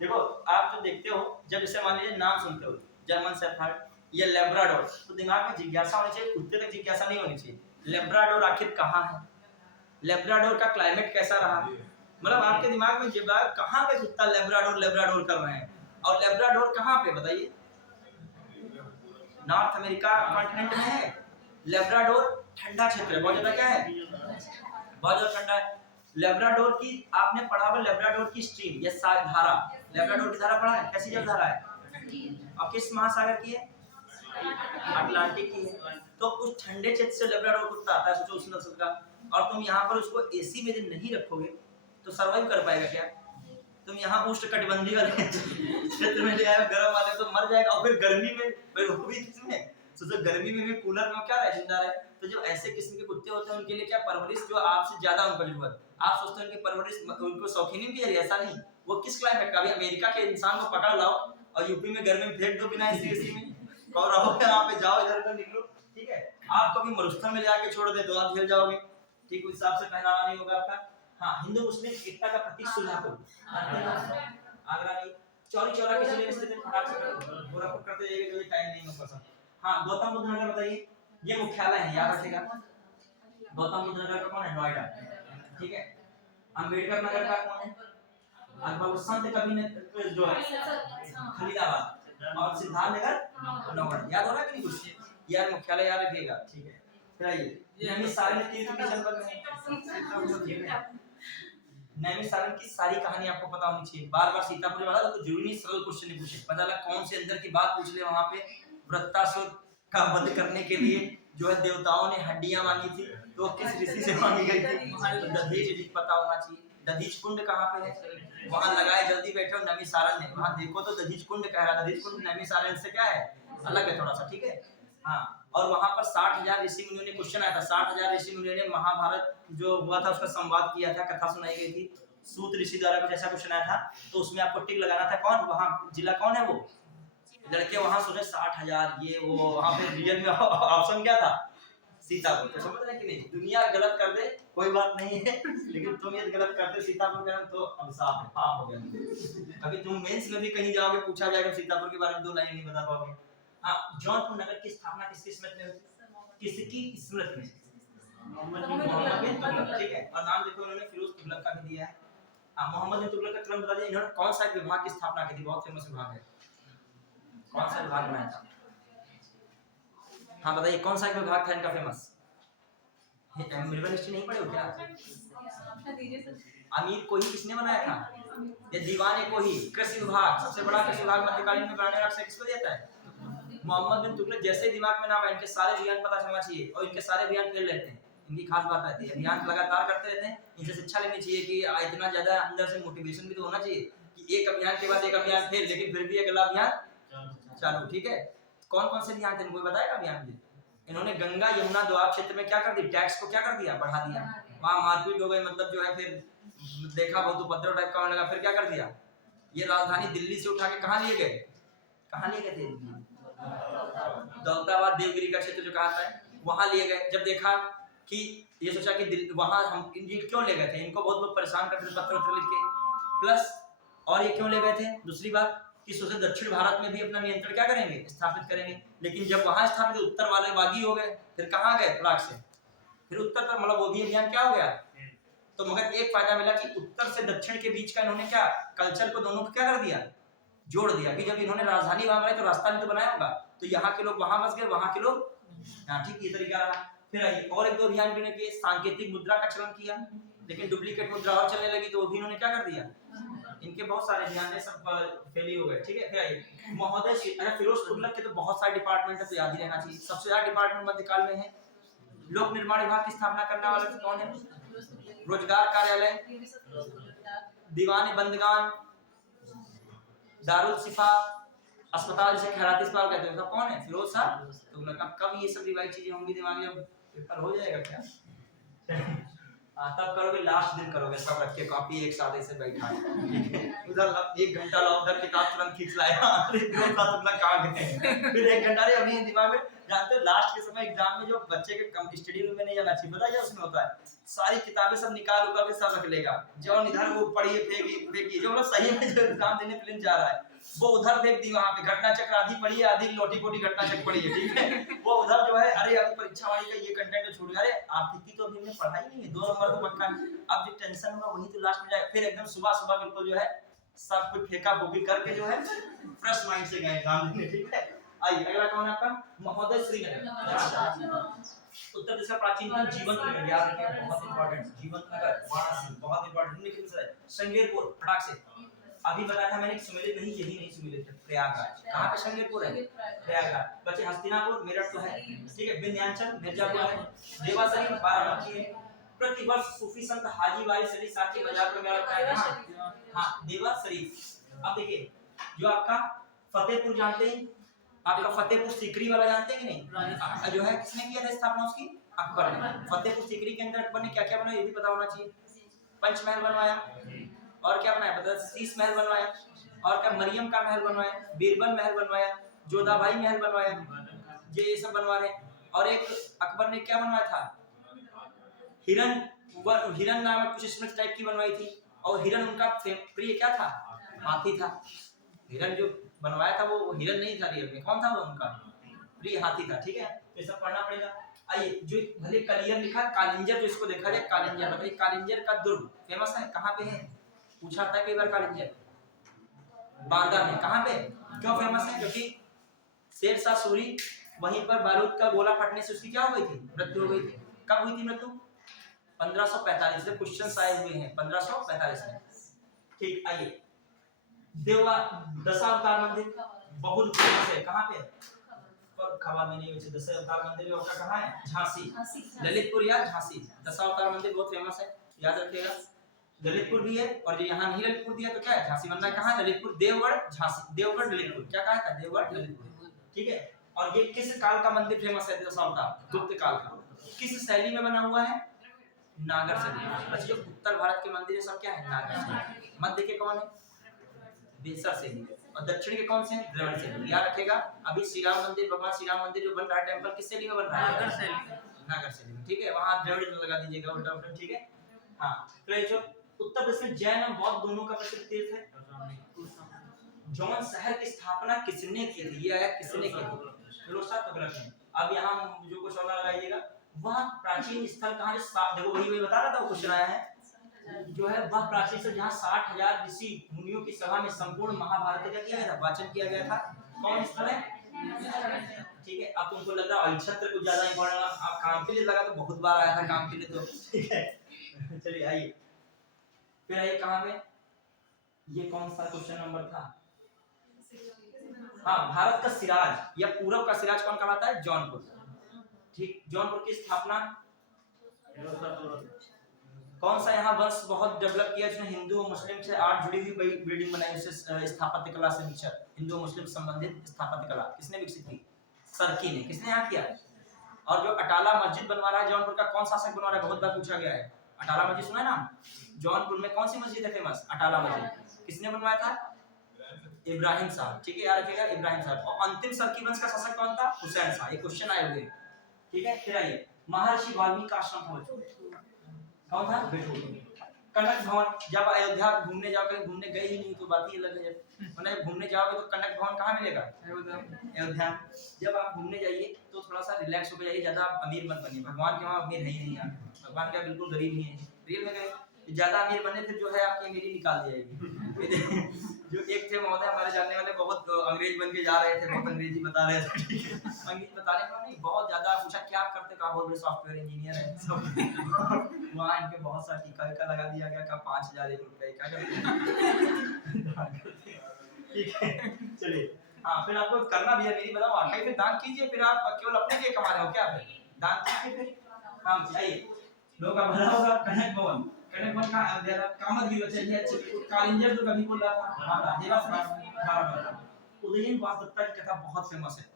देखो आप जो देखते हो, जब जैसे मान लीजिए नाम सुनते हो जर्मन शेफर्ड या लेब्राडोर, तो दिमाग में जिज्ञासा होनी चाहिए, कुत्ते तक जिज्ञासा नहीं होनी चाहिए। लेब्राडोर आखिर कहाँ है, लेब्राडोर का क्लाइमेट कैसा रहा, मतलब आपके दिमाग में जब कहाँ पे कुत्ता लेब्राडोर लेब्राडोर कर रहे हैं, और लेब्राडोर कहाँ पे बताइए, नॉर्थ अमेरिका कॉन्टिनेंट में है। लेब्राडोर ठंडा क्षेत्र है, बहुत ज्यादा क्या है, बहुत ज्यादा ठंडा है। लेब्राडोर की आपने पढ़ा होगा, लेब्राडोर की स्ट्रीम या धारा, लेब्राडोर की धारा पढ़ा है, कैसी जब धारा है, और किस महासागर की है? अटलांटिक की है। तो उस ठंडे क्षेत्र से लेब्राडोर कुत्ता आता है, सोचो उस नस्ल का, और तुम यहाँ पर उसको एसी में जब नहीं रखोगे तो सर्वाइव कर पाएगा क्या? तुम यहाँ उष्णकटिबंधीय वाले क्षेत्र में ले आए गर्म वाले तो मर जाएगा, और फिर गर्मी में फिर वो भी किसमें, सोचो गर्मी में भी कूलर में क्या रहे जिंदा रहे। तो जो ऐसे किस्म के कुत्ते होते हैं उनके लिए क्या परवरिश जो आपसे ज्यादा उनको जरूरत, आप सोचते हैं उनकी परवरिश उनको शौकीनी की जरिए, ऐसा नहीं। वो किस क्लाइमेट का, अभी अमेरिका के इंसान को पकड़ लाओ और यूपी में गर्मी में फेंक दो बिना एसी में, और रहो यहाँ पे, जाओ इधर उधर निकलो, ठीक है। आप कभी मरुस्थल में जाके छोड़ दे तो आप झेल जाओगे, ठीक, उस हिसाब से पहनावा नहीं होगा आपका। हाँ, हिंदू मुस्लिम एकता का प्रतीक सुल्हापुर, आगरा नहीं, चौरी चौरा किसी ने स्थित फटाक से पूरा करते जाइए, जो टाइम नहीं हो पसंद। हाँ, गौतम बुद्ध नगर बताइए, ये मुख्यालय है, याद रखिएगा। गौतम बुद्ध नगर का कौन है? नोएडा, ठीक है। अंबेडकर नगर का कौन है? अकबर संत कवि ने जो है खलीलाबाद, और सिद्धार्थ नगर नोएडा, याद हो रहा है कि नहीं कुछ? यार मुख्यालय याद रखिएगा, ठीक है। फिर आइए, नैमिषारण्य तीर्थ के जनपद में, नैमिषारण्य की सारी कहानी आपको पता होनी चाहिए। बार-बार सीतापुर वाला तो जरूरी नहीं सरल क्वेश्चन नहीं पूछे, पता लगा कौन से अंदर की बात पूछ ले। वहां पे वृत्तासुर का वध करने के लिए जो है देवताओं ने हड्डियां मांगी थी, तो किस ऋषि से मांगी गई थी? तो दधीच पता होना चाहिए। दधीच कुंड कहाँ पे है? वहां लगाए, जल्दी बैठो, नैमिषारण्य, वहां देखो तो दधीच कुंड कह रहा है। दधीच कुंड नैमिषारण्य से क्या है? अलग है थोड़ा सा, ठीक है। हाँ, और वहां पर 60,000 ऋषि मुनियों ने, क्वेश्चन आया था, 60,000 ऋषि मुनियों ने महाभारत जो हुआ था उसका संवाद किया था, कथा सुनाई गई थी, सूत ऋषि द्वारा कुछ ऐसा क्वेश्चन आया था। तो उसमें आपको टिक लगाना था, कौन वहां जिला कौन है? वो लड़के वहां सोचे 60,000 ये वो, वहां पे रियल में ऑप्शन क्या था? सीतापुर। तो समझ रहे कि नहीं, दुनिया गलत कर दे कोई बात नहीं है, लेकिन तुम ये गलत करते सीतापुर का तो अभिशाप है, पाप हो गया। अभी तुम मेंस में भी कहीं जाओगे, पूछा जाएगा सीतापुर के बारे में 2 लाइन नहीं बता पाओगे। हाँ, जौनपुर नगर की स्थापना किसकी स्मृति में हुई? किसकी स्मृति में? मोहम्मद बिन तुगलक, ठीक है। और नाम देखो इन्होंने फिरोज तुगलक का भी दिया है। हाँ, मोहम्मद बिन तुगलक का क्रम बता दिया। इन्होंने कौन सा विभाग की स्थापना की थी? बहुत फेमस विभाग है, कौन सा विभाग बनाया था? हाँ बताइए, कौन सा विभाग था इनका फेमस? मिर्वन हिस्ट्री नहीं पढ़े हो क्या? अमीर को ही किसने बनाया था? ये दीवाने को ही। कृषि विभाग, सबसे बड़ा कृषि विभाग मध्यकालीन में बनाने का किसको देता है? मोहम्मद बिन तुगलक। जैसे दिमाग में नाम है, इनके सारे अभियान पता चलना चाहिए, और इनके सारे अभियान फेल रहते हैं। इनकी खास बात रहती है, अभियान लगातार करते रहते हैं। इनसे शिक्षा लेनी चाहिए कि इतना ज्यादा अंदर से मोटिवेशन भी तो होना चाहिए कि एक अभियान के बाद एक अभियान फेल, लेकिन फिर भी अगला अभियान चालू, ठीक है। कौन कौन से अभियान थे इनको बताएगा? अभियान भी इन्होंने गंगा यमुना दोआब क्षेत्र में क्या कर दिया? टैक्स को क्या कर दिया? बढ़ा दिया। वहां मारपीट हो गई, मतलब जो है फिर देखा बहुत उपद्रव टाइप का होने लगा, फिर क्या कर दिया? ये राजधानी दिल्ली से उठा के कहां लिए गए? कहां लिए गए थे? दौलताबाद देवगिरी का क्षेत्र जो कहा था वहां लिए गए। जब देखा कि ये सोचा कि वहां हम क्यों ले गए थे, इनको बहुत लोग परेशान करते थे पत्र लिख के, प्लस और ये क्यों ले गए थे? दूसरी बात कि सोचे दक्षिण भारत में भी अपना नियंत्रण क्या करेंगे? स्थापित करेंगे। लेकिन जब वहां स्थापित उत्तर वाले बागी हो गए, फिर कहां गए? फराक से फिर उत्तर तक, मतलब वो भी अभियान क्या हो गया? तो मगर एक फायदा मिला कि उत्तर से दक्षिण के बीच का इन्होंने क्या कल्चर को दोनों को क्या कर दिया? जोड़ दिया। कि जब इन्होंने राजधानी वहां बनाई तो रास्ता भी तो बनाया होगा, तो यहाँ के लोग वहां बस गए, वहां के लोग यहाँ, ठीक, ये तरीका रहा। फिर आइए, और एक दो अभियान भी किए। सांकेतिक मुद्रा का चलन किया, लेकिन डुप्लीकेट मुद्रा और चलने लगी तो वो भी इन्होंने क्या कर दिया? इनके बहुत सारे अभियान है, सब फेल हो गए, ठीक है। फिर आइए, महोदय फिरोज तुगलक के तो बहुत सारे डिपार्टमेंट है, तो याद ही रहना चाहिए। सबसे ज्यादा डिपार्टमेंट मध्यकाल में है। लोक निर्माण विभाग की स्थापना करने वाले कौन है? रोजगार कार्यालय, दीवान बंदगान, दारुल शिफा, अस्पताल जिसे खैराती अस्पताल कहते हैं, तो कौन है? फिरोज शाह तुगलक। अब कब ये सब रिवाइज चीजें होंगी दिमाग में? अब पेपर हो जाएगा क्या? तब करोगे, लास्ट दिन करोगे, सब रख के कॉपी एक साथ ऐसे बैठा उधर 1 घंटा ला, उधर किताब तुरंत खींच लाया, फिरोज शाह तुगलक कहाँ गए? फिर 1 घंटा अभी दिमाग में। जानते हो लास्ट के समय एग्जाम में जो बच्चे के स्टडी रूम में नहीं जाना चाहिए, पता क्या उसमें होता है? सारी किताबें सब निकाल के सब रख लेगा, जो इधर वो पढ़िए फेंकी, जो मतलब सही में जो एग्जाम देने फिल्म जा रहा है वो उधर फेंक दी। वहां पे घटना चक्र आधी पढ़ी है, आधी लोटी पोटी घटना चक्र पढ़ी है, ठीक है। वो उधर जो है, अरे अभी परीक्षा वाली का ये कंटेंट छूट गया, अरे आर्थिकी तो अभी हमने पढ़ा ही नहीं है, 2 नंबर तो पक्का। अब जो टेंशन होगा वही तो लास्ट में जाएगा। फिर एकदम सुबह बिल्कुल जो है सब कुछ फेंका फूकी करके जो है फ्रेश माइंड से गए एग्जाम देने, ठीक है। आइए, अगला कौन है आपका? महोदय श्रीनगर। उत्तर दिशा प्राचीनतम जीवंत नगर, याद रखिए, बहुत इंपॉर्टेंट। जीवंत नगर वाराणसी बहुत इंपॉर्टेंट। श्रृंगेरपुर फटाक से। अभी बताया था मैंने सुमेलित नहीं, यही नहीं सुमेलित है, प्रयागराज। कहाँ पे शृंगेरपुर है? प्रयागराज। बच्चे हस्तिनापुर मेरठ तो है, ठीक है, विंध्याचल मिर्जापुर है, देवासरी बाराबंकी है। प्रतिवर्ष सूफी संत हाजी वाली शरीफ साथी बाजार पर मेला लगता है कहाँ? हाँ, देवा शरीफ। अब देखिए जो आपका फतेहपुर जानते हैं, आपका फतेहपुर सीकरी वाला जानते हैं कि नहीं? जो है किसने किया था स्थापना उसकी? अकबर ने। फतेहपुर सीकरी के अंदर अकबर ने क्या क्या बनाया ये भी पता होना चाहिए। पंचमहल बनवाया, और क्या बनाया पता? शीश महल बनवाया, और क्या मरियम का महल बनवाया, बीरबल महल बनवाया, जोधाबाई महल बनवाया, ये सब बनवा रहे। और एक अकबर ने क्या बनवाया था? हिरन नामक कुछ स्मृति टाइप की बनवाई थी। और हिरन उनका प्रिय क्या था? हाथी था। हिरन जो बनवाया था वो हिरन नहीं था रियल में, कौन था वो? उनका प्रिय हाथी था। ठीक है, तो ये सब पढ़ना पड़ेगा। आइए, जो भले कलियर लिखा, कालिंजर जो इसको देखा जाए, कालिंजर बताइए, कालिंजर का दुर्ग फेमस है, कहाँ पे है? पूछा था कई बार कालिंजर, बांदा में। कहाँ पे? क्यों फेमस है? क्योंकि शेरशाह सूरी वहीं पर बारूद का गोला फटने से उसकी क्या हो गई थी? मृत्यु हो गई थी। कब हुई थी मृत्यु? 1545 से क्वेश्चन आए हुए हैं 1545 में। ठीक, आइए देवा दशावतार मंदिर बहुत फेमस है, कहाँ पे? पर खबर में नहीं, वैसे दशावतार मंदिर आपका कहाँ है? झांसी, ललितपुर या झांसी। दशावतार मंदिर बहुत फेमस है, याद रखिएगा। ललितपुर भी है, और जो यहाँ नहीं ललितपुर दिया तो क्या है? झांसी बनना है। कहाँ है? ललितपुर, देवगढ़, झांसी, देवगढ़ ललितपुर। क्या कहा था? देवगढ़ ललितपुर। ठीक है, और ये किस काल का मंदिर फेमस है? दशावतार गुप्त काल का। किस शैली में बना हुआ है? नागर शैली। बच्चे जो उत्तर भारत के मंदिर है सब क्या है? नागर शैली। मध्य के कौन है? बेसर शैली। और दक्षिण के कौन से हैं? द्रविड़ शैली। याद रखिएगा। अभी श्री राम मंदिर, भगवान श्री राम मंदिर जो बन रहा है टेंपल, किस शैली में बन रहा है? नागर शैली। नागर शैली में। ठीक है, वहां द्रविड़ लगा दीजिएगा उल्टा उल्टा। ठीक है, हाँ। तो ये जो उत्तर प्रदेश में जैन और बौद्ध दोनों का प्रसिद्ध तीर्थ है। जौन शहर की स्थापना किसने की थी? ये आया किसने की थी? फिरोजशाह तुगलक ने। अब यहाँ जो कुछ और लगाइएगा, वह प्राचीन स्थल कहाँ है? देखो वही बता रहा था, वो क्वेश्चन आया है जो है वह प्राचीन स्थल जहाँ 60,000 ऋषि मुनियों की सभा में संपूर्ण महाभारत का किया गया था, वाचन किया गया था। कौन स्थल है? ठीक है, अब तुमको लग रहा है छत्र कुछ ज्यादा इंपॉर्टेंट, आप काम के लिए लगा तो बहुत बार आया था काम के लिए तो। ठीक है, चलिए आइए फिर आइए कहाँ पे? ये कौन सा क्वेश्चन नंबर था? हाँ, भारत का सिराज या पूरब का सिराज कौन कहलाता है? जौनपुर। ठीक, जौनपुर की स्थापना कौन सा यहाँ वंश बहुत डेवलप किया जिसने हिंदू और मुस्लिम से आठ जुड़ी हुई बिल्डिंग बनाई, उसे स्थापत्य कला से विकसित, हिंदू और मुस्लिम संबंधित स्थापत्य कला किसने विकसित की? सर्की ने। किसने यहाँ किया? और जो अटाला मस्जिद बनवा रहा है जौनपुर का, कौन शासक बनवा रहा है? बहुत बार पूछा गया है। अटाला मस्जिद सुना है नाम? जौनपुर में कौन सी मस्जिद है फेमस? अटाला मस्जिद। किसने बनवाया था? इब्राहिम साहब। ठीक है, याद रखिएगा, इब्राहिम साहब। और अंतिम सर्की वंश का शासक कौन था? हुसैन शाह। ये क्वेश्चन आए हुए। ठीक है, फिर आइए महर्षि वाल्मीकि का आश्रम कौन था? कनक भवन। जब अयोध्या घूमने जाओ, कहीं घूमने गए ही नहीं तो बात ही अलग है। जब घूमने जाओगे तो कनक भवन कहाँ मिलेगा? अयोध्या। जब आप घूमने जाइए तो थोड़ा सा रिलैक्स होकर जाइए, ज्यादा अमीर मत बनिए। भगवान के वहाँ अमीर है ही नहीं यार, भगवान का बिल्कुल गरीब ही है। रियल में गए ज्यादा अमीर बने फिर जो है आपकी अमीरी निकाल जाएगी। जो एक थे महोदय हमारे जानने वाले, बहुत अंग्रेज बन के जा रहे थे, बहुत अंग्रेजी बता रहे थे। अंग्रेजी बताने का नहीं, बहुत ज्यादा पूछा क्या करते, कहा बहुत बड़े सॉफ्टवेयर इंजीनियर है सब। वहाँ इनके बहुत सारा टीका वीका लगा दिया गया, कहा 5,000 रुपए क्या करते। ठीक है, चलिए। हाँ, फिर आपको करना भी है, मेरी बताओ वाकई फिर दान कीजिए, फिर आप केवल अपने लिए कमा रहे हो क्या? फिर दान कीजिए फिर। हाँ चाहिए, लोग का भला होगा। कनक भवन, कनक भवन का अध्याय कामत भी बचे। कालिंजर जो कभी बोल रहा था, हाँ देवा समाज। उदयन वासदत्ता की कथा बहुत फेमस है।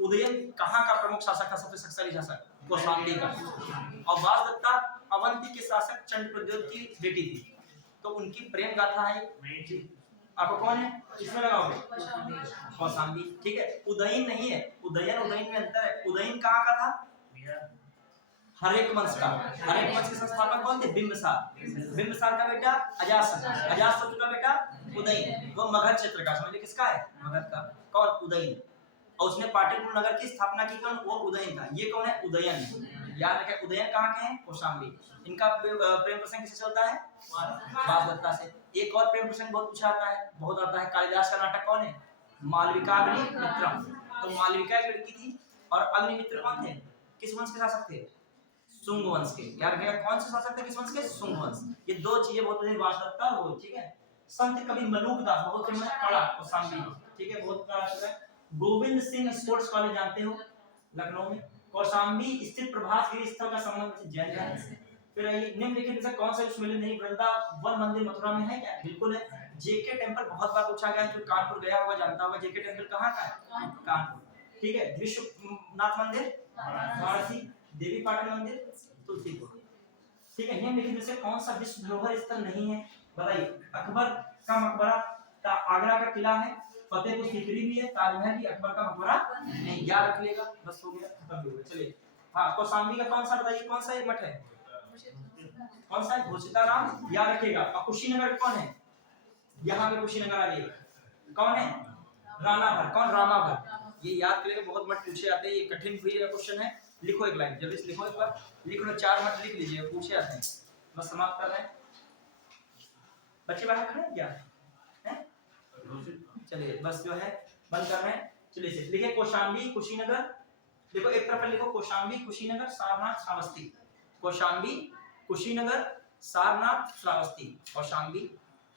उदयन कहाँ का प्रमुख शासक था? सबसे शक्तिशाली शासक कौशाम्बी का। और वासदत्ता अवंती के शासक चंद्रप्रद्योत की बेटी थी, तो उनकी प्रेम गाथा है। आपको कौन है इसमें लगाओगे? कौशाम्बी। ठीक है, उदयन नहीं है, उदयन उदयन में अंतर है। उदयन कहाँ का था? हरेक वंश का। हरेक वंश के संस्थापक कौन थे? बिंबिसार। बिंबिसार का बेटा अजातशत्रु, अजातशत्रु का बेटा उदयन। वो मगध क्षेत्र का, समझिए किसका है? मगध का। कौन? उदयन। और उसने पाटलिपुत्र नगर की स्थापना की, कौन? वो उदयन था। ये कौन है? उदयन। याद रखें, उदयन कहाँ के हैं? कौशाम्बी। इनका प्रेम प्रसंग किससे चलता है? वासदत्ता से। एक और प्रेम प्रसंग बहुत पूछा आता है, बहुत आता है। कालिदास का नाटक कौन है? मालविकाग्निमित्रम। तो मालविका एक लड़की थी, और अग्निमित्र कौन थे? किस वंश के शासक थे? शुंग वंश के। क्या रखेगा? कौन से शासक थे? किस वंश के? शुंग वंश। ये दो चीजें बहुत वासदत्ता और वो। ठीक है, संत कवि मलूक दास, बहुत फेमस पढ़ा कौशाम्बी, ठीक है, बहुत पढ़ा चुका है। गोविंद सिंह स्पोर्ट्स कॉलेज जानते हो लखनऊ में। कौशाम्बी स्थित प्रभास गिरी स्थल का संबंध जैन धर्म से। फिर आइए निम्नलिखित में से कौन सा विश्वविद्यालय नहीं, वृंदावन मंदिर मथुरा में है क्या? बिल्कुल है। जेके टेम्पल बहुत बार पूछा गया है, जो कानपुर गया होगा जानता होगा जेके टेम्पल कहाँ का है, कानपुर, ठीक है। विश्वनाथ मंदिर वाराणसी, देवी पाटन मंदिर तुलसीपुर, ठीक है। निम्नलिखित में से कौन सा विश्व धरोहर स्थल नहीं है, बताइए। अकबर का मकबरा, आगरा का किला है, फतेहपुर सीकरी भी है, ताजमहल भी, अकबर का मकबरा नहीं, याद रख लेगा, बस हो गया, खत्म हो गया। चलिए हाँ, कौशाम्बी का कौन सा बताइए, कौन सा एक मठ है, कौन सा है, घोषिताराम, याद रखिएगा। और कुशीनगर कौन है, यहाँ पे कुशीनगर आ जाइए, कौन है, राणाभर, कौन, रामाभर, ये याद करिएगा, बहुत मठ पूछे आते हैं, ये कठिन क्वेश्चन है। लिखो एक लाइन जल्दी से लिखो, एक बार लिख लो, 4 मठ लिख लीजिए, पूछे आते हैं। बस समाप्त कर रहे हैं, बच्चे बाहर खड़े हैं क्या हैं? चलिए बस जो है बंद कर रहे हैं। चलिए लिखिए कौशाम्बी कुशीनगर, देखो एक तरफ लिखो कौशाम्बी कुशीनगर सारनाथ श्रावस्ती, कौशाम्बी कुशीनगर सारनाथ श्रावस्ती, कौशाम्बी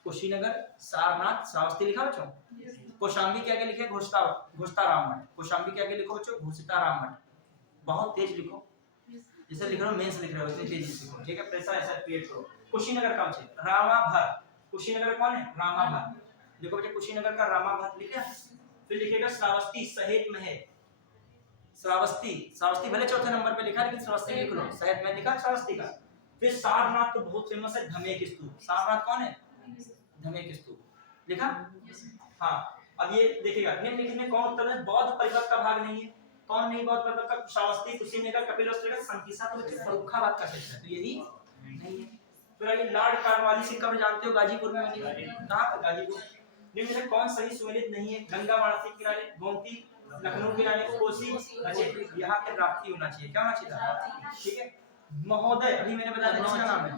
कुशीनगर सारनाथ श्रावस्ती लिखा बच्चों। कौशाम्बी क्या क्या लिखे, घोषिताराम मठ, कौशाम्बी क्या क्या लिखो बच्चों, घोषिताराम मठ, बहुत तेज लिखो, जैसे लिख रहे हो मेंस लिख रहे हो इतनी तेजी से लिखो, ठीक है, प्रेशर ऐसा क्रिएट करो। कुशीनगर का बच्चे रामाभर, कुशीनगर कौन है, रामाभर, देखो बच्चे कुशीनगर का रामाभर लिखे। फिर लिखेगा श्रावस्ती सहेत में है, श्रावस्ती, श्रावस्ती भले चौथे नंबर पे लिखा लेकिन श्रावस्ती लिख लो, सहेत में लिखा श्रावस्ती का। फिर सारनाथ तो बहुत फेमस है, धमेक स्तूप, सारनाथ कौन है, धमेक स्तूप लिखा। हाँ अब ये देखिएगा निम्नलिखित में कौन उत्तर है, बौद्ध परिषद का भाग नहीं है, कौन नहीं बौद्ध परिषद का, श्रावस्ती कुशीनगर कपिलवस्तु संकिसा तो बच्चे फर्रुखाबाद का क्षेत्र है, तो यही नहीं है। फिर आइए लॉर्ड कार्नवालिस की कब्र जानते हो, गाजीपुर में बनी है, कहाँ पर, गाजीपुर। निम्न में कौन सही सुमेलित नहीं है, गंगा वाराणसी के किनारे, गोमती लखनऊ के किनारे, कोसी, अच्छा यहाँ पे राप्ती होना चाहिए, क्या होना चाहिए, ठीक है। महोदय अभी मैंने बताया था इसका नाम है,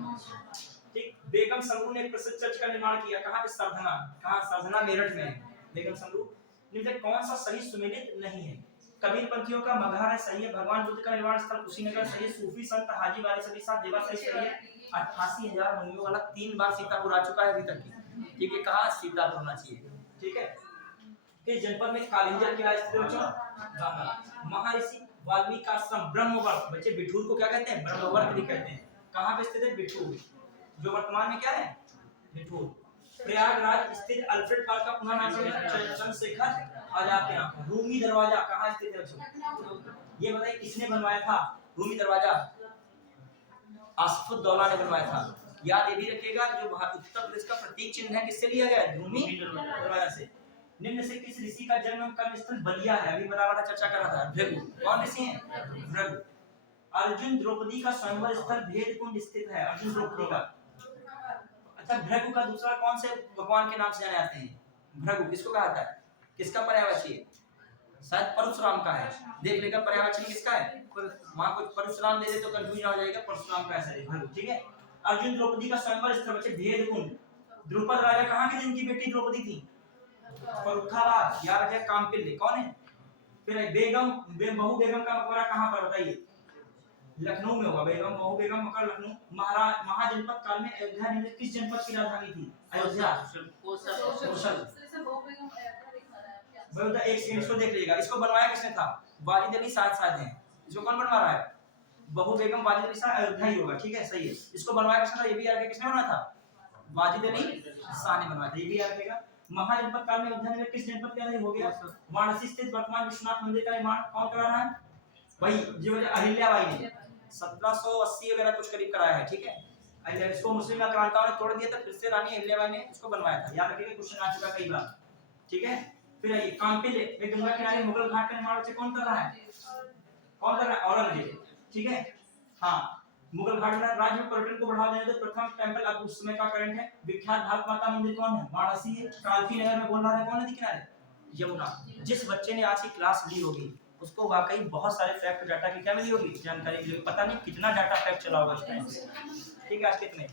ठीक। बेगम समरू ने एक प्रसिद्ध चर्च का निर्माण किया, कहाँ पे, सरधना, कहाँ, सरधना मेरठ में, बेगम समरू। निम्न में कौन सा सही सुमेलित नहीं है, कबीर पंथियों का मगहर है, सही है। भगवान बुद्ध का निर्वाण स्थल कुशीनगर, सही है। सूफी संत हाजी वाली सभी साथ देवा, सही है। 88,000 मंदिरों वाला 3 बार सीतापुर आ चुका है अभी तक की, ठीक है, कहाँ, सीतापुर होना चाहिए, ठीक है। इस जनपद में कालिंजर किला स्थित है बच्चों। महर्षि वाल्मीकि आश्रम ब्रह्मवर्त, बच्चे बिठूर को क्या कहते हैं, ब्रह्मवर्त भी कहते हैं, कहाँ पे स्थित है, बिठूर, जो वर्तमान में क्या है, बिठूर। प्रयागराज स्थित अल्फ्रेड पार्क का पुनः नाम है चंद्रशेखर आजाद के नाम। रूमी दरवाजा कहाँ स्थित है बच्चों, ये बताइए किसने बनवाया था रूमी दरवाजा, आसफुद्दौला ने बनवाया था। याद ये भी रखिएगा, जो उत्तर प्रदेश का प्रतीक चिन्ह है किससे लिया गया है, रूमी दरवाजा से। निम्न से किस ऋषि का जन्म कर्म स्थल बलिया है, अभी बता रहा था, चर्चा कर रहा था, भृगु, कौन ऋषि है, भृगु। अर्जुन द्रौपदी का स्वयंवर स्थल भेद कुंड स्थित है, अर्जुन द्रौपदी का। अच्छा भृगु का दूसरा कौन से भगवान के नाम से जाने जाते हैं, भृगु किसको कहा जाता है, किसका पर्यायवाची है, शायद परशुराम का है, देख लेगा पर्यायवाची किसका है, वहां कुछ परशुराम दे दे तो कंफ्यूज हो जाएगा, परशुराम का ऐसा है भृगु, ठीक है। अर्जुन द्रौपदी का स्वयंवर स्थल बच्चे भेद कुंड। द्रुपद राजा कहाँ की जिनकी बेटी द्रौपदी थी, फर्रुखाबाद, याद रखिए, कामपिल्ली, कौन है। फिर बेगम बहू बेगम का मकबरा कहाँ पर बताइए, लखनऊ में होगा, बेगम बहू बेगम मकबरा लखनऊ। महाजनपद काल में अयोध्या निम्नलिखित किस जनपद की राजधानी थी, अयोध्या, कौशल। एक सेकंड इसको देख लीजिएगा, इसको बनवाया किसने था, वाजिद अली शाह साहब हैं, इसको कौन बनवा रहा है, बहू बेगम वाजिद अली शाह, अयोध्या ही होगा, ठीक है, सही है। इसको बनवाया किसने था, ये भी याद रखिए, किसने बनवाया था, वाजिद अली शाह ने बनवाया था, ये भी याद रखिएगा। महाजनपद काल में अयोध्या में किस जनपद के अंदर हो गया, वाराणसी स्थित वर्तमान विश्वनाथ मंदिर का निर्माण कौन करा रहा है, वही जो अहिल्याबाई ने 1780 वगैरह कुछ करीब कराया है, ठीक है। अहिल्या, इसको मुस्लिम आक्रांताओं ने तोड़ दिया था, फिर से रानी अहिल्याबाई ने इसको बनवाया था, याद रखिएगा, क्वेश्चन आ चुका कई बार, ठीक है। फिर ये कामपिल में गंगा किनारे मुगल घाट का निर्माण कौन कर रहा है, कौन कर रहा है, औरंगजेब, ठीक है। हाँ मुगल घाट में राज्य में पर्यटन को बढ़ावा देने के प्रथम टेंपल अब उस समय का करंट है। विख्यात भारत माता मंदिर कौन है, वाराणसी है। कालकी नगर में बोल रहा है कौन नदी किनारे, यमुना। जिस बच्चे ने आज की क्लास ली होगी उसको वाकई बहुत सारे फैक्ट डाटा की क्या मिली होगी, जानकारी मिली होगी, पता नहीं कितना डाटा फैक्ट चला होगा इस टाइम पे, ठीक है। आज कितने